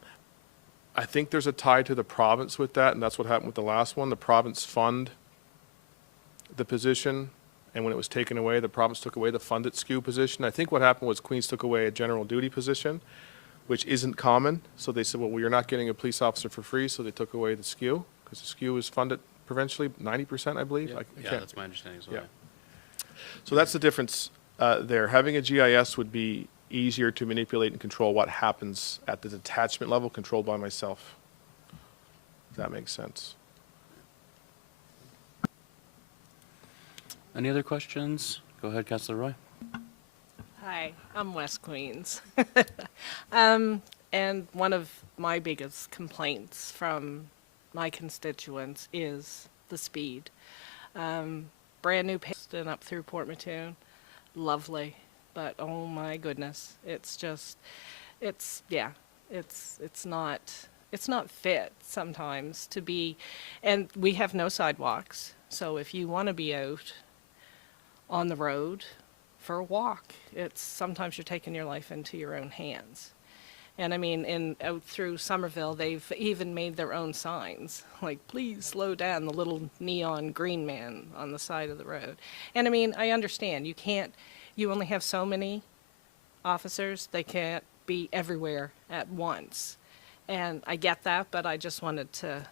think there's a tie to the province with that, and that's what happened with the last one. The province fund the position, and when it was taken away, the province took away the funded SKU position. I think what happened was Queens took away a general duty position, which isn't common. So they said, well, you're not getting a police officer for free, so they took away the SKU, because the SKU is funded provincially, 90%, I believe. Yeah, that's my understanding as well. Yeah. So that's the difference there. Having a GIS would be easier to manipulate and control what happens at the detachment level, controlled by myself. If that makes sense. Any other questions? Go ahead, Councillor Roy. Hi, I'm West Queens. And one of my biggest complaints from my constituents is the speed. Brand new piston up through Port Mattoon, lovely, but oh my goodness, it's just, it's not fit sometimes to be, and we have no sidewalks, so if you want to be out on the road for a walk, it's sometimes you're taking your life into your own hands. And I mean, out through Somerville, they've even made their own signs, like, please slow down, the little neon green man on the side of the road. And I mean, I understand, you only have so many officers, they can't be everywhere at once. And I get that, but I just wanted to,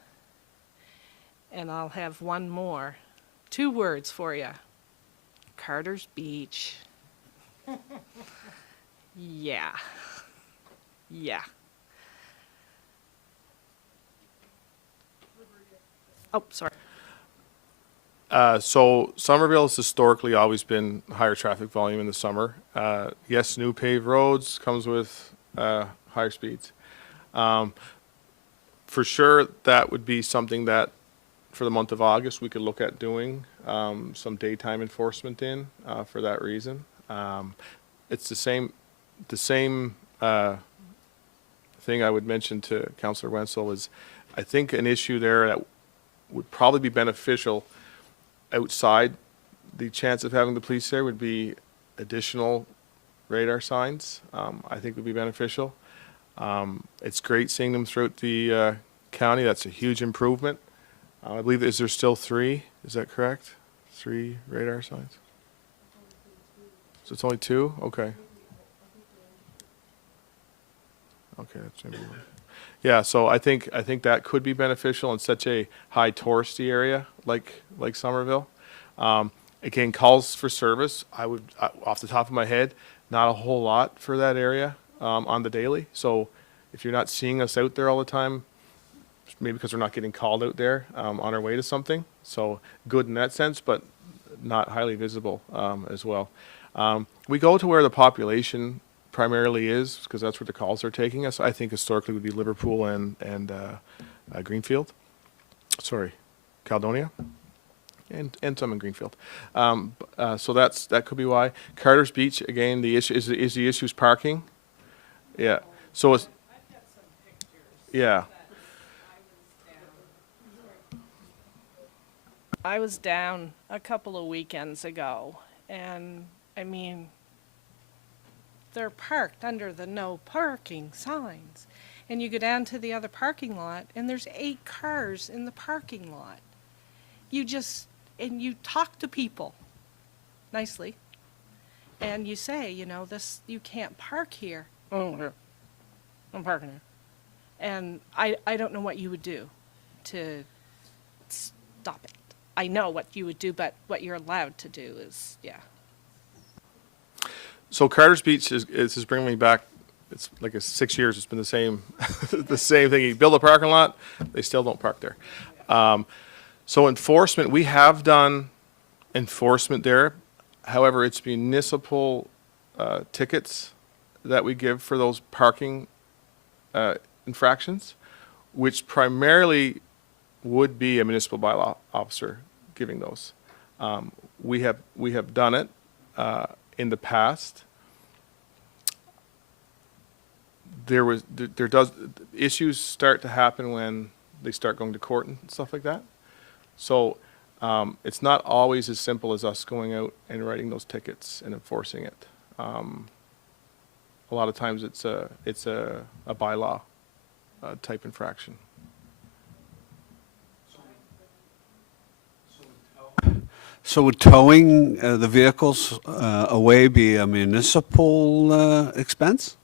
and I'll have one more, 2 words for you. Carter's Beach. Yeah. Yeah. Oh, sorry. So Somerville has historically always been higher traffic volume in the summer. Yes, new paved roads comes with higher speeds. For sure, that would be something that for the month of August we could look at doing some daytime enforcement in for that reason. It's the same thing I would mention to Councillor Wenzel is I think an issue there that would probably be beneficial outside the chance of having the police there would be additional radar signs. I think would be beneficial. It's great seeing them throughout the county. That's a huge improvement. I believe, is there still 3? Is that correct? 3 radar signs? So it's only 2? Okay. Okay, that's maybe one. Yeah, so I think that could be beneficial in such a high touristy area like Somerville. Again, calls for service. I would, off the top of my head, not a whole lot for that area on the daily. So if you're not seeing us out there all the time, maybe because we're not getting called out there on our way to something. So good in that sense, but not highly visible as well. We go to where the population primarily is, because that's where the calls are taking us. I think historically would be Liverpool and Greenfield. Sorry, Caledonia. And some in Greenfield. So that could be why. Carter's Beach, again, the issue is the issue is parking. Yeah. So it's, yeah. I was down a couple of weekends ago, and I mean, they're parked under the no parking signs. And you go down to the other parking lot, and there's 8 cars in the parking lot. And you talk to people nicely, and you say, you can't park here. Oh, here. I'm parking here. And I don't know what you would do to stop it. I know what you would do, but what you're allowed to do is, yeah. So Carter's Beach is bringing me back. It's like 6 years. It's been the same, the same thing. You build a parking lot, they still don't park there. So enforcement, we have done enforcement there. However, it's municipal tickets that we give for those parking infractions, which primarily would be a municipal bylaw officer giving those. We have done it in the past. Issues start to happen when they start going to court and stuff like that. So it's not always as simple as us going out and writing those tickets and enforcing it. A lot of times it's a bylaw type infraction. So would towing the vehicles away be a municipal expense?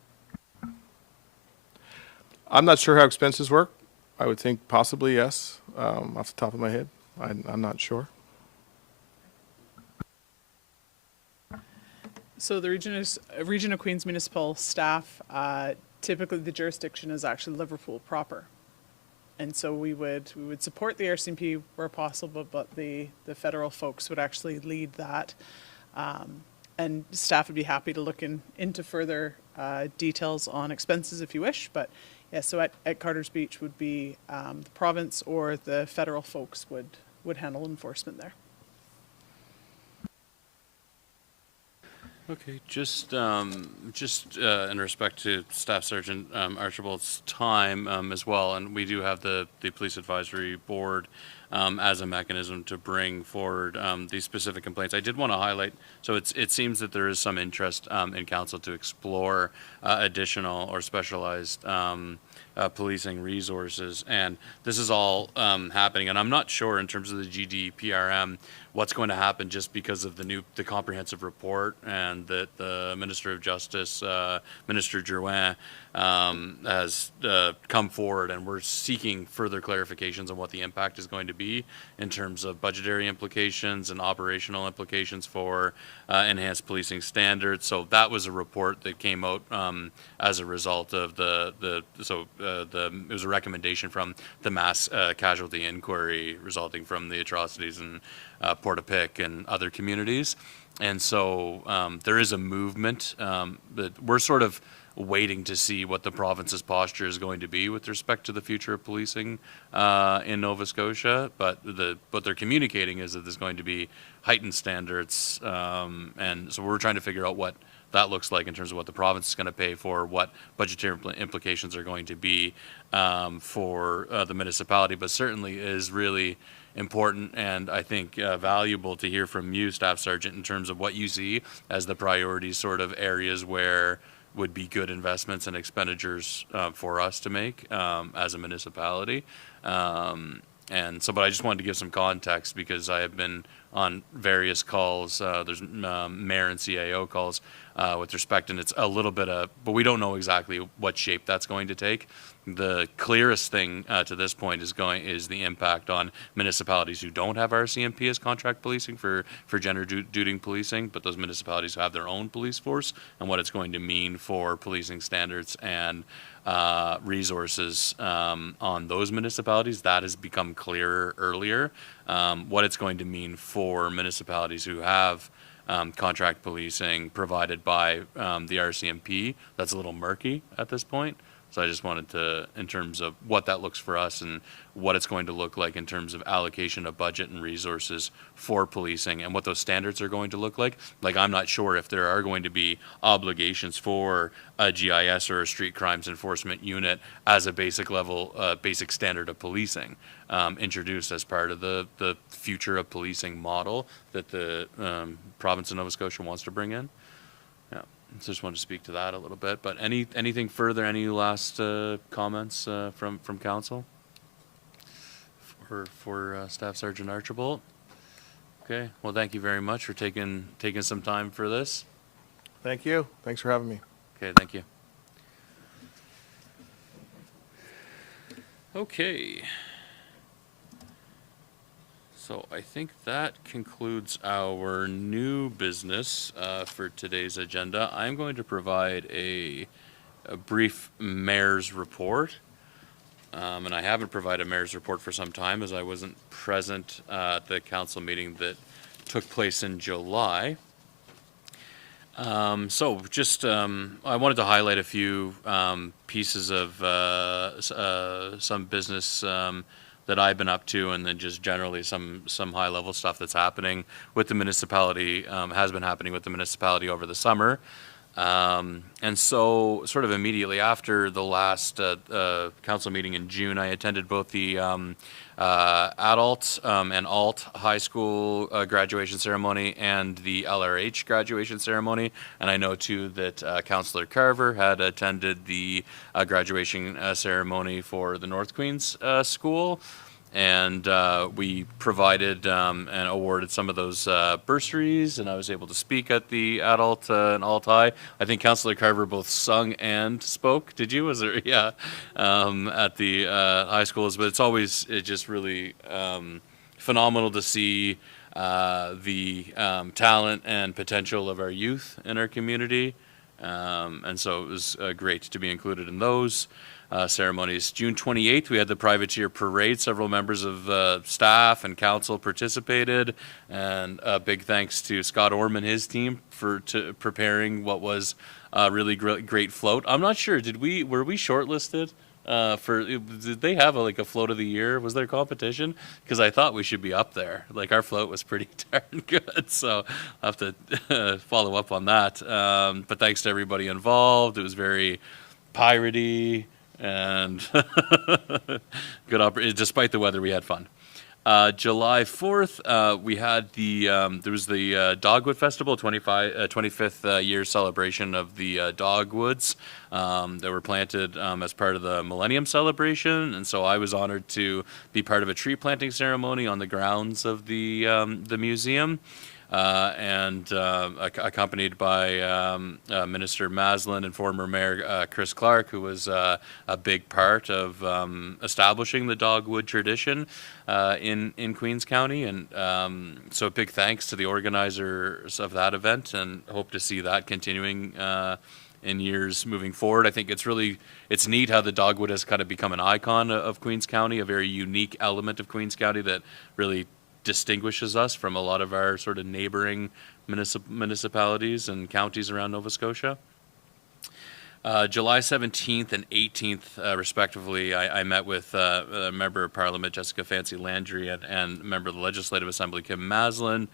I'm not sure how expenses work. I would think possibly yes, off the top of my head. I'm not sure. So the Region of Queens municipal staff, typically the jurisdiction is actually Liverpool proper. And so we would support the RCMP where possible, but the federal folks would actually lead that. And staff would be happy to look into further details on expenses if you wish. But yeah, so at Carter's Beach would be the province or the federal folks would handle enforcement there. Okay, just in respect to Staff Sergeant Archibald's time as well, and we do have the Police Advisory Board as a mechanism to bring forward these specific complaints. I did want to highlight, so it seems that there is some interest in council to explore additional or specialized policing resources, and this is all happening, and I'm not sure in terms of the GDPRM what's going to happen just because of the comprehensive report and that the Minister of Justice, Minister Drouin, has come forward, and we're seeking further clarifications on what the impact is going to be in terms of budgetary implications and operational implications for enhanced policing standards. So that was a report that came out as a result of it was a recommendation from the mass casualty inquiry resulting from the atrocities in Portapique and other communities. And so there is a movement that we're sort of waiting to see what the province's posture is going to be with respect to the future of policing in Nova Scotia. But what they're communicating is that there's going to be heightened standards. And so we're trying to figure out what that looks like in terms of what the province is going to pay for, what budgetary implications are going to be for the municipality, but certainly is really important and I think valuable to hear from you, Staff Sergeant, in terms of what you see as the priority sort of areas where would be good investments and expenditures for us to make as a municipality. But I just wanted to give some context because I have been on various calls. There's mayor and CAO calls with respect, and it's a little bit of, but we don't know exactly what shape that's going to take. The clearest thing to this point is the impact on municipalities who don't have RCMP as contract policing for gender duty policing, but those municipalities who have their own police force, and what it's going to mean for policing standards and resources on those municipalities. That has become clearer earlier. What it's going to mean for municipalities who have contract policing provided by the RCMP, that's a little murky at this point. So I just wanted to, in terms of what that looks for us and what it's going to look like in terms of allocation of budget and resources for policing and what those standards are going to look like. Like, I'm not sure if there are going to be obligations for a GIS or a street crimes enforcement unit as a basic level, basic standard of policing introduced as part of the future of policing model that the province of Nova Scotia wants to bring in. Yeah. So just wanted to speak to that a little bit, but anything further, any last comments from council for Staff Sergeant Archibald? Okay, well, thank you very much for taking some time for this. Thank you. Thanks for having me. Okay, thank you. Okay. So I think that concludes our new business for today's agenda. I'm going to provide a brief mayor's report. And I haven't provided a mayor's report for some time as I wasn't present at the council meeting that took place in July. So just, I wanted to highlight a few pieces of some business that I've been up to, and then just generally some high level stuff that's happening with the municipality, has been happening with the municipality over the summer. And so sort of immediately after the last council meeting in June, I attended both the adult and alt high school graduation ceremony and the LRH graduation ceremony. And I know too that Councillor Carver had attended the graduation ceremony for the North Queens School. And we provided and awarded some of those bursaries, and I was able to speak at the adult and alt high. I think Councillor Carver both sung and spoke. Did you? Was there? Yeah, at the high schools. But it's just really phenomenal to see the talent and potential of our youth in our community, and so it was great to be included in those ceremonies. June 28th, we had the Privateer Parade. Several members of staff and council participated, and a big thanks to Scott Orm and his team for preparing what was a really great float. I'm not sure, were we shortlisted? Did they have a float of the year? Was there competition? Because I thought we should be up there. Like, our float was pretty darn good, so I'll have to follow up on that. But thanks to everybody involved. It was very piratey and good. Despite the weather, we had fun. July 4th, we had there was the Dogwood Festival, 25th year celebration of the dogwoods that were planted as part of the Millennium Celebration, and so I was honored to be part of a tree planting ceremony on the grounds of the museum. And accompanied by Minister Maslin and former Mayor Chris Clark, who was a big part of establishing the dogwood tradition in Queens County. And so a big thanks to the organizers of that event, and hope to see that continuing in years moving forward. I think it's neat how the dogwood has kind of become an icon of Queens County, a very unique element of Queens County that really distinguishes us from a lot of our sort of neighboring municipalities and counties around Nova Scotia. July 17th and 18th, respectively, I met with a Member of Parliament, Jessica Fancy Landry, and Member of the Legislative Assembly, Kim Maslin,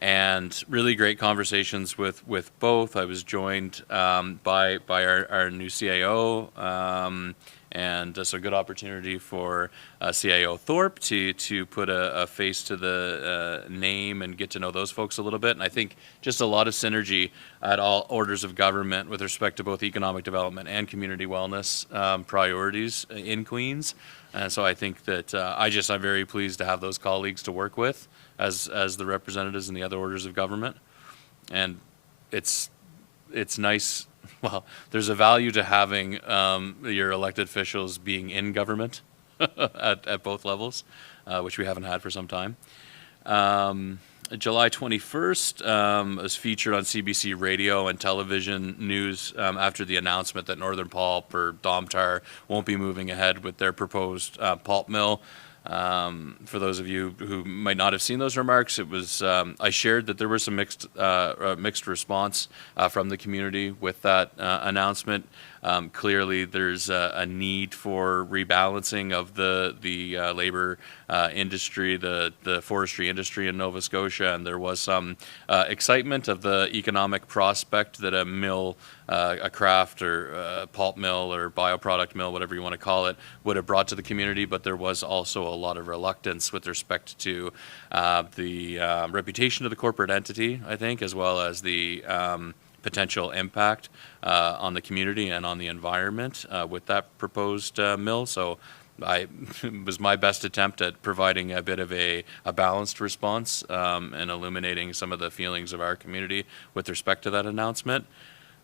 and really great conversations with both. I was joined by our new CAO, and so good opportunity for CAO Thorpe to put a face to the name and get to know those folks a little bit. And I think just a lot of synergy at all orders of government with respect to both economic development and community wellness priorities in Queens. And so I think that I'm very pleased to have those colleagues to work with as the representatives in the other orders of government. And it's nice. Well, there's a value to having your elected officials being in government at both levels, which we haven't had for some time. July 21st was featured on CBC radio and television news after the announcement that Northern Pulp or Domtar won't be moving ahead with their proposed pulp mill. For those of you who might not have seen those remarks, it was I shared that there was some mixed response from the community with that announcement. Clearly, there's a need for rebalancing of the labor industry, the forestry industry in Nova Scotia, and there was some excitement of the economic prospect that a mill, a craft or a pulp mill or bioproduct mill, whatever you want to call it, would have brought to the community. But there was also a lot of reluctance with respect to the reputation of the corporate entity, I think, as well as the potential impact on the community and on the environment with that proposed mill. So it was my best attempt at providing a bit of a balanced response and illuminating some of the feelings of our community with respect to that announcement.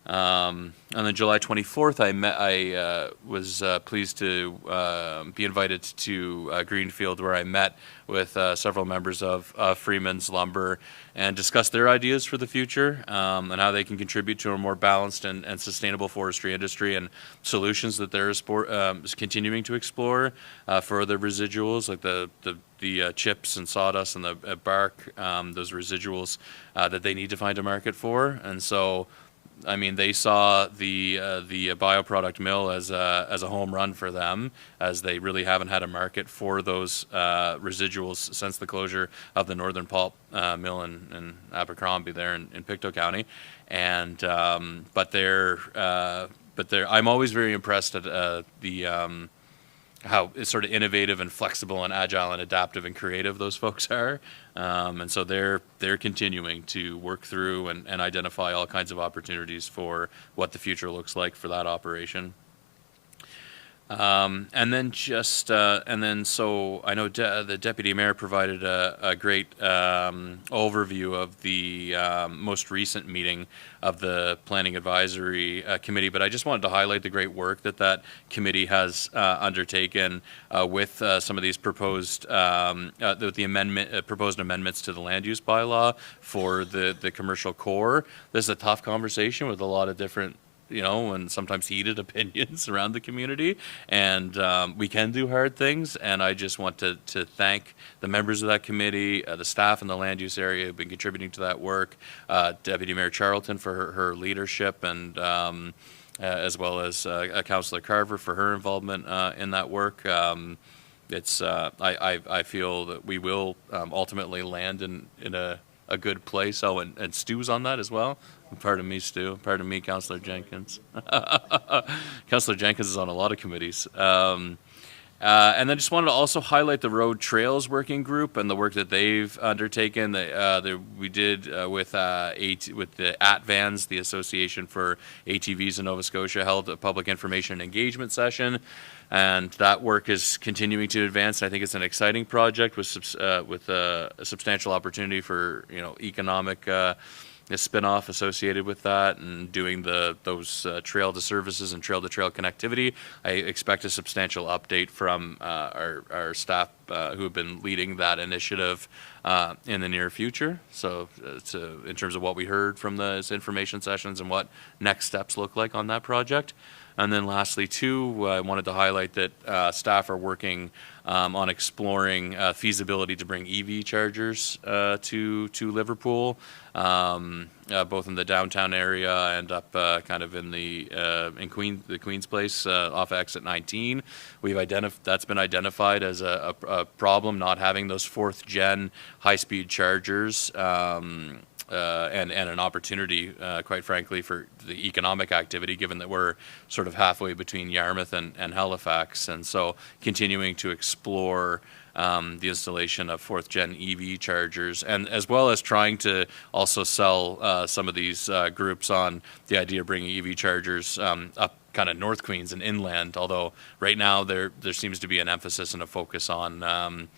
On then July 24th, I was pleased to be invited to Greenfield, where I met with several members of Freeman's Lumber and discussed their ideas for the future and how they can contribute to a more balanced and sustainable forestry industry and solutions that they're continuing to explore for the residuals, like the chips and sawdust and the bark, those residuals that they need to find a market for. And so, I mean, they saw the bioproduct mill as a home run for them, as they really haven't had a market for those residuals since the closure of the Northern Pulp mill in Abercrombie there in Pictou County. And but I'm always very impressed at how sort of innovative and flexible and agile and adaptive and creative those folks are. And so they're continuing to work through and identify all kinds of opportunities for what the future looks like for that operation. And then so I know the deputy mayor provided a great overview of the most recent meeting of the Planning Advisory Committee, but I just wanted to highlight the great work that committee has undertaken with some of these proposed proposed amendments to the land use bylaw for the commercial core. This is a tough conversation with a lot of different, and sometimes heated opinions around the community, and we can do hard things. And I just want to thank the members of that committee, the staff in the land use area who've been contributing to that work, Deputy Mayor Charlton for her leadership, and as well as Councillor Carver for her involvement in that work. I feel that we will ultimately land in a good place. Oh, and Stu's on that as well. Pardon me, Stu. Pardon me, Councillor Jenkins. Councillor Jenkins is on a lot of committees. And then just wanted to also highlight the Road Trails Working Group and the work that they've undertaken. We did with the ATVANS, the Association for ATVs in Nova Scotia, held a public information and engagement session. And that work is continuing to advance. I think it's an exciting project with a substantial opportunity for economic a spin-off associated with that, and doing those trail to services and trail to trail connectivity. I expect a substantial update from our staff who have been leading that initiative in the near future. So in terms of what we heard from those information sessions and what next steps look like on that project. And then lastly, too, I wanted to highlight that staff are working on exploring feasibility to bring EV chargers to Liverpool, both in the downtown area and up kind of in the Queen's Place off exit 19. That's been identified as a problem, not having those fourth gen high-speed chargers. And an opportunity, quite frankly, for the economic activity, given that we're sort of halfway between Yarmouth and Halifax. And so continuing to explore the installation of fourth-gen EV chargers, and as well as trying to also sell some of these groups on the idea of bringing EV chargers up kind of North Queens and inland, although right now there seems to be an emphasis and a focus on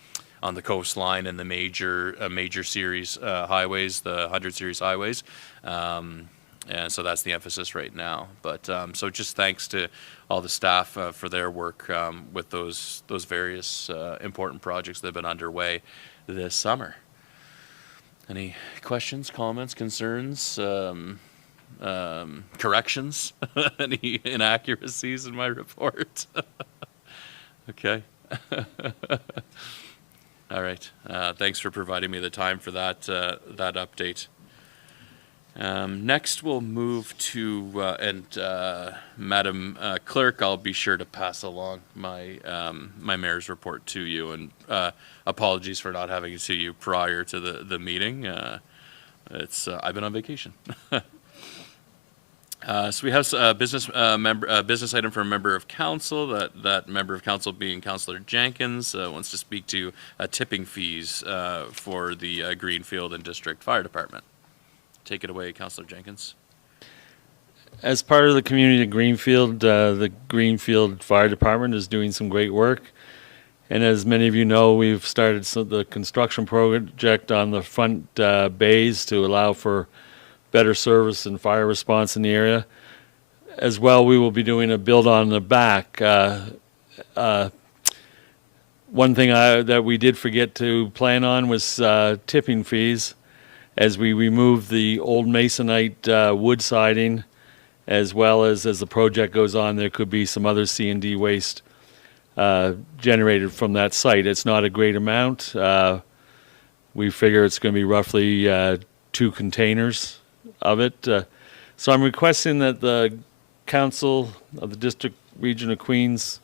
on the coastline and the major series highways, the 100 series highways. And so that's the emphasis right now. But so just thanks to all the staff for their work with those various important projects that have been underway this summer. Any questions, comments, concerns, corrections, any inaccuracies in my report? Okay. All right. Thanks for providing me the time for that update. Next, we'll move to, Madam Clerk, I'll be sure to pass along my mayor's report to you, and apologies for not having it to you prior to the meeting. I've been on vacation. So we have a business item for a member of council. That member of council being Councillor Jenkins wants to speak to tipping fees for the Greenfield and District Fire Department. Take it away, Councillor Jenkins. As part of the community of Greenfield, the Greenfield Fire Department is doing some great work. And as many of you know, we've started the construction project on the front bays to allow for better service and fire response in the area. As well, we will be doing a build on the back. One thing that we did forget to plan on was tipping fees. As we remove the old masonite wood siding, as well as the project goes on, there could be some other C&D waste generated from that site. It's not a great amount. We figure it's going to be roughly 2 containers of it. So I'm requesting that the Council of the District Region of Queens,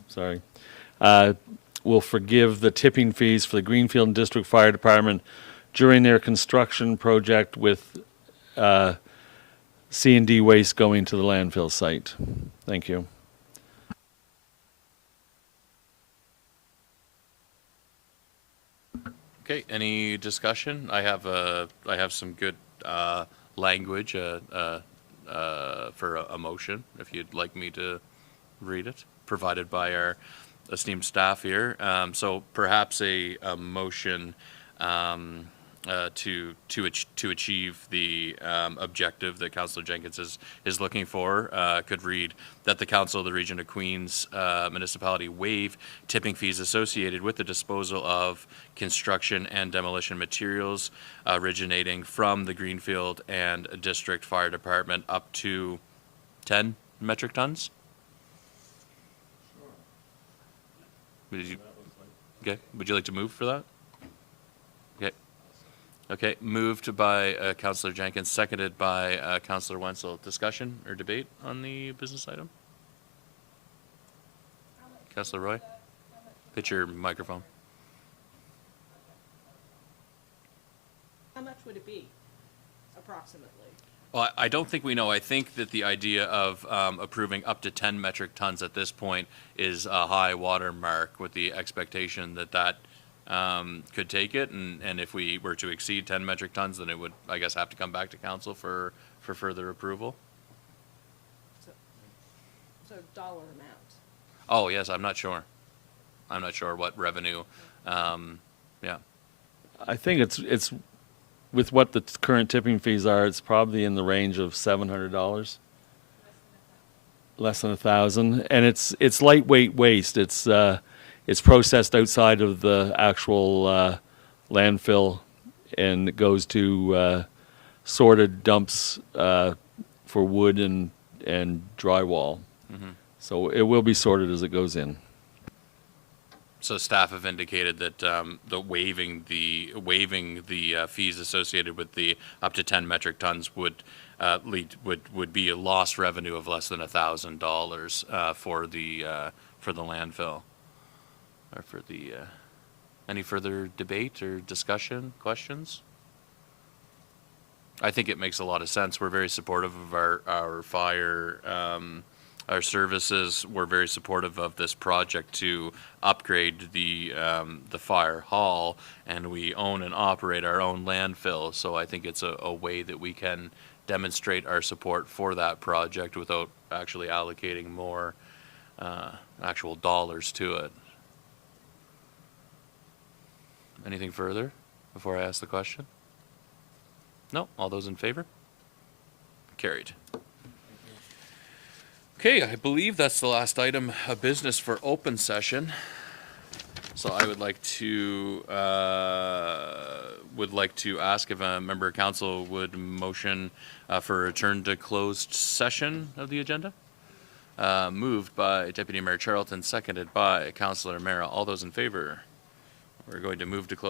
will forgive the tipping fees for the Greenfield and District Fire Department during their construction project with C&D waste going to the landfill site. Thank you. Okay, any discussion? I have some good language for a motion, if you'd like me to read it, provided by our esteemed staff here. So perhaps a motion to achieve the objective that Councillor Jenkins is looking for could read that the Council of the Region of Queens Municipality waive tipping fees associated with the disposal of construction and demolition materials originating from the Greenfield and District Fire Department up to 10 metric tons? Okay, would you like to move for that? Okay. Okay, moved by Councillor Jenkins, seconded by Councillor Wenzel. Discussion or debate on the business item? Councillor Roy? Pitch your microphone. How much would it be, approximately? Well, I don't think we know. I think that the idea of approving up to 10 metric tons at this point is a high water mark, with the expectation that could take it, and if we were to exceed 10 metric tons, then it would, I guess, have to come back to council for further approval. So dollar amount? Oh, yes, I'm not sure. I'm not sure what revenue, yeah. I think it's with what the current tipping fees are, it's probably in the range of $700. Less than 1,000, and it's lightweight waste. It's processed outside of the actual landfill, and it goes to sorted dumps for wood and drywall. Mm-hmm. So it will be sorted as it goes in. So staff have indicated that the waiving the fees associated with the up to 10 metric tons would be a lost revenue of less than $1,000 for the landfill. Or for the any further debate or discussion, questions? I think it makes a lot of sense. We're very supportive of our fire. Our services were very supportive of this project to upgrade the fire hall, and we own and operate our own landfill. So I think it's a way that we can demonstrate our support for that project without actually allocating more actual dollars to it. Anything further before I ask the question? No? All those in favor? Carried. Okay, I believe that's the last item of business for open session. So I would like to ask if a member of council would motion for a return to closed session of the agenda. Moved by Deputy Mayor Charlton, seconded by Councillor Mara. All those in favor? We're going to move to close.